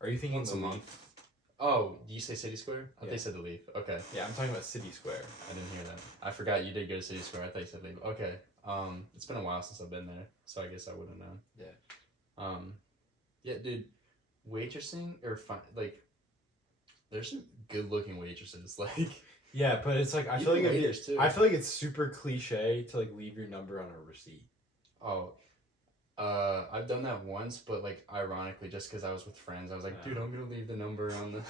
Are you thinking once a month? Oh, you say City Square? I thought you said the Leaf. Okay. Yeah, I'm talking about City Square. I didn't hear that. I forgot you did go to City Square. I thought you said Leaf. Okay. It's been a while since I've been there, so I guess I wouldn't know. Yeah. Yeah, dude. Waitressing like, there's some good-looking waitresses. Like. Yeah, but it's like I feel like it's super cliche to like leave your number on a receipt. Oh. I've done that once, but like ironically, just because I was with friends, I was like, "Dude, I'm gonna leave the number on the."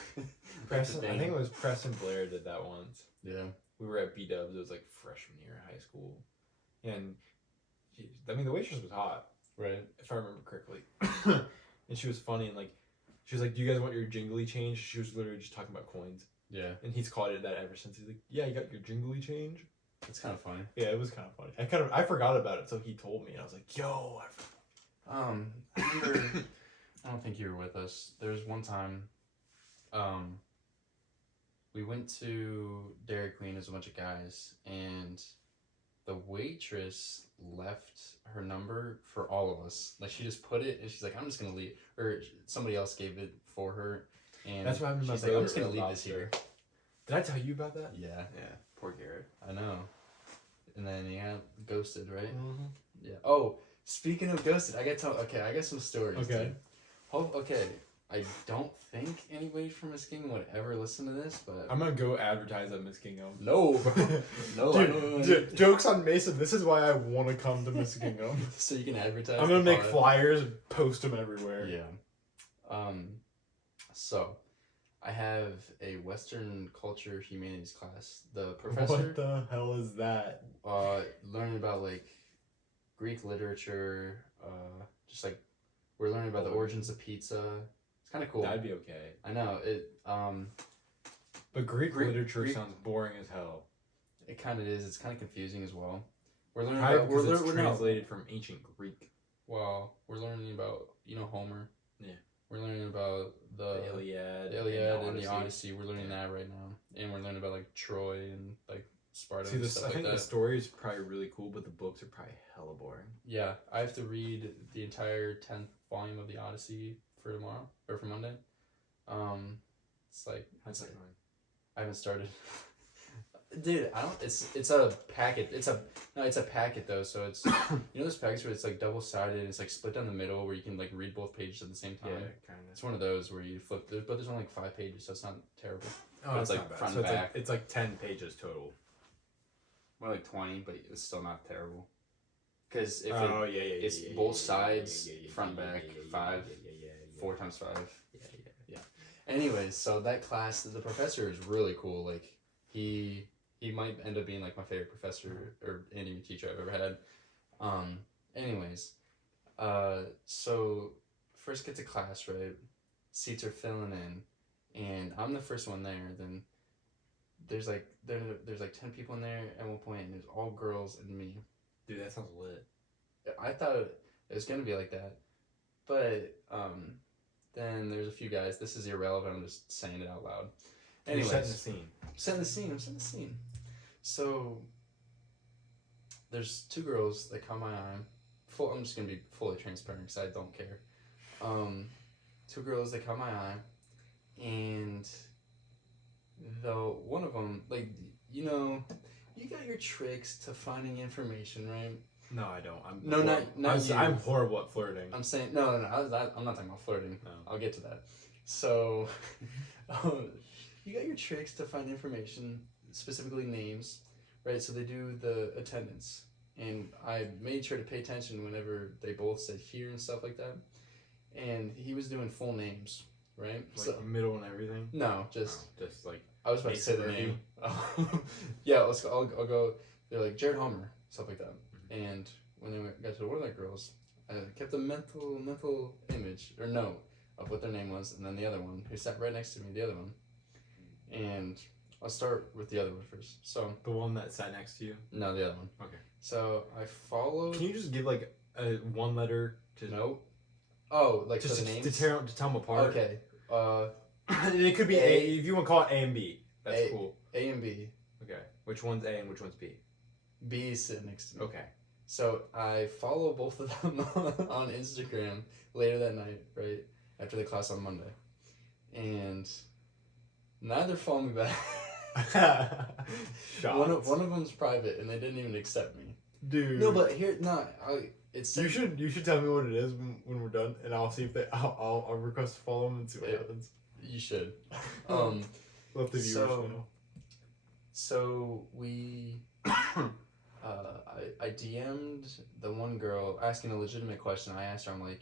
Preston, I think it was Preston Blair did that once. Yeah, we were at B-Dubs. It was like freshman year of high school, and the waitress was hot, right? If I remember correctly, and she was funny and like, she was like, "Do you guys want your jingly change?" She was literally just talking about coins. Yeah, and he's called it that ever since. He's like, "Yeah, you got your jingly change." It's kind of funny. Yeah, it was kind of funny. I forgot about it, so he told me, and I was like, "Yo, I forgot." I remember, I don't think you were with us. There was one time, we went to Dairy Queen as a bunch of guys, and the waitress left her number for all of us. Like, she just put it, and she's like, "I'm just gonna leave," or somebody else gave it for her, and that's what happened to my brother. Like, "I'm just gonna leave this here." Did I tell you about that? Yeah. Yeah. Poor Garrett. I know. And then he got ghosted, right? Mm-hmm. Yeah. Oh. Speaking of ghosted, I got some stories. Okay. Dude. Okay, I don't think anybody from Muskegon would ever listen to this, but I'm gonna go advertise at Muskingum. no, no, I don't. Jokes on Mason. This is why I want to come to Muskingum. So you can advertise. I'm gonna the make pod. flyers and post them everywhere. Yeah. So I have a Western Culture Humanities class. The professor. What the hell is that? Learning about like Greek literature. Just like we're learning about the origins of pizza. It's kind of cool. That'd be okay. I know it. But Greek literature sounds boring as hell. It kind of is. It's kind of confusing as well. We're learning Probably about. because We're it's translated from ancient Greek. Well, we're learning about Homer. Yeah. We're learning about the Iliad, and the Odyssey. We're learning that right now, and we're learning about like Troy and like Sparta. See, and this stuff I like think that. the story is probably really cool, but the books are probably hella boring. Yeah, I have to read the entire 10th volume of the Odyssey for tomorrow or for Monday. It's like How's that going? I haven't started. Dude, I don't. It's a packet. It's a packet though. So it's those packets where it's like double sided. It's like split down the middle where you can like read both pages at the same time. Yeah, kind of. It's one of those where you flip. But there's only like 5 pages, so it's not terrible. Oh, it's that's like not bad. front So and it's back. like it's like 10 pages total. More like 20, but it's still not terrible. Because if it's yeah, both sides, front, back, 5, 4 times 5. Yeah. Anyways, so that class, the professor is really cool. Like he might end up being like my favorite professor or any teacher I've ever had. Anyways, so first get to class, right? Seats are filling in, and I'm the first one there. Then there's like 10 people in there at one point, and there's all girls and me. Dude, that sounds lit. I thought it was gonna be like that, but then there's a few guys. This is irrelevant. I'm just saying it out loud. Anyways, You're setting the scene. I'm setting the scene. So there's 2 girls that caught my eye. I'm just gonna be fully transparent because I don't care. 2 girls that caught my eye, and though one of them, like you got your tricks to finding information, right? No, I don't. I'm horrible at flirting. I'm saying no. I'm not talking about flirting. No. I'll get to that. So, you got your tricks to find information, specifically names, right? So they do the attendance, and I made sure to pay attention whenever they both said here and stuff like that. And he was doing full names, right? Like So middle and everything. no, just like I was about to say the name. Yeah, let's go. I'll go. They're like Jared Homer, stuff like that. And when they got to one of the girls, I kept a mental image or note of what their name was, and then the other one who sat right next to me, the other one. And I'll start with the other one first. So the one that sat next to you. no, the other one. Okay. So I followed. Can you just give like a one letter to Nope. Oh, like just for the names. to tell them apart? Okay. It could be A. If you want to call it A and B, that's cool. A and B. Okay. Which one's A and which one's B? B is sitting next to me. Okay. So I follow both of them on Instagram later that night, right after the class on Monday, and neither follow me back. One of them's private, and they didn't even accept me. Dude. No, but here, it's. You should tell me what it is when we're done, and I'll see if I'll request to follow them and see what happens. You should. Let the viewers know. So we. I DM'd the one girl asking a legitimate question. I asked her, I'm like,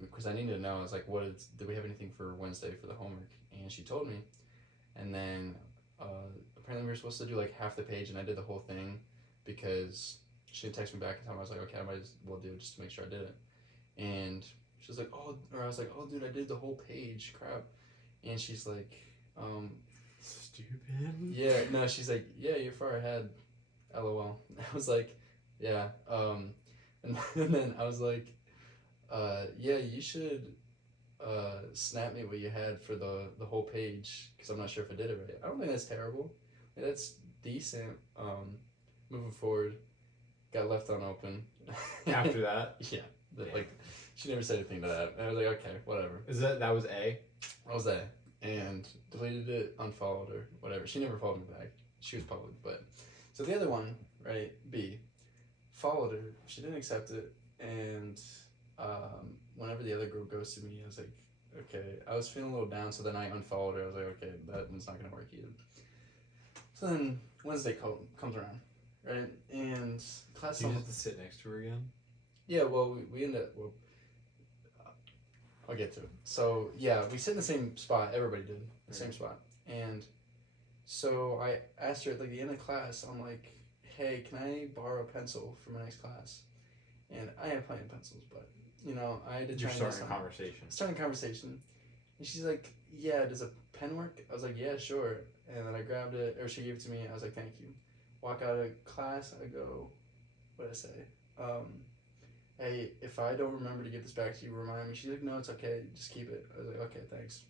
because I needed to know. I was like, do we have anything for Wednesday for the homework? And she told me. And then apparently we were supposed to do like half the page, and I did the whole thing because she didn't text me back in time. I was like, okay, I might as well do it just to make sure I did it. And she was like, I was like, oh, dude, I did the whole page. Crap. And she's like, stupid. Yeah, no, she's like, yeah, you're far ahead. LOL. I was like, yeah. And then I was like, yeah, you should snap me what you had for the whole page because I'm not sure if I did it right. I don't think that's terrible. That's decent. Moving forward, got left unopened. After that? Yeah. Like, she never said anything to that. And I was like, okay, whatever. That was A? That was A. And deleted it, unfollowed her, whatever. She never followed me back. She was public, but... So the other one, right, B, followed her. She didn't accept it, and whenever the other girl ghosted me, I was like, okay. I was feeling a little down, so then I unfollowed her. I was like, okay, that's not gonna work either. So then Wednesday comes around, right? And class. Do you have to sit next to her again? Yeah, well, we end up. Well, I'll get to it. So yeah, we sit in the same spot. Everybody did the same spot, and so I asked her at like the end of class. I'm like, hey, can I borrow a pencil for my next class? And I have plenty of pencils, but you know, I had to try. You're starting a conversation. Starting a conversation, and she's like, yeah, does a pen work? I was like, yeah, sure. And then I grabbed it, or she gave it to me. I was like, thank you. Walk out of class. I go, what did I say? Hey, if I don't remember to give this back to you, remind me. She's like, no, it's okay. Just keep it. I was like, okay, thanks.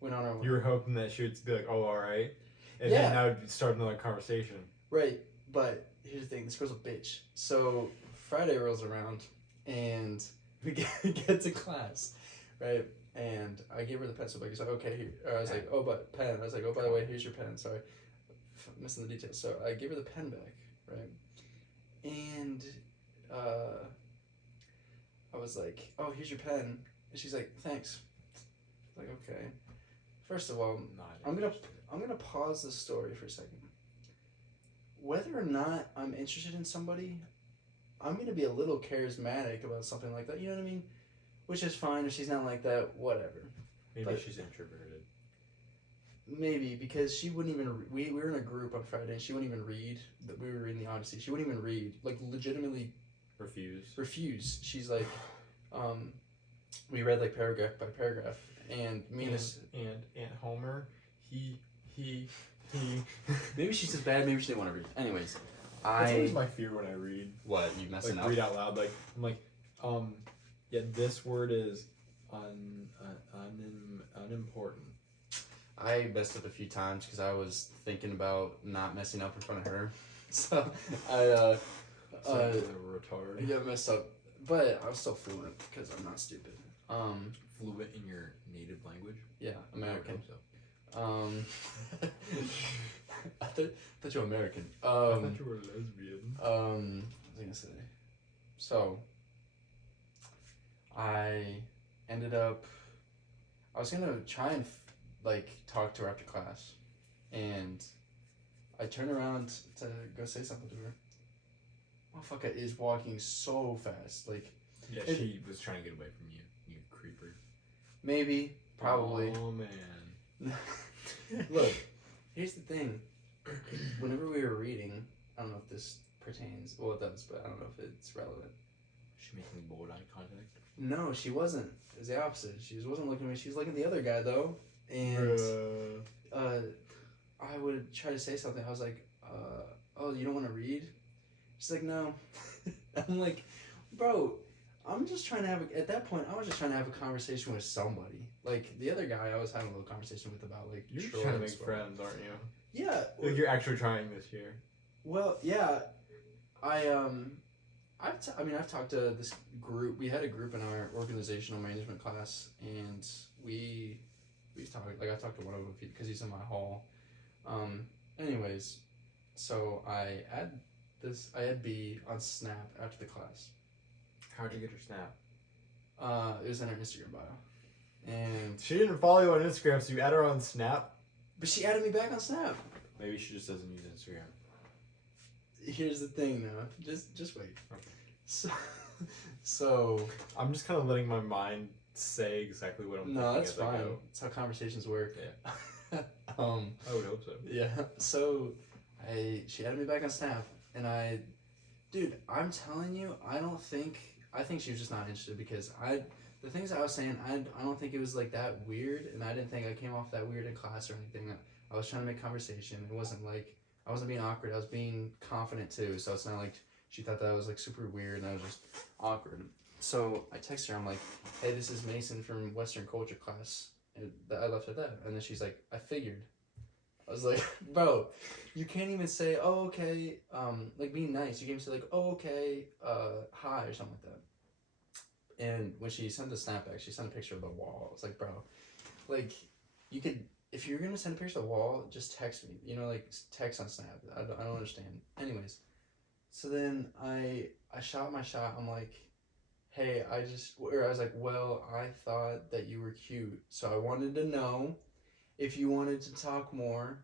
Went on our way. You were hoping that she would be like, oh, all right. And Yeah. then that would start another conversation. Right. But here's the thing. This girl's a bitch. So Friday rolls around, and we get to class, right? And I gave her the pencil back. She's like, okay, here. Or I was like, oh, but pen. I was like, oh, by the way, here's your pen. Sorry. Missing the details. So I gave her the pen back, right? And I was like, oh, here's your pen. And she's like, thanks. Like, okay. First of all, I'm gonna pause the story for a second. Whether or not I'm interested in somebody, I'm gonna be a little charismatic about something like that. You know what I mean? Which is fine if she's not like that. Whatever. Maybe she's introverted. Maybe because she wouldn't even. We were in a group on Friday. And she wouldn't even read. That we were reading the Odyssey. She wouldn't even read. Like legitimately. Refuse. She's like, we read like paragraph by paragraph, and me and this and Aunt Homer, he. Maybe she's just bad. Maybe she didn't want to read. Anyways, That's always my fear when I read. What, you messing like, up? Read out loud. Like I'm like, yeah, this word is unimportant. I messed up a few times because I was thinking about not messing up in front of her, so I retard. yeah, messed up, but I was still fluent because I'm not stupid. Fluent in your native language? Yeah, American. I hope so. I thought you were American. I thought you were lesbian. What was I gonna say? So, I ended up. I was gonna try and talk to her after class, and I turned around to go say something to her. Motherfucker is walking so fast, Yeah, she was trying to get away from you, you creeper. Maybe, probably. Oh man. Look, here's the thing. Whenever we were reading, I don't know if this pertains. Well, it does, but I don't know if it's relevant. Was she making bold eye contact? No, she wasn't. It was the opposite. She wasn't looking at me. She was looking at the other guy though, and I would try to say something. I was like, "Oh, you don't want to read?" She's like, "No." I'm like, "Bro, I'm just trying to have." At that point, I was just trying to have a conversation with somebody. Like the other guy, I was having a little conversation with about like. You're trying to make friends, aren't you? Yeah. Like you're actually trying this year. Well, yeah, I've talked to this group. We had a group in our organizational management class, and we talked. Like I talked to one of them because he's in my hall. Anyways, so I had B on Snap after the class. How'd you get her Snap? It was in her Instagram bio, and she didn't follow you on Instagram, so you add her on Snap. But she added me back on Snap. Maybe she just doesn't use Instagram. Here's the thing, though. Just wait. Okay. So I'm just kind of letting my mind say exactly what I'm thinking. No, that's as I fine. go. That's how conversations work. Yeah. I would hope so. Yeah. So she added me back on Snap, and I'm telling you, I think she was just not interested because the things I was saying, I don't think it was like that weird, and I didn't think I came off that weird in class or anything. I was trying to make conversation. It wasn't like I wasn't being awkward. I was being confident too. So it's not like she thought that I was like super weird and I was just awkward. So I text her. I'm like, "Hey, this is Mason from Western Culture class." And I left it at that. And then she's like, "I figured." I was like, "Bro, you can't even say, oh, okay, like being nice. You can't even say like, oh, okay, hi," or something like that. And when she sent the snap back, she sent a picture of the wall. I was like, "Bro, like, you could, if you're gonna send a picture of the wall, just text me. You know, like, text on Snap. I don't understand." Anyways, so then I shot my shot. I'm like, hey, I was like, well, I thought that you were cute, so I wanted to know if you wanted to talk more,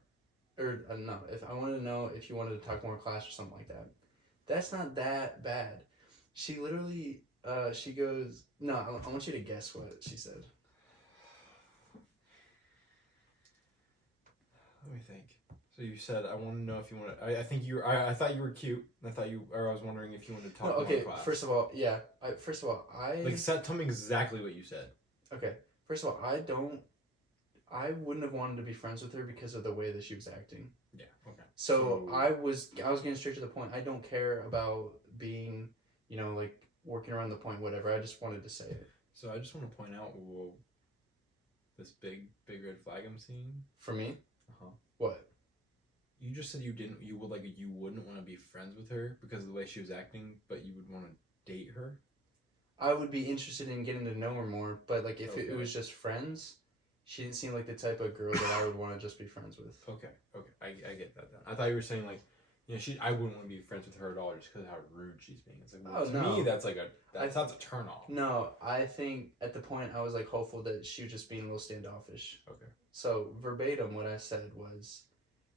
or no, if I wanted to know if you wanted to talk more class or something like that. That's not that bad. She literally, she goes, no, I want you to guess what she said. Let me think. So you said, I want to know if you want to. I think you. I thought you were cute. I thought you. Or I was wondering if you wanted to talk. No, okay. More class. First of all, yeah. Tell me exactly what you said. Okay. First of all, I wouldn't have wanted to be friends with her because of the way that she was acting. Yeah. Okay. So I was getting straight to the point. I don't care about being, like working around the point, whatever. I just wanted to say it. So I just want to point out this big red flag I'm seeing. For me? Uh-huh. What? You just said you wouldn't want to be friends with her because of the way she was acting, but you would want to date her? I would be interested in getting to know her more, but like if it was just friends, she didn't seem like the type of girl that I would want to just be friends with. Okay. I get that then. I thought you were saying like, I wouldn't want to be friends with her at all just because of how rude she's being. It's like, to me, that's like that's a turn off. No, I think at the point I was like hopeful that she was just being a little standoffish. Okay. So verbatim, what I said was,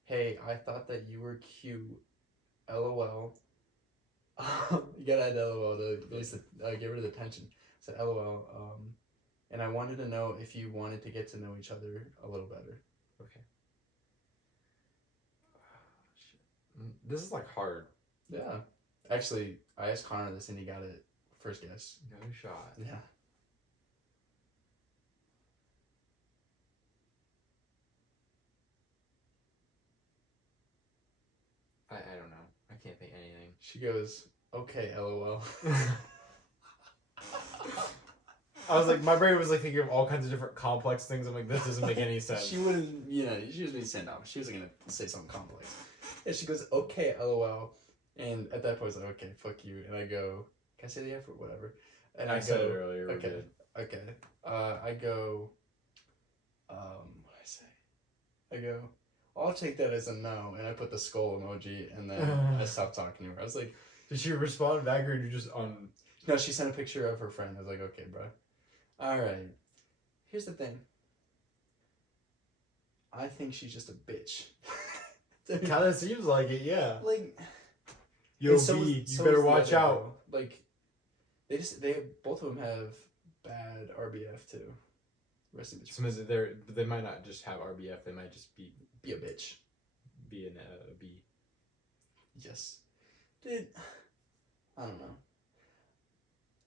"Hey, I thought that you were cute. LOL." You gotta add LOL to at least get rid of the tension. I said LOL. And I wanted to know if you wanted to get to know each other a little better. Okay. Shit. This is like hard. Yeah. Actually, I asked Connor this and he got it first guess. No shot. Yeah. I don't know. I can't think anything. She goes, okay, LOL. I was like, my brain was like thinking of all kinds of different complex things. I'm like, this doesn't make any sense. She wouldn't, she was being sent off. She wasn't going to say something complex. And she goes, okay, LOL. And at that point, I was like, okay, fuck you. And I go, can I say the F word? Whatever. And I said go, it earlier. Okay. Okay. I go, what did I say? I go, I'll take that as a no. And I put the skull emoji and then I stopped talking to her. I was like, did she respond back or did you just on? No, she sent a picture of her friend. I was like, okay, bro. All right. Here's the thing. I think she's just a bitch. It kind of seems like it, yeah. Like, you better watch out. Girl. Like, both of them have bad RBF too. Rest in peace. They might not just have RBF. They might just be a bitch. Be a B. Yes, dude. I don't know.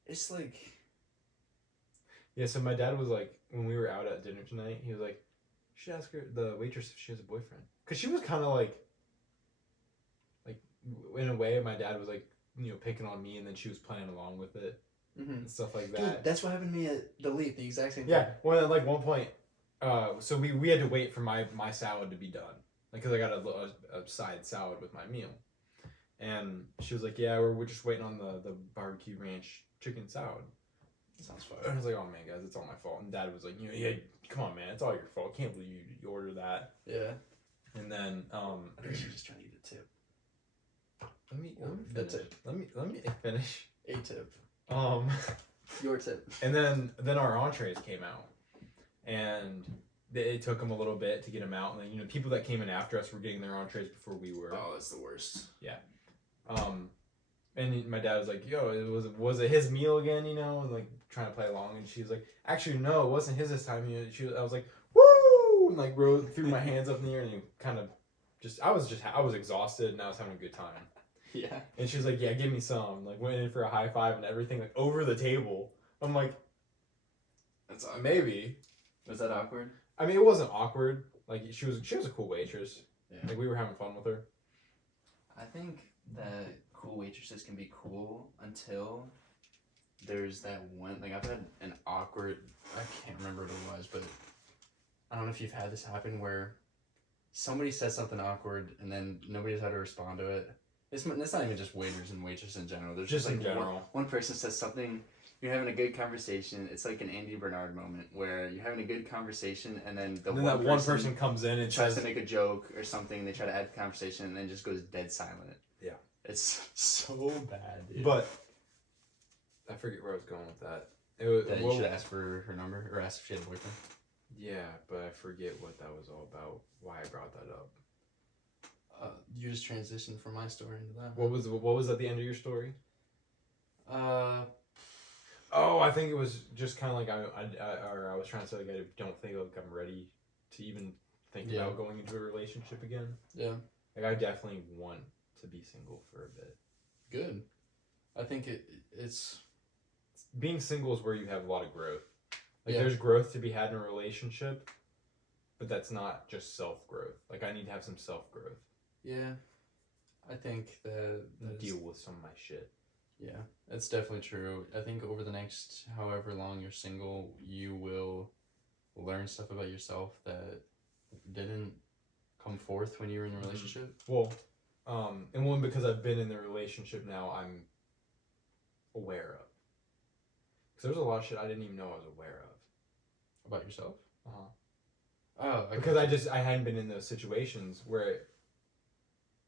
It's like. Yeah, so my dad was like, when we were out at dinner tonight, he was like, you should ask her, the waitress, if she has a boyfriend. Because she was kind of like, in a way, my dad was like, picking on me, and then she was playing along with it. Mm-hmm. And stuff like that. Dude, that's what happened to me at the Leap, the exact same thing. Yeah, well, at like one point, so we had to wait for my salad to be done. Like, because I got a side salad with my meal. And she was like, yeah, we're just waiting on the barbecue ranch chicken salad. Sounds fun. And I was like, oh man, guys, it's all my fault. And Dad was like, yeah, come on, man, it's all your fault. I can't believe you ordered that. Yeah. And then I think she's just trying to get a tip. Let me finish. Tip. Let me finish. A tip. Your tip. And then our entrees came out, and it took them a little bit to get them out. And then people that came in after us were getting their entrees before we were. Oh, that's the worst. Yeah. And my dad was like, yo, was it his meal again, and like trying to play along. And she was like, actually, no, it wasn't his this time. I was like, woo! And like threw my hands up in the air and kind of I was exhausted and I was having a good time. Yeah. And she was like, yeah, give me some. Like went in for a high five and everything, like over the table. I'm like, that's awkward. Maybe. Was that awkward? I mean, it wasn't awkward. Like she was a cool waitress. Yeah. Like we were having fun with her. I think that cool waitresses can be cool until there's that one. Like I've had an awkward. I can't remember what it was, but I don't know if you've had this happen where somebody says something awkward and then nobody knows how to respond to it. It's not even just waiters and waitresses in general. There's just like in general. One person says something. You're having a good conversation. It's like an Andy Bernard moment where you're having a good conversation and then one person comes in and tries to make a joke or something. They try to add the conversation and then just goes dead silent. Yeah. It's so bad, dude. But I forget where I was going with that. It was, That you should ask for her number or ask if she had a boyfriend. Yeah, but I forget what that was all about. Why I brought that up. You just transitioned from my story into that. What was at the end of your story? Oh, I think it was just kind of like I was trying to say like I don't think like I'm ready to even think about going into a relationship again. Yeah. Like I definitely want to be single for a bit. Good. I think it's being single is where you have a lot of growth. Like there's growth to be had in a relationship, but that's not just self growth. Like I need to have some self growth. Yeah. I think that deal with some of my shit. Yeah, that's definitely true. I think over the next however long you're single, you will learn stuff about yourself that didn't come forth when you were in a relationship. Well, and one, because I've been in the relationship now, I'm aware of. Because there's a lot of shit I didn't even know I was aware of. About yourself? Oh, because I hadn't been in those situations where,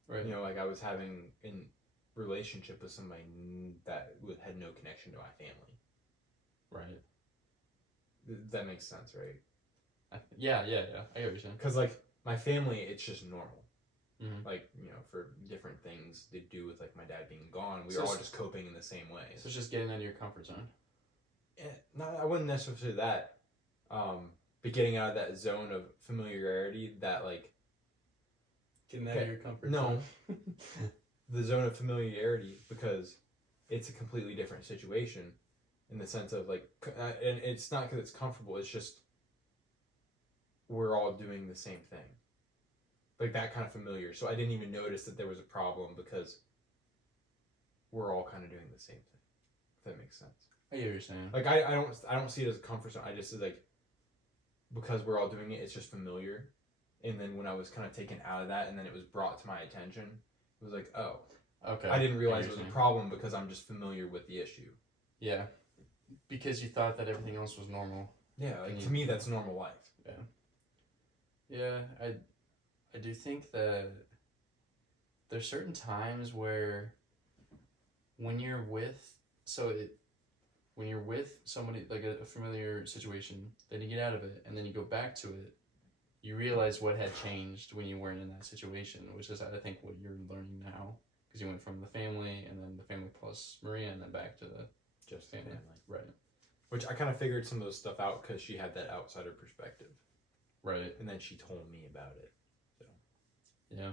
right. You know, like I was having in relationship with somebody that had no connection to my family. Right. That makes sense, right? Yeah. I get what you're saying. Because, like, my family, it's just normal. Mm-hmm. Like, you know, for different things to do with, like, my dad being gone, we were all just coping in the same way. So it's just getting out of your comfort zone? I wouldn't necessarily say that. But getting out of that zone of familiarity that, like... Getting out of your comfort zone? No. The zone of familiarity, because it's a completely different situation in the sense of, like... And it's not because it's comfortable, it's just... We're all doing the same thing. Like, that kind of familiar. So I didn't even notice that there was a problem because we're all kind of doing the same thing. If that makes sense. I get what you're saying. Like, I don't see it as a comfort zone. I just, like, because we're all doing it, it's just familiar. And then when I was kind of taken out of that and then it was brought to my attention, it was like, oh. Okay. I didn't realize it was a problem because I'm just familiar with the issue. Yeah. Because you thought that everything else was normal. Yeah, like, to me, that's normal life. Yeah. Yeah, I do think that there's certain times where when you're with somebody, like a familiar situation, then you get out of it and then you go back to it, you realize what had changed when you weren't in that situation, which is, I think, what you're learning now, because you went from the family and then the family plus Maria and then back to the just family. Right. Which I kind of figured some of those stuff out because she had that outsider perspective. Right. And then she told me about it. So. Yeah.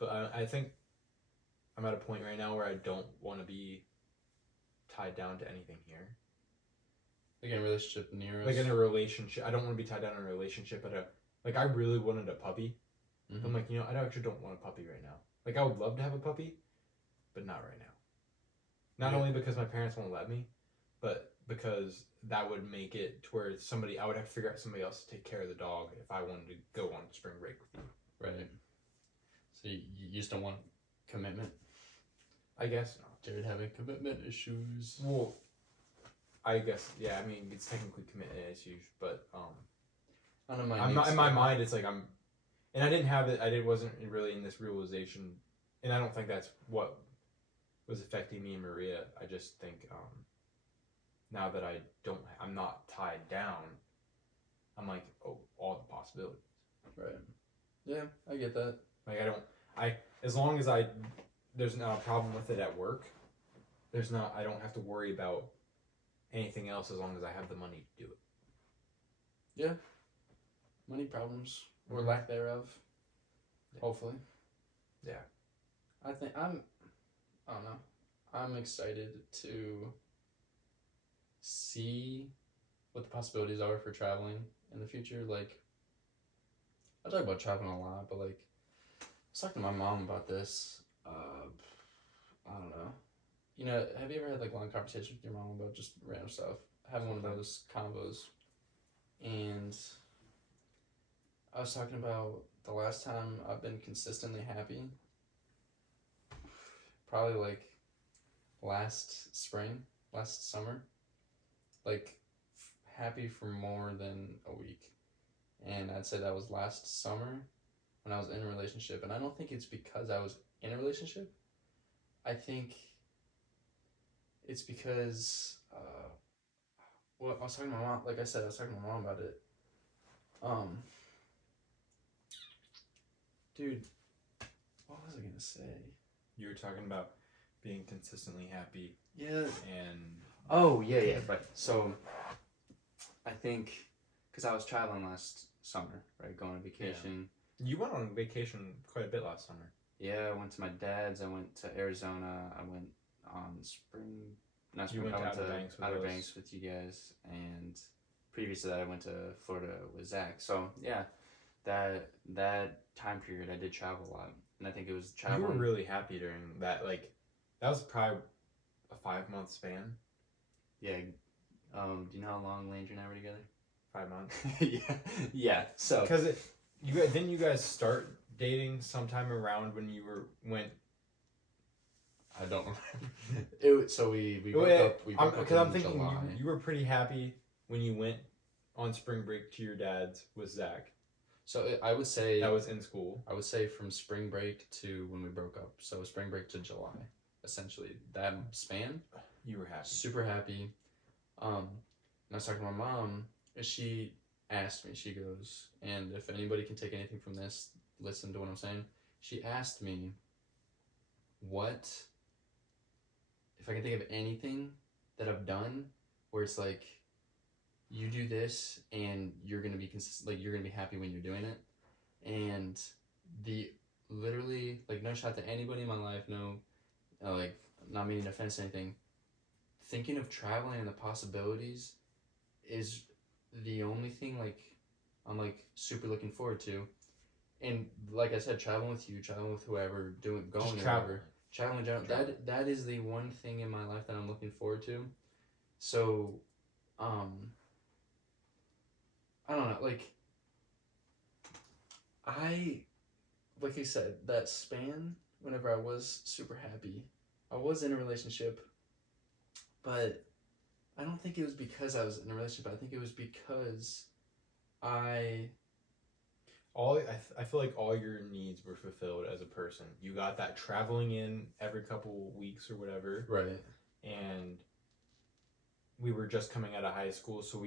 But I think I'm at a point right now where I don't want to be tied down to anything here. Like in a relationship near us? Like in a relationship. I don't want to be tied down in a relationship, but like I really wanted a puppy. Mm-hmm. I'm like, you know, I actually don't want a puppy right now. Like I would love to have a puppy, but not right now. Not only because my parents won't let me, but because that would make it to where I would have to figure out somebody else to take care of the dog if I wanted to go on spring break with you. Right. So you just don't want commitment? I guess not. Jared having commitment issues. Well, I guess, yeah, I mean, it's technically commitment issues, but, in my mind, it's like and I didn't have it, wasn't really in this realization, and I don't think that's what was affecting me and Maria. I just think, now that I'm not tied down, I'm like, oh, all the possibilities. Right. Yeah, I get that. Like, as long as there's not a problem with it at work, I don't have to worry about anything else as long as I have the money to do it. Yeah. Money problems, or lack thereof. Yeah. Hopefully. Yeah. I don't know. I'm excited to see what the possibilities are for traveling in the future. Like, I talk about traveling a lot, but like, I was talking to my mom about this. I don't know. You know, have you ever had like long conversations with your mom about just random stuff? Having one of those combos. And I was talking about the last time I've been consistently happy. Probably like last summer. Like happy for more than a week. And I'd say that was last summer when I was in a relationship. And I don't think it's because I was in a relationship. I think It's because well, I was talking to my mom. Like I said, I was talking to my mom about it. Um, dude, what was I gonna say? You were talking about being consistently happy. Yeah. And oh yeah, right. So I think because I was traveling last summer, right, going on vacation. You went on vacation quite a bit last summer. Yeah, I went to my dad's. I went to Arizona. I went on spring. Not spring. Went I to went Outer to Banks with Outer us. Banks with you guys, and previous to that, I went to Florida with Zach. So yeah, that time period, I did travel a lot, and I think it was traveling. You were really happy during that. Like, that was probably a 5-month span. Yeah. Do you know how long Landry and I were together? 5 months. Yeah. So because didn't you guys start dating sometime around when you went? I don't remember. So we broke up. We broke up because I'm in thinking July. you were pretty happy when you went on spring break to your dad's with Zach. So I would say that was in school. I would say from spring break to when we broke up. So spring break to July, essentially that span. You were happy. Super happy. And I was talking to my mom, and she asked me. She goes, and if anybody can take anything from this, listen to what I'm saying. She asked me, what if I can think of anything that I've done where it's like, you do this and you're gonna be like you're gonna be happy when you're doing it, and literally like no shot to anybody in my life, no, like not meaning to offense anything. Thinking of traveling and the possibilities is the only thing like I'm like super looking forward to, and like I said, traveling with you, traveling with whoever, going wherever. Traveling in general, that is the one thing in my life that I'm looking forward to. So, I don't know, like I said, that span, whenever I was super happy, I was in a relationship, but I don't think it was because I was in a relationship. I think it was because I feel like all your needs were fulfilled as a person. You got that traveling in every couple weeks or whatever. Right. And we were just coming out of high school, so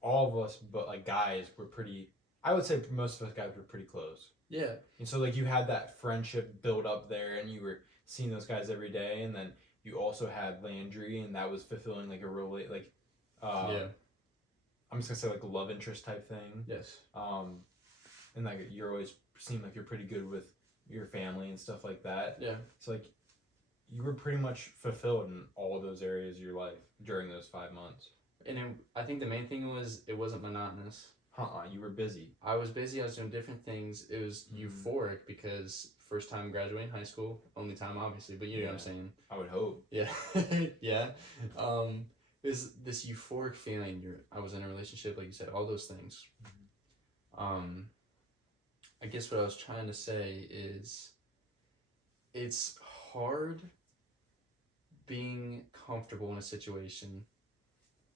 all of us, but like guys, were pretty. I would say most of us guys were pretty close. Yeah. And so like you had that friendship build up there, and you were seeing those guys every day, and then you also had Landry, and that was fulfilling like a really like. Yeah. I'm just gonna say like a love interest type thing. Yes. And like you're always seem like you're pretty good with your family and stuff like that. Yeah. So like you were pretty much fulfilled in all those areas of your life during those 5 months. And I think the main thing was it wasn't monotonous. You were busy. I was busy. I was doing different things. It was euphoric because first time graduating high school, only time obviously, but you know what I'm saying. I would hope. Yeah. Yeah. Is this euphoric feeling. I was in a relationship, like you said, all those things. I guess what I was trying to say is it's hard being comfortable in a situation,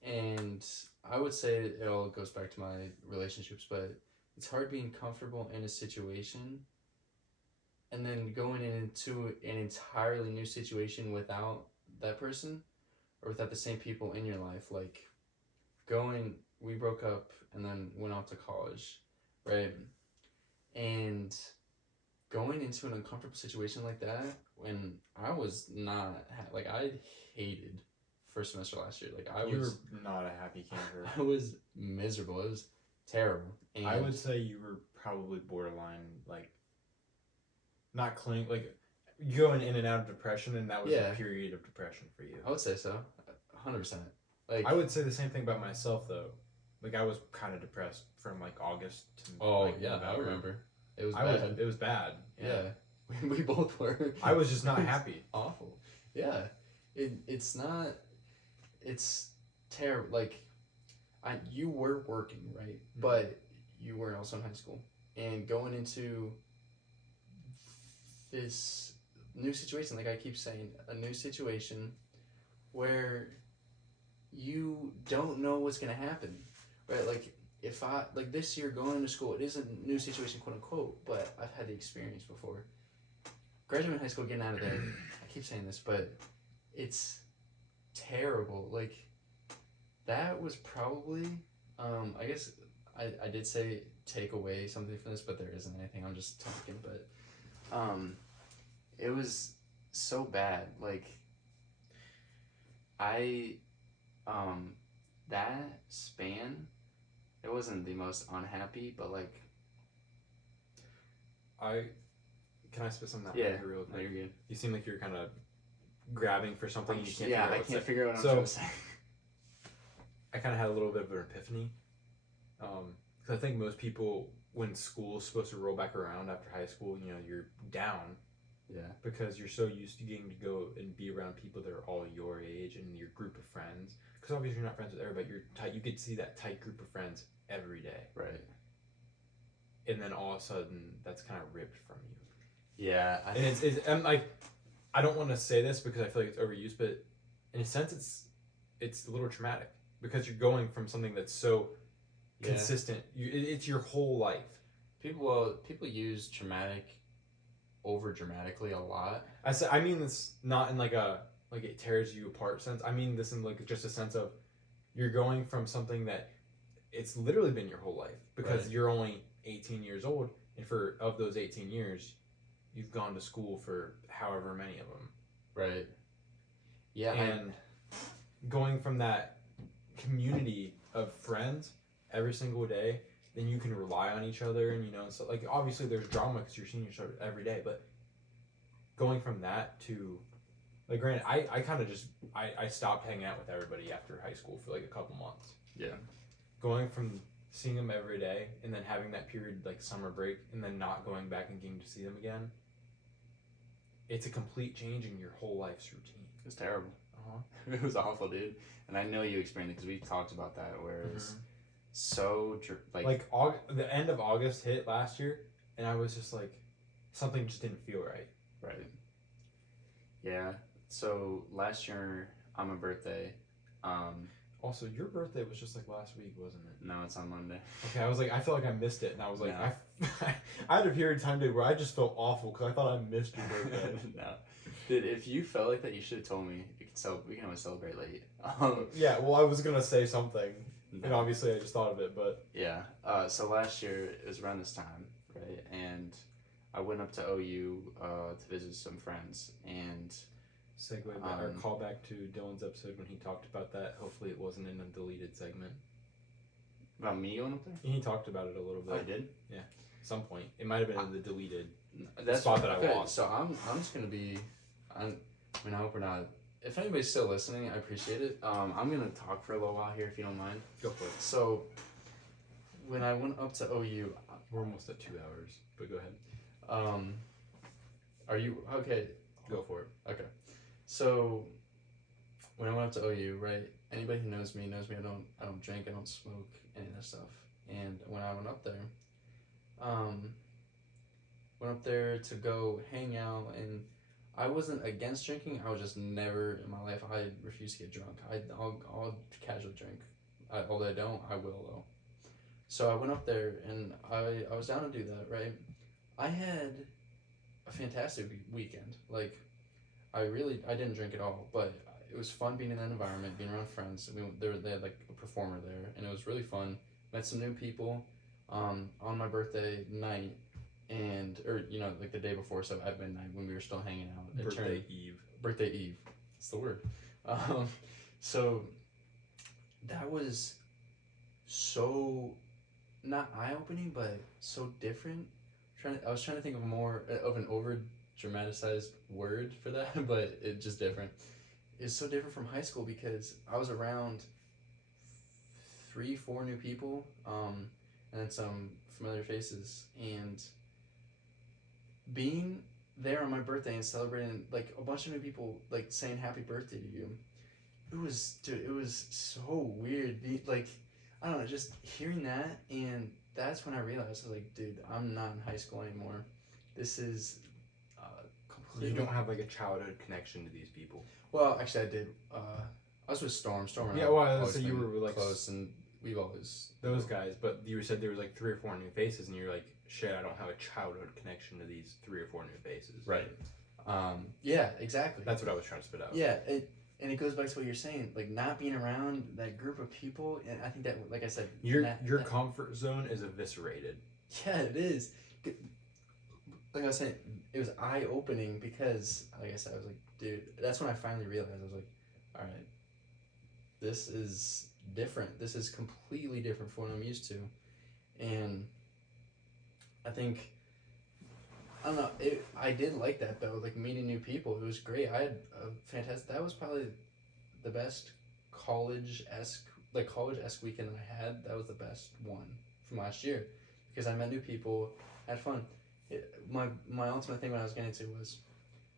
and I would say it all goes back to my relationships, but it's hard being comfortable in a situation and then going into an entirely new situation without that person or without the same people in your life. Like we broke up and then went off to college, right? And going into an uncomfortable situation like that when I was not like I hated first semester last year. Like you were not a happy camper. I was miserable. It was terrible. And I would say you were probably borderline, like not clean, like going in and out of depression, and that was a period of depression for you. I would say so, 100%. Like I would say the same thing about myself though. Like I was kind of depressed from like August to November. I remember. It was bad. It was bad. Yeah. We both were. I was just not happy. Awful. Yeah. It's not. It's terrible. Like, you were working, right? Mm-hmm. But you were also in high school, and going into this new situation, like I keep saying, a new situation where you don't know what's gonna happen, right? Like if I like this year going to school, it is a new situation, quote unquote, but I've had the experience before. Graduating high school, getting out of there, I keep saying this, but it's terrible. Like, that was probably, I guess I did say take away something from this, but there isn't anything. I'm just talking, but it was so bad. Like, that span, it wasn't the most unhappy, but like, can I spit something out yeah, real quick? no, you're good. You seem like you're kind of grabbing for something. You can't I can't figure out what I'm trying to say. I kind of had a little bit of an epiphany. Because I think most people, when school's supposed to roll back around after high school, you know, you're down. Yeah. Because you're so used to getting to go and be around people that are all your age and your group of friends. Because obviously you're not friends with everybody. You're tight. You get to see that tight group of friends every day. Right. And then all of a sudden, that's kind of ripped from you. Yeah. And like, I don't want to say this because I feel like it's overused, but in a sense, it's a little traumatic because you're going from something that's so consistent. It's your whole life. People use traumatic over dramatically a lot. I mean this not in like it tears you apart sense. I mean this in like just a sense of you're going from something that it's literally been your whole life because you're only 18 years old, and of those 18 years, you've gone to school for however many of them. Right. Yeah. And going from that community of friends every single day, then you can rely on each other, and you know, so like obviously there's drama because you're seeing each other every day, but going from that to like, granted, I kind of just I stopped hanging out with everybody after high school for like a couple months. Yeah. Going from seeing them every day and then having that period like summer break and then not going back and getting to see them again, it's a complete change in your whole life's routine. It's terrible. It was awful, dude. And I know you experienced it because we talked about that where it was so like the end of August hit last year, and I was just like, something just didn't feel right. Right. Yeah. So last year on my birthday, also your birthday was just like last week, wasn't it? No, it's on Monday. Okay, I was like, I felt like I missed it, and I was like, No. I had a period of time today where I just felt awful because I thought I missed your birthday. No, dude, if you felt like that, you should have told me. We can always celebrate late. Yeah, well, I was gonna say something, no. and obviously I just thought of it, but yeah. So last year it was around this time, right? And I went up to OU to visit some friends, and segue back, or call back to Dylan's episode when he talked about that. Hopefully it wasn't in a deleted segment. About me going up there? He talked about it a little bit. I did? Yeah. At some point. It might have been in the deleted spot spot that I lost. So I'm just gonna be I hope we're not. If anybody's still listening, I appreciate it. I'm gonna talk for a little while here if you don't mind. Go for it. So when I went up to OU, we're almost at 2 hours, but go ahead. Are you okay? Go for it. Okay. So when I went up to OU, right? Anybody who knows me knows me. I don't drink. I don't smoke any of that stuff. And when I went up there to go hang out, and I wasn't against drinking. I was just never in my life. I refuse to get drunk. I'll casually drink. Although I don't, I will though. So I went up there and I was down to do that. Right. I had a fantastic weekend. Like, I didn't drink at all, but it was fun being in that environment, being around friends. They had like a performer there, and it was really fun. Met some new people on my birthday night, or like the day before, so at midnight when we were still hanging out. Birthday Eve. It's the word. So that was so not eye-opening, but so different. I was trying to think of more of an over dramatized word for that, but it's just different. It's so different from high school because I was around 3-4 new people, and then some familiar faces, and being there on my birthday and celebrating like a bunch of new people like saying happy birthday to you, it was so weird. Like, I don't know, just hearing that, and that's when I realized, I was like, dude, I'm not in high school anymore. This is completely... You don't have like a childhood connection to these people. Well, actually I did. I was with Storm. Yeah, well, so you were like close, and we've always... Those guys, but you said there was like 3 or 4 new faces, and you're like, shit, I don't have a childhood connection to these 3 or 4 new faces. Right. Yeah, exactly. That's what I was trying to spit out. Yeah, And it goes back to what you're saying, like not being around that group of people, and I think that, like I said, your comfort zone is eviscerated. Yeah, it is. Like I was saying, it was eye opening because, like I said, I was like, dude, that's when I finally realized. I was like, all right, this is different. This is completely different from what I'm used to, and I think, I don't know. I did like that though, like meeting new people. It was great. I had a fantastic. That was probably the best college-esque weekend that I had. That was the best one from last year because I met new people, had fun. My ultimate thing when I was getting to was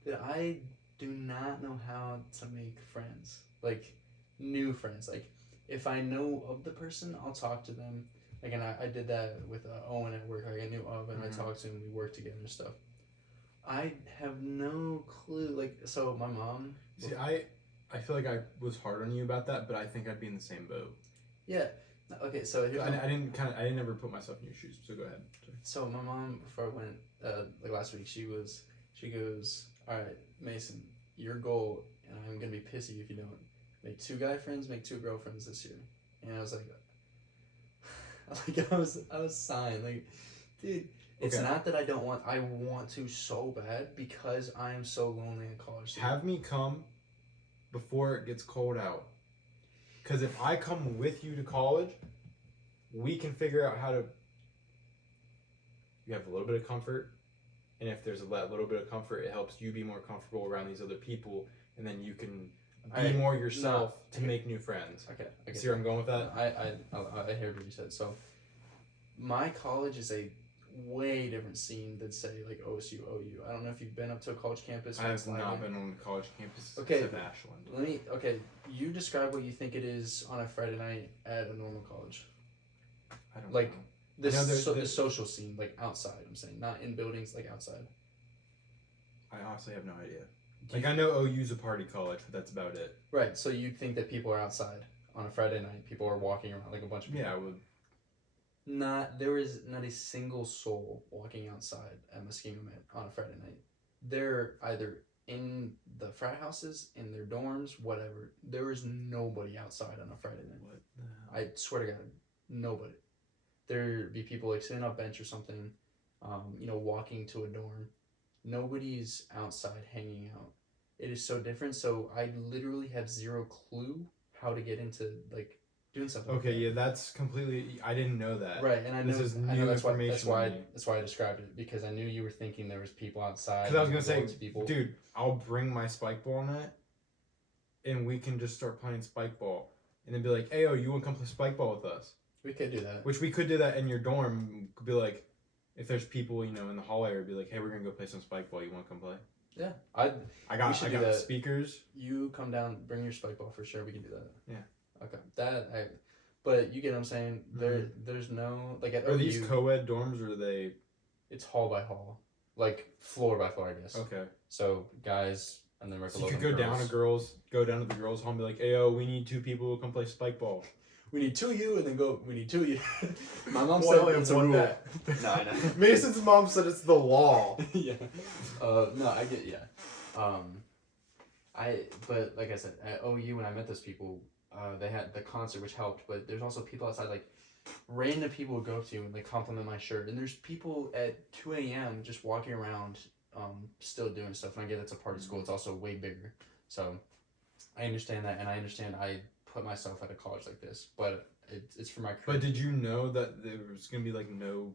that I do not know how to make friends, like new friends. Like if I know of the person, I'll talk to them. Like, and I did that with Owen at work. Like I knew of and I talked to him. We worked together and stuff. I have no clue. Like, so my mom. See, I feel like I was hard on you about that, but I think I'd be in the same boat. Yeah. Okay. So here's I didn't ever put myself in your shoes. So go ahead. Sorry. So my mom, before I went, like last week, she goes, all right, Mason, your goal, and I'm gonna be pissy if you don't, make 2 guy friends, make 2 girlfriends this year. And I was like, I was sighing, like, dude. It's not that I want to so bad because I'm so lonely in college. Have me come before it gets cold out. Because if I come with you to college, we can figure out how to. You have a little bit of comfort, and if there's that little bit of comfort, it helps you be more comfortable around these other people, and then you can be more yourself to make new friends. Okay. See where I'm going with that? I heard what you said. So, my college is a way different scene than say like OSU, OU. I don't know if you've been up to a college campus. I have not been on a college campus okay, except Ashland. You describe what you think it is on a Friday night at a normal college. I don't like know. The social scene, like outside. I'm saying not in buildings, like outside. I honestly have no idea. Like I know OU's a party college, but that's about it. Right. So you think that people are outside on a Friday night? People are walking around like a bunch of people. Yeah, I would. There is not a single soul walking outside at Muskego on a Friday night. They're either in the frat houses, in their dorms, whatever. There is nobody outside on a Friday night. What the hell? I swear to God, nobody. There'd be people like sitting on a bench or something, walking to a dorm. Nobody's outside hanging out. It is so different. So I literally have zero clue how to get into like doing something. Okay, yeah, that's completely. I didn't know that. Right, and I know that's why I described it because I knew you were thinking there was people outside. Because I was gonna say, dude, I'll bring my spike ball net, and we can just start playing spike ball, and then be like, "Hey, you want to come play spike ball with us?" We could do that. Which we could do that in your dorm. Could be like, if there's people, in the hallway, would be like, "Hey, we're gonna go play some spike ball. You want to come play?" Yeah, I got speakers. You come down, bring your spike ball for sure. We can do that. Yeah. Okay. But you get what I'm saying. There's no like at Are these co-ed dorms or are they? It's hall by hall, like floor by floor, I guess. Okay. So guys, and then we're you could go down to the girls' hall and be like, "Hey, we need 2 people to come play spike ball." We need 2 of you, and then go. We need 2 of you. My mom said it's a rule. No, I know. Mason's mom said it's the law. Yeah. No, I get But like I said, at OU when I met those people, they had the concert which helped, but there's also people outside like random people would go up to you and like compliment my shirt, and there's people at 2 a.m. just walking around, still doing stuff. And I get it's a party school; it's also way bigger, so I understand that, and I understand I put myself at a college like this, but it's for my career. But did you know that there was gonna be like no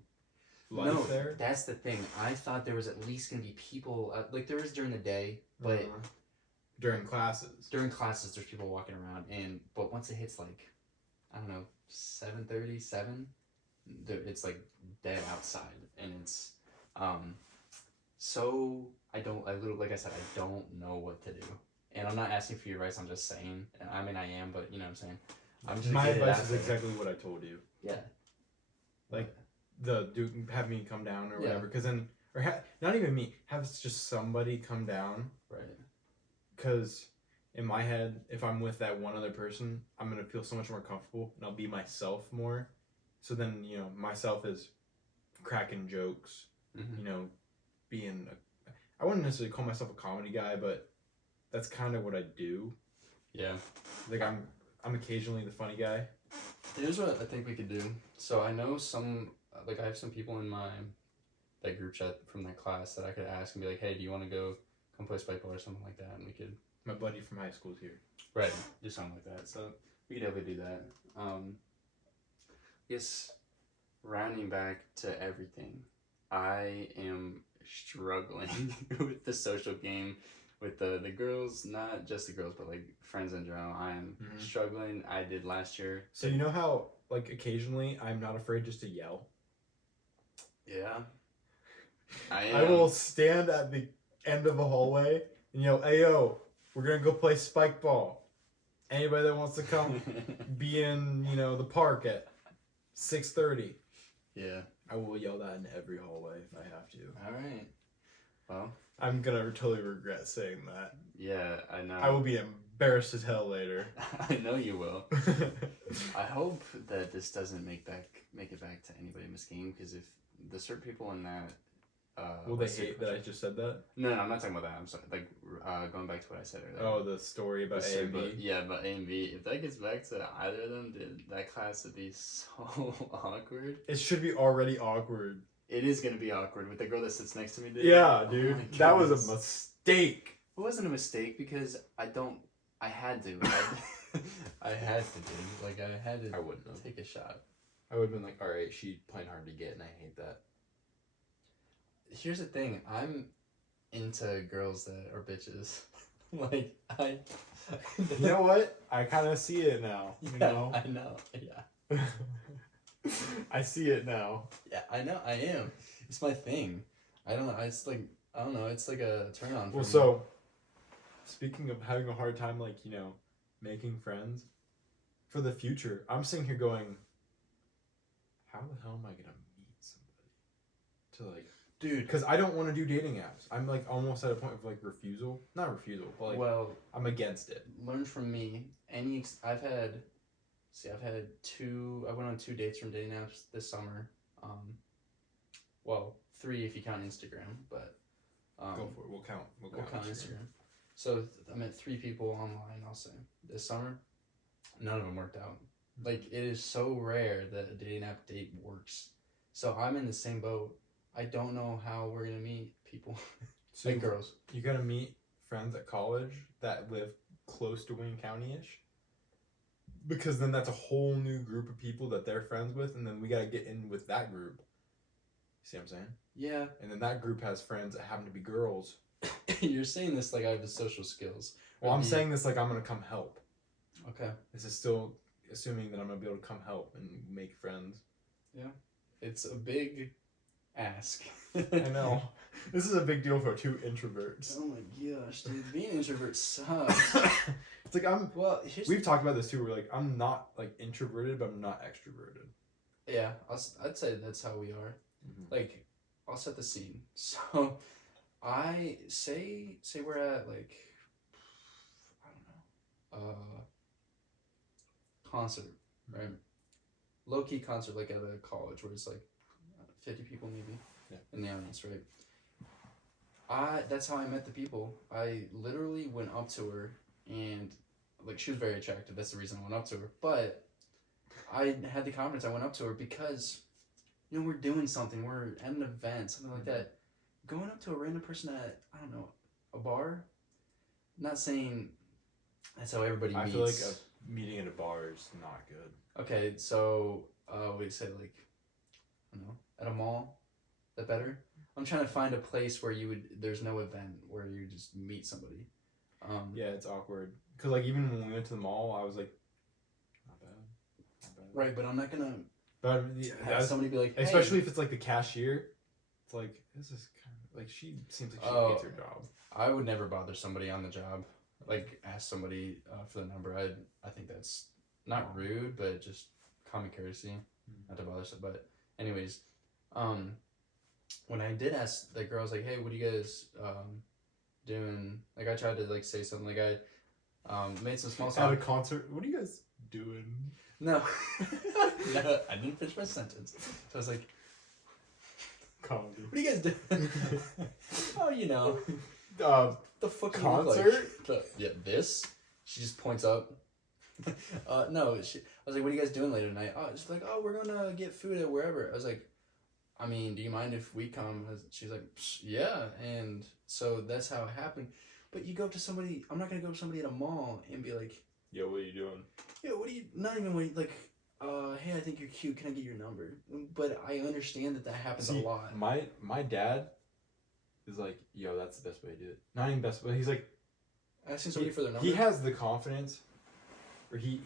life there? That's the thing. I thought there was at least gonna be people like there is during the day, but during classes. During classes, there's people walking around, but once it hits like, I don't know, 7:30, 7, it's like dead outside, and it's so like I said, I don't know what to do. And I'm not asking for your advice, I'm just saying. I mean, I am, but you know what I'm saying. I'm just my advice is exactly what I told you. Yeah. Like, have me come down or whatever. Because then, not even me, have just somebody come down. Right. Because in my head, if I'm with that one other person, I'm going to feel so much more comfortable and I'll be myself more. So then, myself is cracking jokes, being I wouldn't necessarily call myself a comedy guy, but that's kind of what I do. Yeah. Like I'm occasionally the funny guy. Here's what I think we could do. So I know I have some people in that group chat from that class that I could ask and be like, hey, do you want to come play spikeball or something like that? And we could. My buddy from high school's here. Right, do something like that. So we could definitely do that. I guess rounding back to everything, I am struggling with the social game with the girls, not just the girls, but like friends in general. I am struggling. I did last year. So you know how like occasionally I'm not afraid just to yell? Yeah. I will stand at the end of a hallway and yell, "Hey yo, we're gonna go play spike ball. Anybody that wants to come be in, the park at 6:30." Yeah. I will yell that in every hallway if I have to. All right. Well, I'm gonna totally regret saying that. Yeah, I know. I will be embarrassed as hell later. I know you will. I hope that this doesn't make it back to anybody in this game, because if the certain people in that will they hate that I just said that? No, I'm not talking about that. I'm sorry. Like going back to what I said earlier. Oh, the story about A and B. Yeah, about A and B. If that gets back to either of them, dude, that class would be so awkward. It should be already awkward. It is gonna be awkward with the girl that sits next to me, dude. Yeah, dude, that was a mistake. It wasn't a mistake because I had to. I had to, dude. Like I had to. I wouldn't have. Take a shot. I would have been like, all right, she's playing hard to get, and I hate that. Here's the thing, I'm into girls that are bitches. Like You know what? I kind of see it now. You know. I know. Yeah. I see it now. Yeah, I know. I am. It's my thing. I don't know. It's like I don't know. It's like a turn on. Well, so speaking of having a hard time, like making friends for the future, I'm sitting here going, how the hell am I gonna meet somebody to like? Dude, because I don't want to do dating apps. I'm like almost at a point of like refusal. Not refusal, but like I'm against it. Learn from me. I've had I went on 2 dates from dating apps this summer. Well, 3 if you count Instagram, but go for it. We'll count Instagram. So I met 3 people online, I'll say, this summer. None of them worked out. Like, it is so rare that a dating app date works. So I'm in the same boat. I don't know how we're gonna meet people. So like girls. You gotta meet friends at college that live close to Wayne County-ish. Because then that's a whole new group of people that they're friends with, and then we gotta get in with that group. See what I'm saying? Yeah. And then that group has friends that happen to be girls. You're saying this like I have the social skills. Well, I'm saying this like I'm gonna come help. Okay. This is still assuming that I'm gonna be able to come help and make friends. Yeah. It's a big ask. I know. This is a big deal for 2 introverts. Oh my gosh, dude. Being an introvert sucks. It's like we've talked about this too. We're like, I'm not like introverted, but I'm not extroverted. Yeah, I'd say that's how we are. Mm-hmm. Like, I'll set the scene. So, I say we're at like, I don't know, concert, right? Low key concert, like at a college where it's like 50 people maybe in the audience, right? That's how I met the people. I literally went up to her and like she was very attractive. That's the reason I went up to her. But I had the confidence. I went up to her because we're doing something. We're at an event, something like that. Going up to a random person at I don't know a bar. Not saying that's how everybody meets. I feel like a meeting at a bar is not good. Okay, so we say like I don't know at a mall. Is that better? I'm trying to find a place where there's no event where you just meet somebody. Yeah, it's awkward. Cause like even when we went to the mall, I was like, not bad. Right, but I'm not gonna. But have somebody be like, hey. Especially if it's like the cashier, it's like this is kind of like she seems like she hates her job. I would never bother somebody on the job. Like ask somebody for the number. I think that's not rude, but just common courtesy, not to bother. But anyways, when I did ask the girl, I was like, hey, what are you guys doing? Like I tried to like say something. Like I made some small talk. At a concert, what are you guys doing? No. No, I didn't finish my sentence. So I was like, comedy. What are you guys doing? Oh, The the fuck concert? Like? Yeah, this. She just points up. No, I was like, what are you guys doing later tonight? Oh, she's like, oh, we're gonna get food at wherever. I was like, I mean, do you mind if we come? She's like, yeah. And so that's how it happened. But you go up to somebody, I'm not gonna go up to somebody at a mall and be like, Yo, what are you doing? yeah, what do you, not even what, like, hey, I think you're cute, can I get your number? But I understand that happens a lot. My dad is like, yo, that's the best way to do it. Not even best, but he's like, Asking somebody for their number? He has the confidence, or he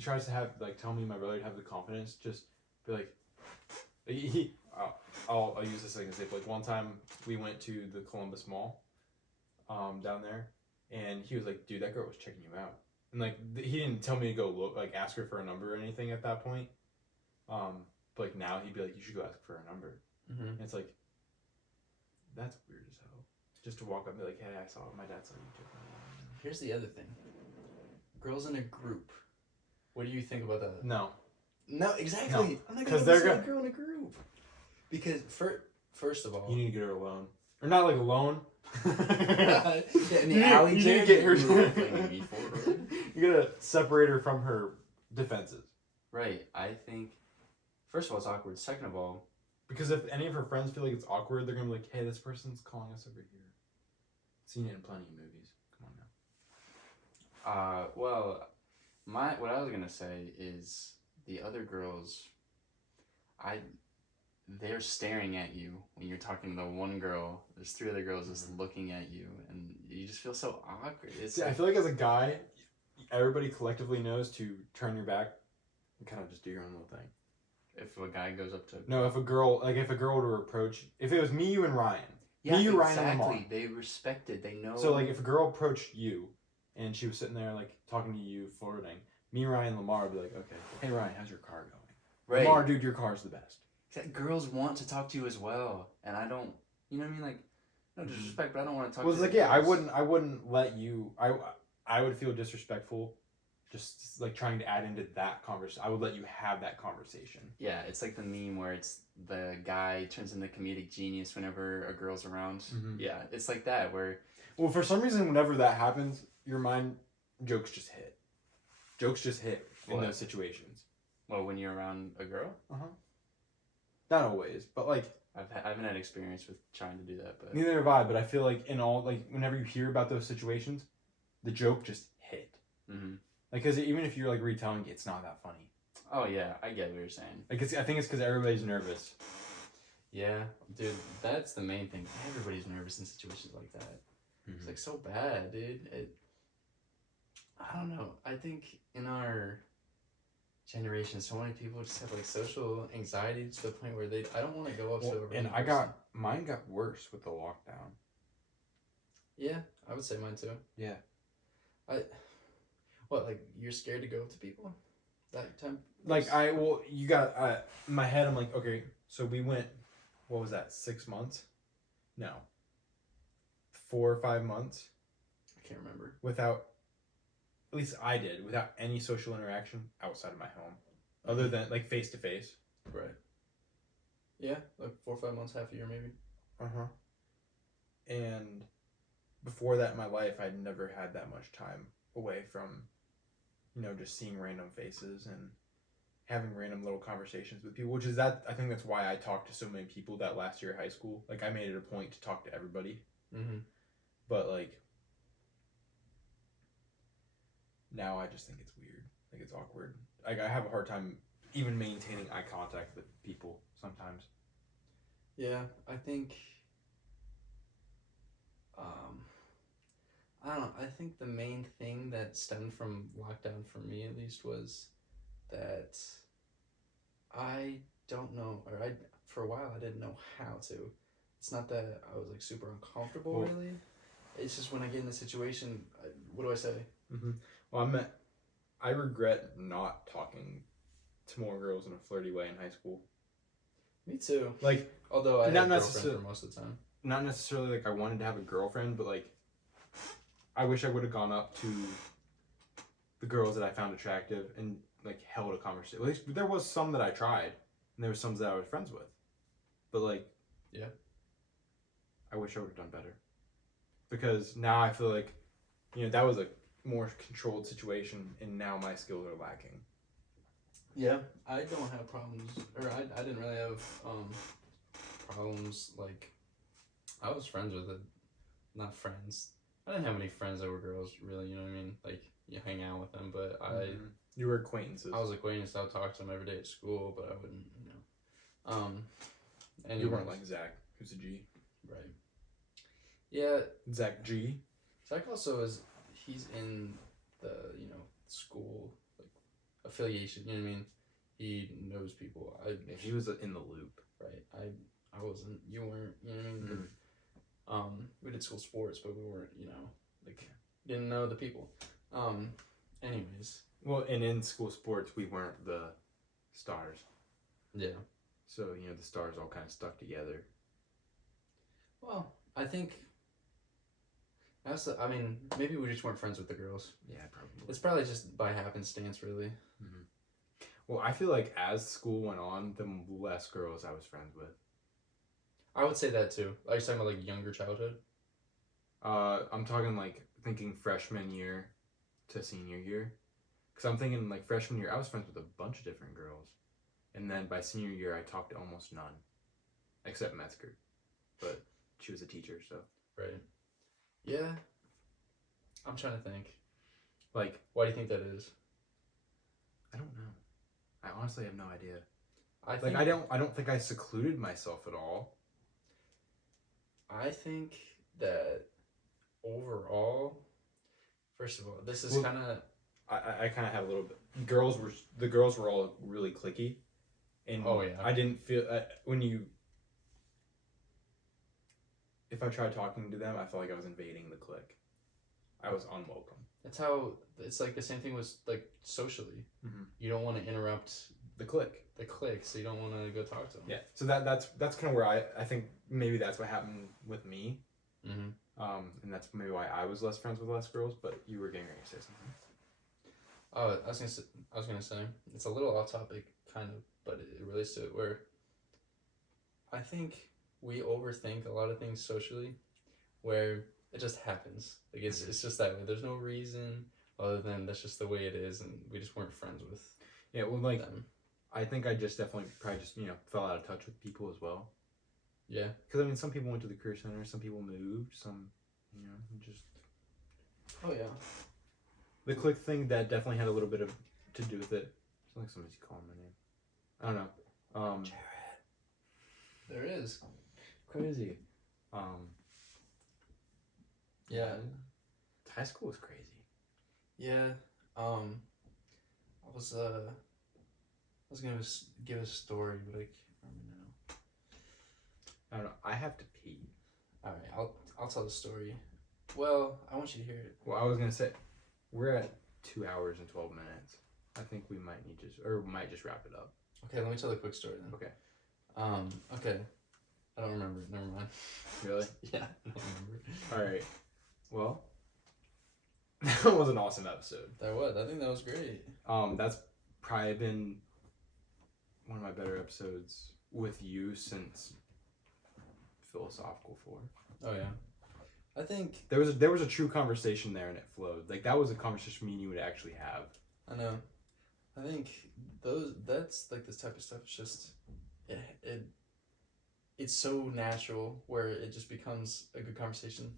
tries to have, like, tell me and my brother to have the confidence, just be like, I'll use this as an example. Like, one time we went to the Columbus Mall, down there, and he was like, dude, that girl was checking you out. And, like, he didn't tell me to go look, like, ask her for a number or anything at that point. But, like, now he'd be like, you should go ask for a number. Mm-hmm. And it's like, that's weird as hell. Just to walk up and be like, hey, I saw my dad saw you took my number. Here's the other thing. Girls in a group. What do you think about that? No. No, exactly. No. I'm not Because going to they're a girl in a group. Because, first of all... You need to get her alone. Or not, like, alone. Yeah, in the alley, you need to get her... You You gotta separate her from her defenses. Right. I think, first of all, it's awkward. Second of all... Because if any of her friends feel like it's awkward, they're gonna be like, hey, this person's calling us over here. Seen it in plenty of movies. Come on now. Well, what I was gonna say is the other girls, they're staring at you when you're talking to the one girl. There's three other girls just looking at you, and you just feel so awkward. See, I feel like as a guy, everybody collectively knows to turn your back and kind of just do your own little thing. If a guy goes up to... No, if a girl were to approach... If it was me, you, and Ryan. Yeah, me, you, exactly. Ryan, and Lamar. They respect it. They know... So, like, if a girl approached you, and she was sitting there, like, talking to you, flirting, me, Ryan, and Lamar would be like, okay, hey, Ryan, how's your car going? Right. Lamar, dude, your car's the best. Girls want to talk to you as well, and I don't... You know what I mean? Like, no disrespect, but I don't want to talk Well, to it's like, yeah, I wouldn't let you... I would feel disrespectful just, like, trying to add into that conversation. I would let you have that conversation. Yeah, it's like the meme where it's the guy turns into comedic genius whenever a girl's around. Mm-hmm. Yeah, it's like that where... Well, for some reason, whenever that happens, your mind, jokes just hit. Jokes just hit in those situations. Well, when you're around a girl? Uh-huh. Not always, but, like... I haven't had experience with trying to do that, but... Neither have I, but I feel like in all, like, whenever you hear about those situations, the joke just hit. Mm-hmm. Like, because even if you're, like, retelling it, it's not that funny. Oh, yeah, I get what you're saying. Like, I think it's because everybody's nervous. Yeah, dude, that's the main thing. Everybody's nervous in situations like that. Mm-hmm. It's, like, so bad, dude. I don't know. I think in our generation, so many people just have, like, social anxiety to the point where I don't want to go up to a and mine got worse with the lockdown. Yeah, I would say mine too. Yeah. Like, you're scared to go up to people? That time? Like, you got, in my head, I'm like, okay, so we went, what was that, 6 months? No. 4 or 5 months? I can't remember. Without, at least I did, without any social interaction outside of my home. Other than, like, face-to-face. Right. Yeah, like 4 or 5 months, half a year maybe. Uh-huh. And before that in my life, I'd never had that much time away from, just seeing random faces and having random little conversations with people, which is I think that's why I talked to so many people that last year of high school. Like, I made it a point to talk to everybody. Mm-hmm. But, like, now I just think it's weird. Like, it's awkward. Like, I have a hard time even maintaining eye contact with people sometimes. Yeah, I think... I don't know. I think the main thing that stemmed from lockdown, for me at least, was that I don't know, for a while I didn't know how to. It's not that I was, like, super uncomfortable, really. It's just when I get in a situation, what do I say? Mm-hmm. Well, I regret not talking to more girls in a flirty way in high school. Me too. Like, although I had a girlfriend for most of the time. Not necessarily like I wanted to have a girlfriend, but, like, I wish I would have gone up to the girls that I found attractive and, like, held a conversation. At least there was some that I tried, and there was some that I was friends with. But, like, yeah, I wish I would have done better. Because now I feel like, that was more controlled situation, and now my skills are lacking. Yeah, I don't have problems, or I didn't really have problems. Like, I was friends with it, not friends. I didn't have any friends that were girls, really. You know what I mean? Like, you hang out with them, but You were acquaintances. I was acquaintances. I would talk to them every day at school, but I wouldn't, you know. And you weren't like Zach, who's a G. Right. Yeah. Zach G. Zach also he's in the, you know, school, like, affiliation, you know what I mean? He knows people. He was in the loop. Right. I wasn't. You weren't, you know what I mean? Mm-hmm. We did school sports, but we weren't, you know, like, didn't know the people. Anyways. Well, and in school sports, we weren't the stars. Yeah. So, you know, the stars all kind of stuck together. Well, I think I mean, maybe we just weren't friends with the girls. Yeah, probably. It's probably just by happenstance, really. Mm-hmm. Well, I feel like as school went on, the less girls I was friends with. I would say that too. Are you talking about like younger childhood? I'm talking like thinking freshman year to senior year. Because I'm thinking like freshman year, I was friends with a bunch of different girls. And then by senior year, I talked to almost none. Except Metzger. But she was a teacher, so. Right. Yeah. I'm trying to think. Like. Why do you think that is? I don't know. I honestly have no idea. I don't think I secluded myself at all. I think that overall, first of all, this is kind of. I kind of have a little bit. The girls were all really cliquey, and oh yeah, I didn't feel if I tried talking to them, I felt like I was invading the clique. I was unwelcome. That's how it's like the same thing was like socially. Mm-hmm. You don't want to interrupt the clique. So you don't want to go talk to them. Yeah. So that's kind of where I think maybe that's what happened with me. Mm-hmm. And that's maybe why I was less friends with less girls. But you were getting ready to say something. Oh, I was gonna say it's a little off topic, kind of, but it relates to it. Where I think we overthink a lot of things socially, where it just happens. Like it's just that way. There's no reason other than that's just the way it is, and we just weren't friends with. Yeah, well, like them. I think I just definitely probably just fell out of touch with people as well. Yeah, because I mean, some people went to the career center, some people moved, some just. Oh yeah. The click thing that definitely had a little bit of to do with it. It's like somebody's calling my name. I don't know. Jared. There is. Crazy. Yeah. High school was crazy. Yeah. I was gonna give a story, but I can't remember now. I don't know. I have to pee. All right, I'll tell the story. Well, I want you to hear it. Well, I was gonna say, we're at 2 hours and 12 minutes. I think we might might just wrap it up. Okay, let me tell a quick story then. Okay. Okay. I don't remember it. Never mind. Really? Yeah, I don't remember. All right. Well, that was an awesome episode. That was. I think that was great. That's probably been one of my better episodes with you since Philosophical 4. Oh yeah. I think there was a true conversation there and it flowed. Like that was a conversation me and you would actually have. I know. I think that's like this type of stuff. It's just it's so natural where it just becomes a good conversation.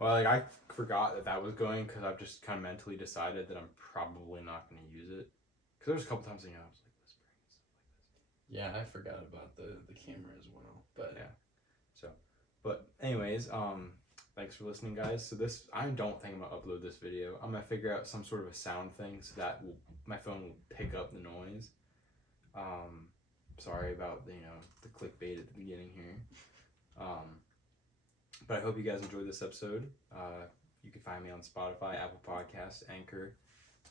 Well, like I forgot that was going because I've just kind of mentally decided that I'm probably not going to use it. Because there was a couple times I was like whispering and stuff like this. Yeah, I forgot about the camera as well. But yeah. So, but anyways, thanks for listening, guys. So I don't think I'm gonna upload this video. I'm gonna figure out some sort of a sound thing so that my phone will pick up the noise. Sorry about the clickbait at the beginning here. But I hope you guys enjoyed this episode. You can find me on Spotify, Apple Podcasts, Anchor.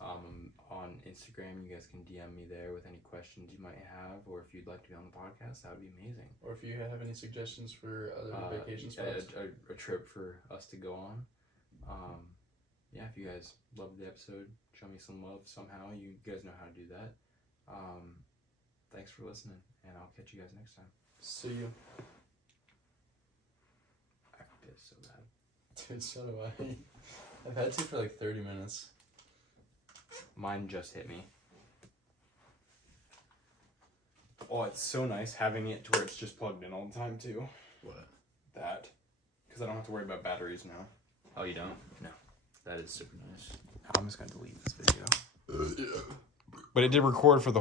On Instagram, you guys can DM me there with any questions you might have, or if you'd like to be on the podcast, that would be amazing. Or if you have any suggestions for other vacation spots, a trip for us to go on. Yeah, if you guys loved the episode, show me some love somehow. You guys know how to do that. Thanks for listening, and I'll catch you guys next time. See you. I pissed so bad. Dude, so do I. I've had to for like 30 minutes. Mine just hit me. Oh, it's so nice having it to where it's just plugged in all the time too. What? That. Because I don't have to worry about batteries now. Oh, you don't? No. That is super nice. I'm just going to delete this video. But it did record for the